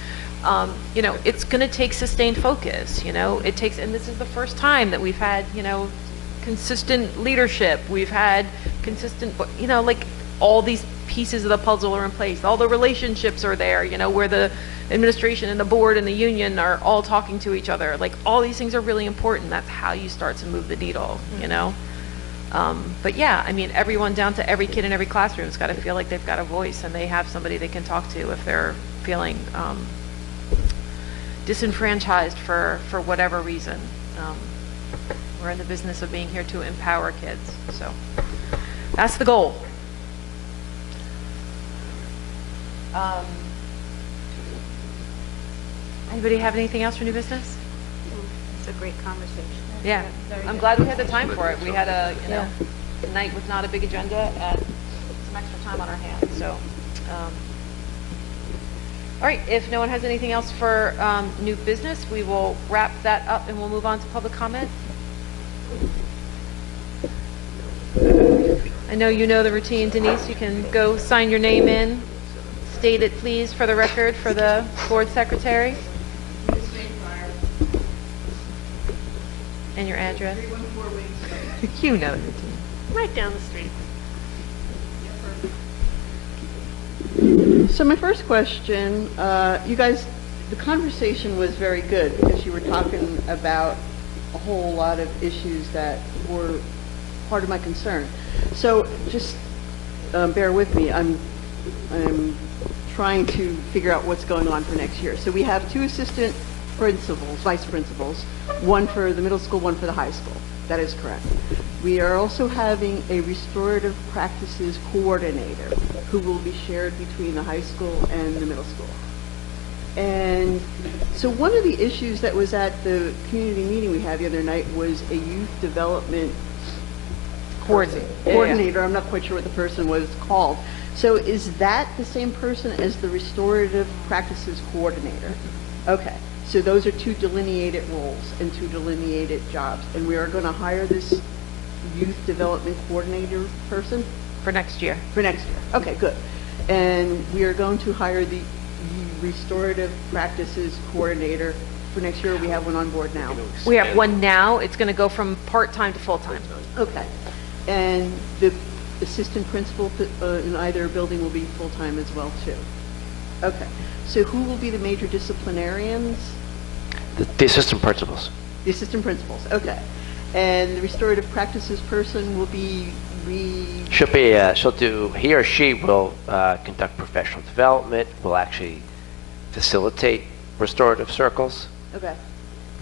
You know, it's going to take sustained focus. You know, it takes, and this is the first time that we've had, you know, consistent leadership. We've had consistent, you know, like all these pieces of the puzzle are in place. All the relationships are there, you know, where the administration and the board and the union are all talking to each other. Like all these things are really important. That's how you start to move the needle, you know. But yeah, I mean, everyone down to every kid in every classroom has got to feel like they've got a voice and they have somebody they can talk to if they're feeling disenfranchised for whatever reason. We're in the business of being here to empower kids, so that's the goal. Anybody have anything else for new business? It's a great conversation. Yeah, I'm glad we had the time for it. We had a night with not a big agenda and some extra time on our hands, so. All right, if no one has anything else for new business, we will wrap that up and we'll move on to public comment. I know you know the routine, Denise. You can go sign your name in. State it, please, for the record, for the board secretary. And your address. You know the routine. Right down the street. So my first question, you guys, the conversation was very good because you were talking about a whole lot of issues that were part of my concern. So just bear with me. I'm trying to figure out what's going on for next year. So we have 2 assistant principals, vice principals, one for the middle school, one for the high school. That is correct. We are also having a restorative practices coordinator who will be shared between the high school and the middle school. And so one of the issues that was at the community meeting we had the other night was a youth development coordinator. I'm not quite sure what the person was called. So is that the same person as the restorative practices coordinator? Okay. So those are 2 delineated roles and 2 delineated jobs. And we are going to hire this youth development coordinator person? For next year. For next year. Okay, good. And we are going to hire the restorative practices coordinator for next year. We have one on board now. We have one now. It's going to go from part-time to full-time. Okay. And the assistant principal in either building will be full-time as well, too. Okay. So who will be the major disciplinarians? The assistant principals. The assistant principals, okay. And the restorative practices person will be he or she will conduct professional development, will actually facilitate restorative circles. Okay.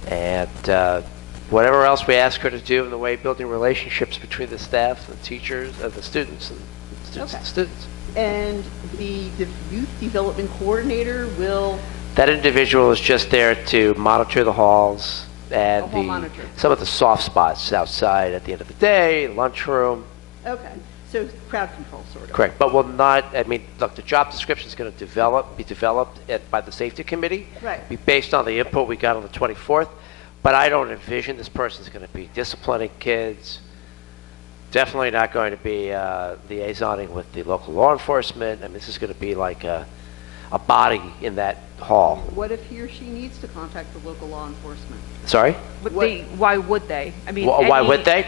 And whatever else we ask her to do in the way of building relationships between the staff, the teachers, and the students, and students Okay. and students. And the youth development coordinator will... That individual is just there to monitor the halls and hall monitor. some of the soft spots outside at the end of the day, lunchroom. Okay. So crowd control, sort of. Correct. But will not, I mean, look, the job description is going to be developed by the safety committee. Right. Be based on the input we got on the 24th. But I don't envision this person is going to be disciplining kids. Definitely not going to be liaisoning with the local law enforcement. I mean, this is going to be like a body in that hall. What if he or she needs to contact the local law enforcement? Sorry? Why would they? I mean, Why would they?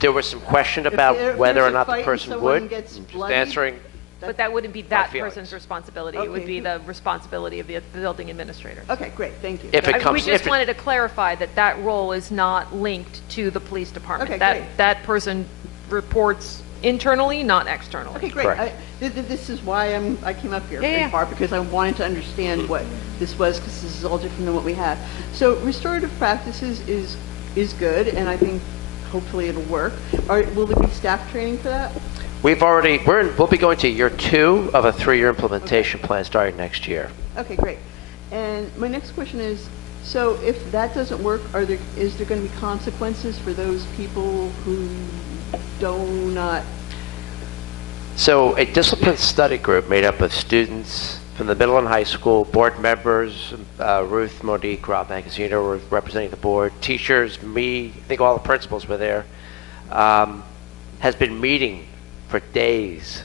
There was some question about If whether or there's a not the fight and person someone would. gets I'm just bloodied, answering. But that wouldn't be that feelings. person's responsibility. It would Okay. be the responsibility of the building administrator. Okay, great. Thank you. If it We comes, just if it, wanted to clarify that that role is not linked to the police department. Okay, That great. that person reports internally, not externally. Okay, great. Correct. This is why I came up here, Yeah. in part, because I wanted to understand what this was, because this is all different than what we have. So restorative practices is good, and I think hopefully it'll work. Will there be staff training for that? we'll be going to year 2 of a 3-year implementation plan starting next year. Okay, great. And my next question is, so if that doesn't work, is there going to be consequences for those people who do not? So a discipline study group made up of students from the middle and high school, board members, Ruth, Monique, Rob Magaziner were representing the board, teachers, me, I think all the principals were there, has been meeting for days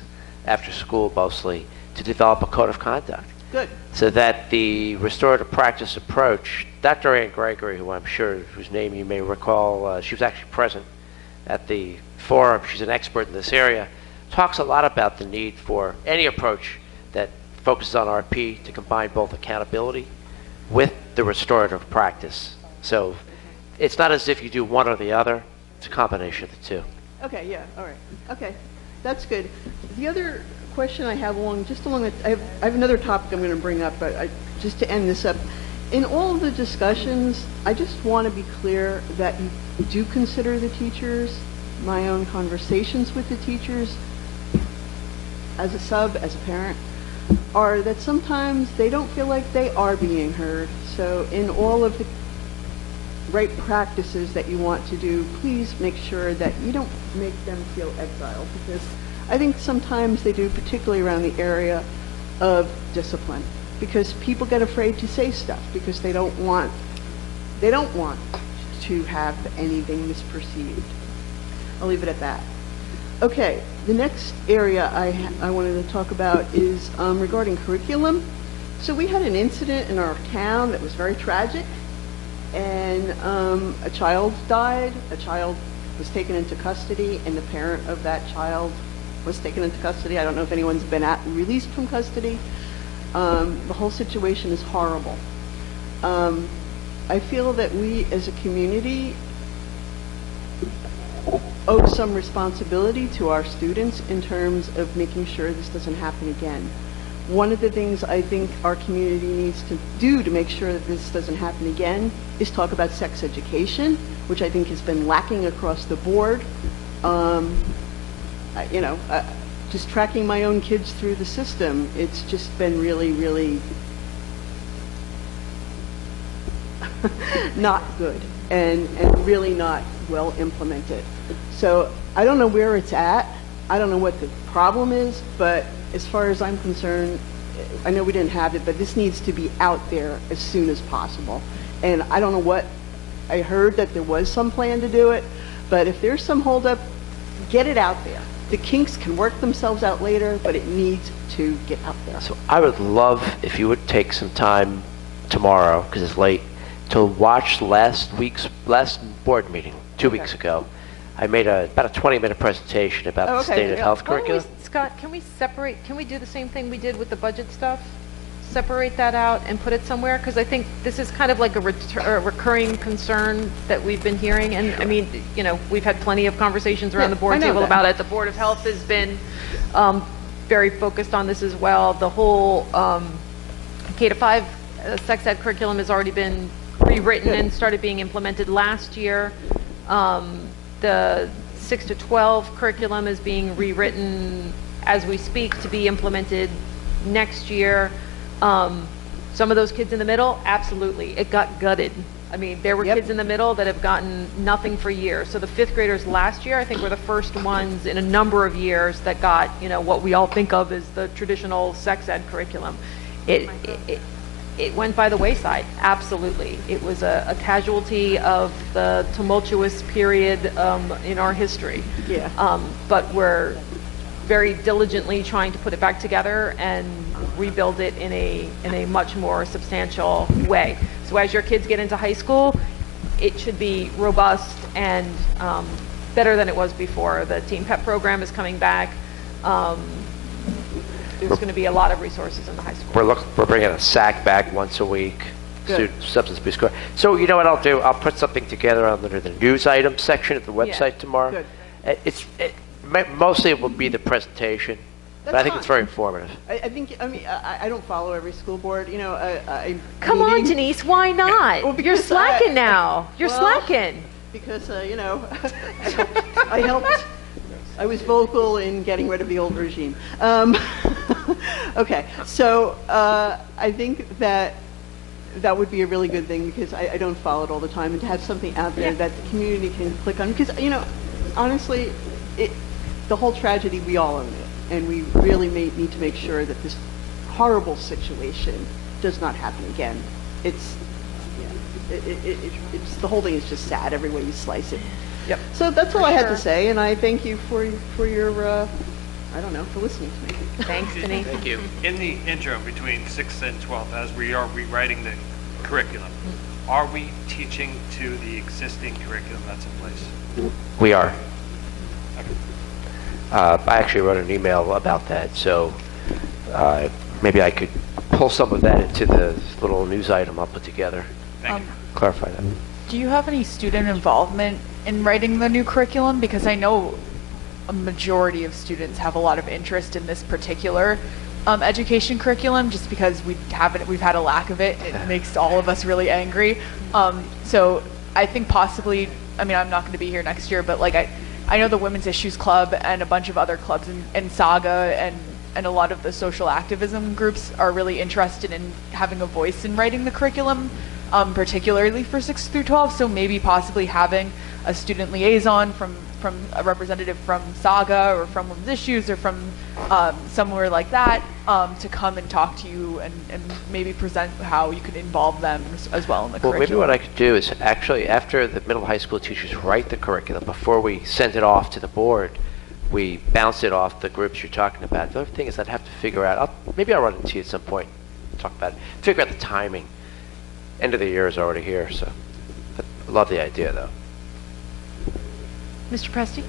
after school mostly to develop a code of conduct. Good. So that the restorative practice approach, Dr. Ann Gregory, whose name you may recall, she was actually present at the forum, she's an expert in this area, talks a lot about the need for any approach that focuses on RP to combine both accountability with the restorative practice. So it's not as if you do one or the other, it's a combination of the two. Okay, yeah, all right. Okay, that's good. The other question I have I have another topic I'm going to bring up, but just to end this up, in all of the discussions, I just want to be clear that you do consider the teachers, my own conversations with the teachers, as a sub, as a parent, are that sometimes they don't feel like they are being heard. So in all of the right practices that you want to do, please make sure that you don't make them feel exiled, because I think sometimes they do, particularly around the area of discipline. because people get afraid to say stuff because they don't want to have anything misperceived. I'll leave it at that. Okay, the next area I wanted to talk about is regarding curriculum. So we had an incident in our town that was very tragic, and a child died. A child was taken into custody, and the parent of that child was taken into custody. I don't know if anyone's been released from custody. The whole situation is horrible. I feel that we as a community owe some responsibility to our students in terms of making sure this doesn't happen again. One of the things I think our community needs to do to make sure that this doesn't happen again is talk about sex education, which I think has been lacking across the board. Just tracking my own kids through the system, it's just been really, really not good and really not well implemented. So I don't know where it's at. I don't know what the problem is, but as far as I'm concerned, I know we didn't have it, but this needs to be out there as soon as possible. And I don't know what, I heard that there was some plan to do it, but if there's some holdup, get it out there. The kinks can work themselves out later, but it needs to get out there. So I would love if you would take some time tomorrow, because it's late, to watch last board meeting, 2 weeks ago. I made about a 20-minute presentation about the state of health curriculum. Scott, can we do the same thing we did with the budget stuff? Separate that out and put it somewhere? Because I think this is kind of like a recurring concern that we've been hearing. And I mean, we've had plenty of conversations around the board table about it. The Board of Health has been very focused on this as well. The whole K-5 sex ed curriculum has already been rewritten and started being implemented last year. The 6 to 12 curriculum is being rewritten as we speak to be implemented next year. Some of those kids in the middle, absolutely, it got gutted. I mean, there were kids in the middle that have gotten nothing for years. So the 5th graders last year, I think, were the first ones in a number of years that got, what we all think of as the traditional sex ed curriculum. It went by the wayside, absolutely. It was a casualty of the tumultuous period in our history. But we're very diligently trying to put it back together and rebuild it in a much more substantial way. So as your kids get into high school, it should be robust and better than it was before. The Teen Pep program is coming back. There's going to be a lot of resources in the high school. We're bringing a SAC back once a week. Student substance abuse course. So you know what I'll do? I'll put something together under the news items section of the website tomorrow. Mostly it will be the presentation, but I think it's very informative. I don't follow every school board. Come on, Denise, why not? Well, you're slacking now. You're slacking. Because, I helped. I was vocal in getting rid of the old regime. Okay, so I think that would be a really good thing because I don't follow it all the time, and to have something out there that the community can click on. Because, honestly, the whole tragedy, we all own it, and we really need to make sure that this horrible situation does not happen again. It's the whole thing is just sad every way you slice it. So that's all I had to say, and I thank you for your, for listening to me. Thanks, Denise. Thank you. In the interim between 6th and 12th, as we are rewriting the curriculum, are we teaching to the existing curriculum that's in place? We are. I actually wrote an email about that, so maybe I could pull some of that into the little news item I'll put together. Thank you. Clarify that. Do you have any student involvement in writing the new curriculum? Because I know a majority of students have a lot of interest in this particular education curriculum, just because we've had a lack of it. It makes all of us really angry. So I think possibly, I'm not going to be here next year, but I know the Women's Issues Club and a bunch of other clubs in Saga and and a lot of the social activism groups are really interested in having a voice in writing the curriculum, particularly for 6 through 12. So maybe possibly having a student liaison from a representative from Saga or from Women's Issues or from somewhere like that to come and talk to you and maybe present how you could involve them as well in the curriculum. Well, maybe what I could do is actually, after the middle high school teachers write the curriculum, before we send it off to the board, we bounce it off the groups you're talking about. The other thing is I'd have to figure out, maybe I'll run into you at some point, talk about it, figure out the timing. End of the year is already here, so I love the idea, though. Mr. Presti?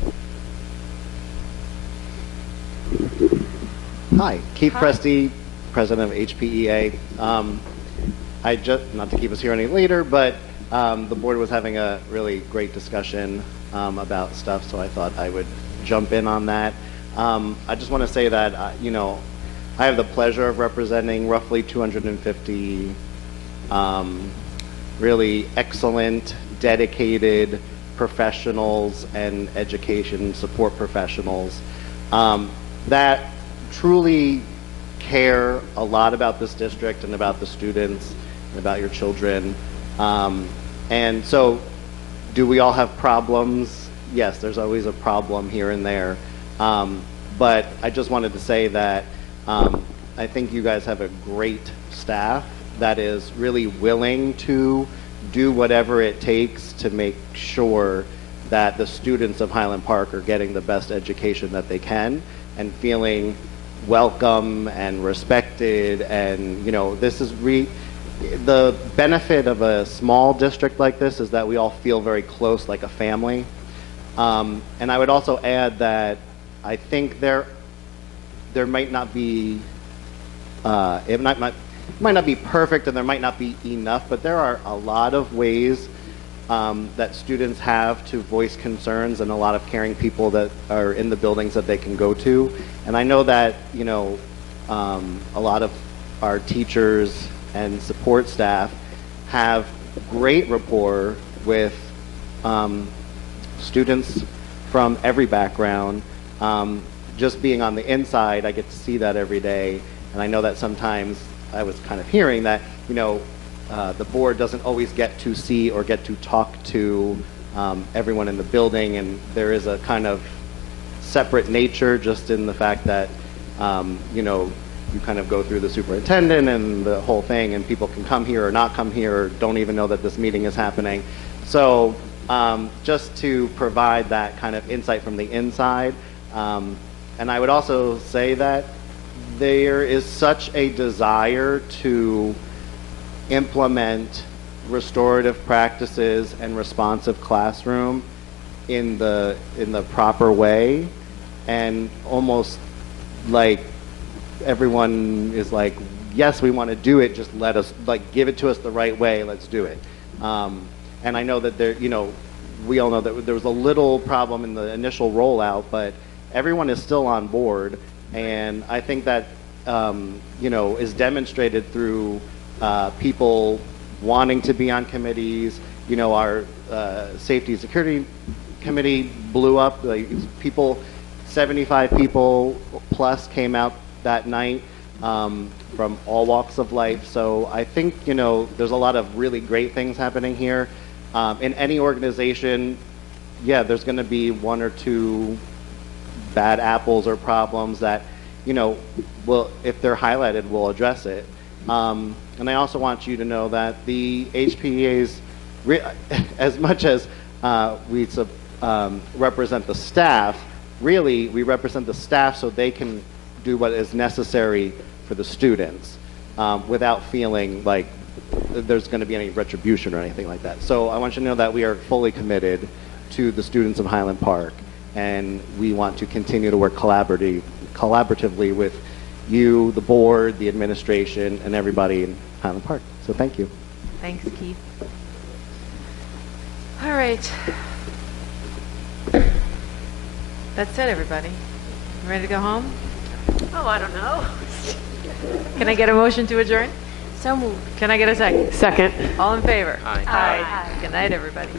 Hi, Keith Presti, president of HPEA. I just, not to keep us here any later, but the board was having a really great discussion about stuff, so I thought I would jump in on that. I just want to say that, you know, I have the pleasure of representing roughly 250 really excellent, dedicated professionals and education support professionals that truly care a lot about this district and about the students and about your children. And so, do we all have problems? Yes, there's always a problem here and there. But I just wanted to say that I think you guys have a great staff that is really willing to do whatever it takes to make sure that the students of Highland Park are getting the best education that they can and feeling welcome and respected. And, you know, this is the benefit of a small district like this is that we all feel very close, like a family. And I would also add that I think there might not be, it might not be perfect and there might not be enough, but there are a lot of ways that students have to voice concerns and a lot of caring people that are in the buildings that they can go to. And I know that, you know, a lot of our teachers and support staff have great rapport with students from every background. Just being on the inside, I get to see that every day. And I know that sometimes I was kind of hearing that, you know, the board doesn't always get to see or get to talk to everyone in the building, and there is a kind of separate nature just in the fact that, you know, you kind of go through the superintendent and the whole thing, and people can come here or not come here or don't even know that this meeting is happening. So just to provide that kind of insight from the inside, and I would also say that there is such a desire to implement restorative practices and responsive classroom in the proper way, and almost like everyone is like, yes, we want to do it, just let us, like, give it to us the right way, let's do it. And I know that there, you know, we all know that there was a little problem in the initial rollout, but everyone is still on board. And I think that, you know, is demonstrated through people wanting to be on committees. You know, our safety and security committee blew up. Like, people, 75 people plus came out that night from all walks of life. So I think, you know, there's a lot of really great things happening here. In any organization, yeah, there's going to be one or two bad apples or problems that, you know, will, if they're highlighted, we'll address it. And I also want you to know that the HPEAs, as much as we represent the staff, really we represent the staff so they can do what is necessary for the students without feeling like there's going to be any retribution or anything like that. So I want you to know that we are fully committed to the students of Highland Park, and we want to continue to work collaboratively with you, the board, the administration, and everybody in Highland Park. So thank you. Thanks, Keith. All right. That's it, everybody. You ready to go home? Oh, I don't know. Can I get a motion to adjourn? So moved. Can I get a second? Second. All in favor? Aye. Aye. Good night, everybody.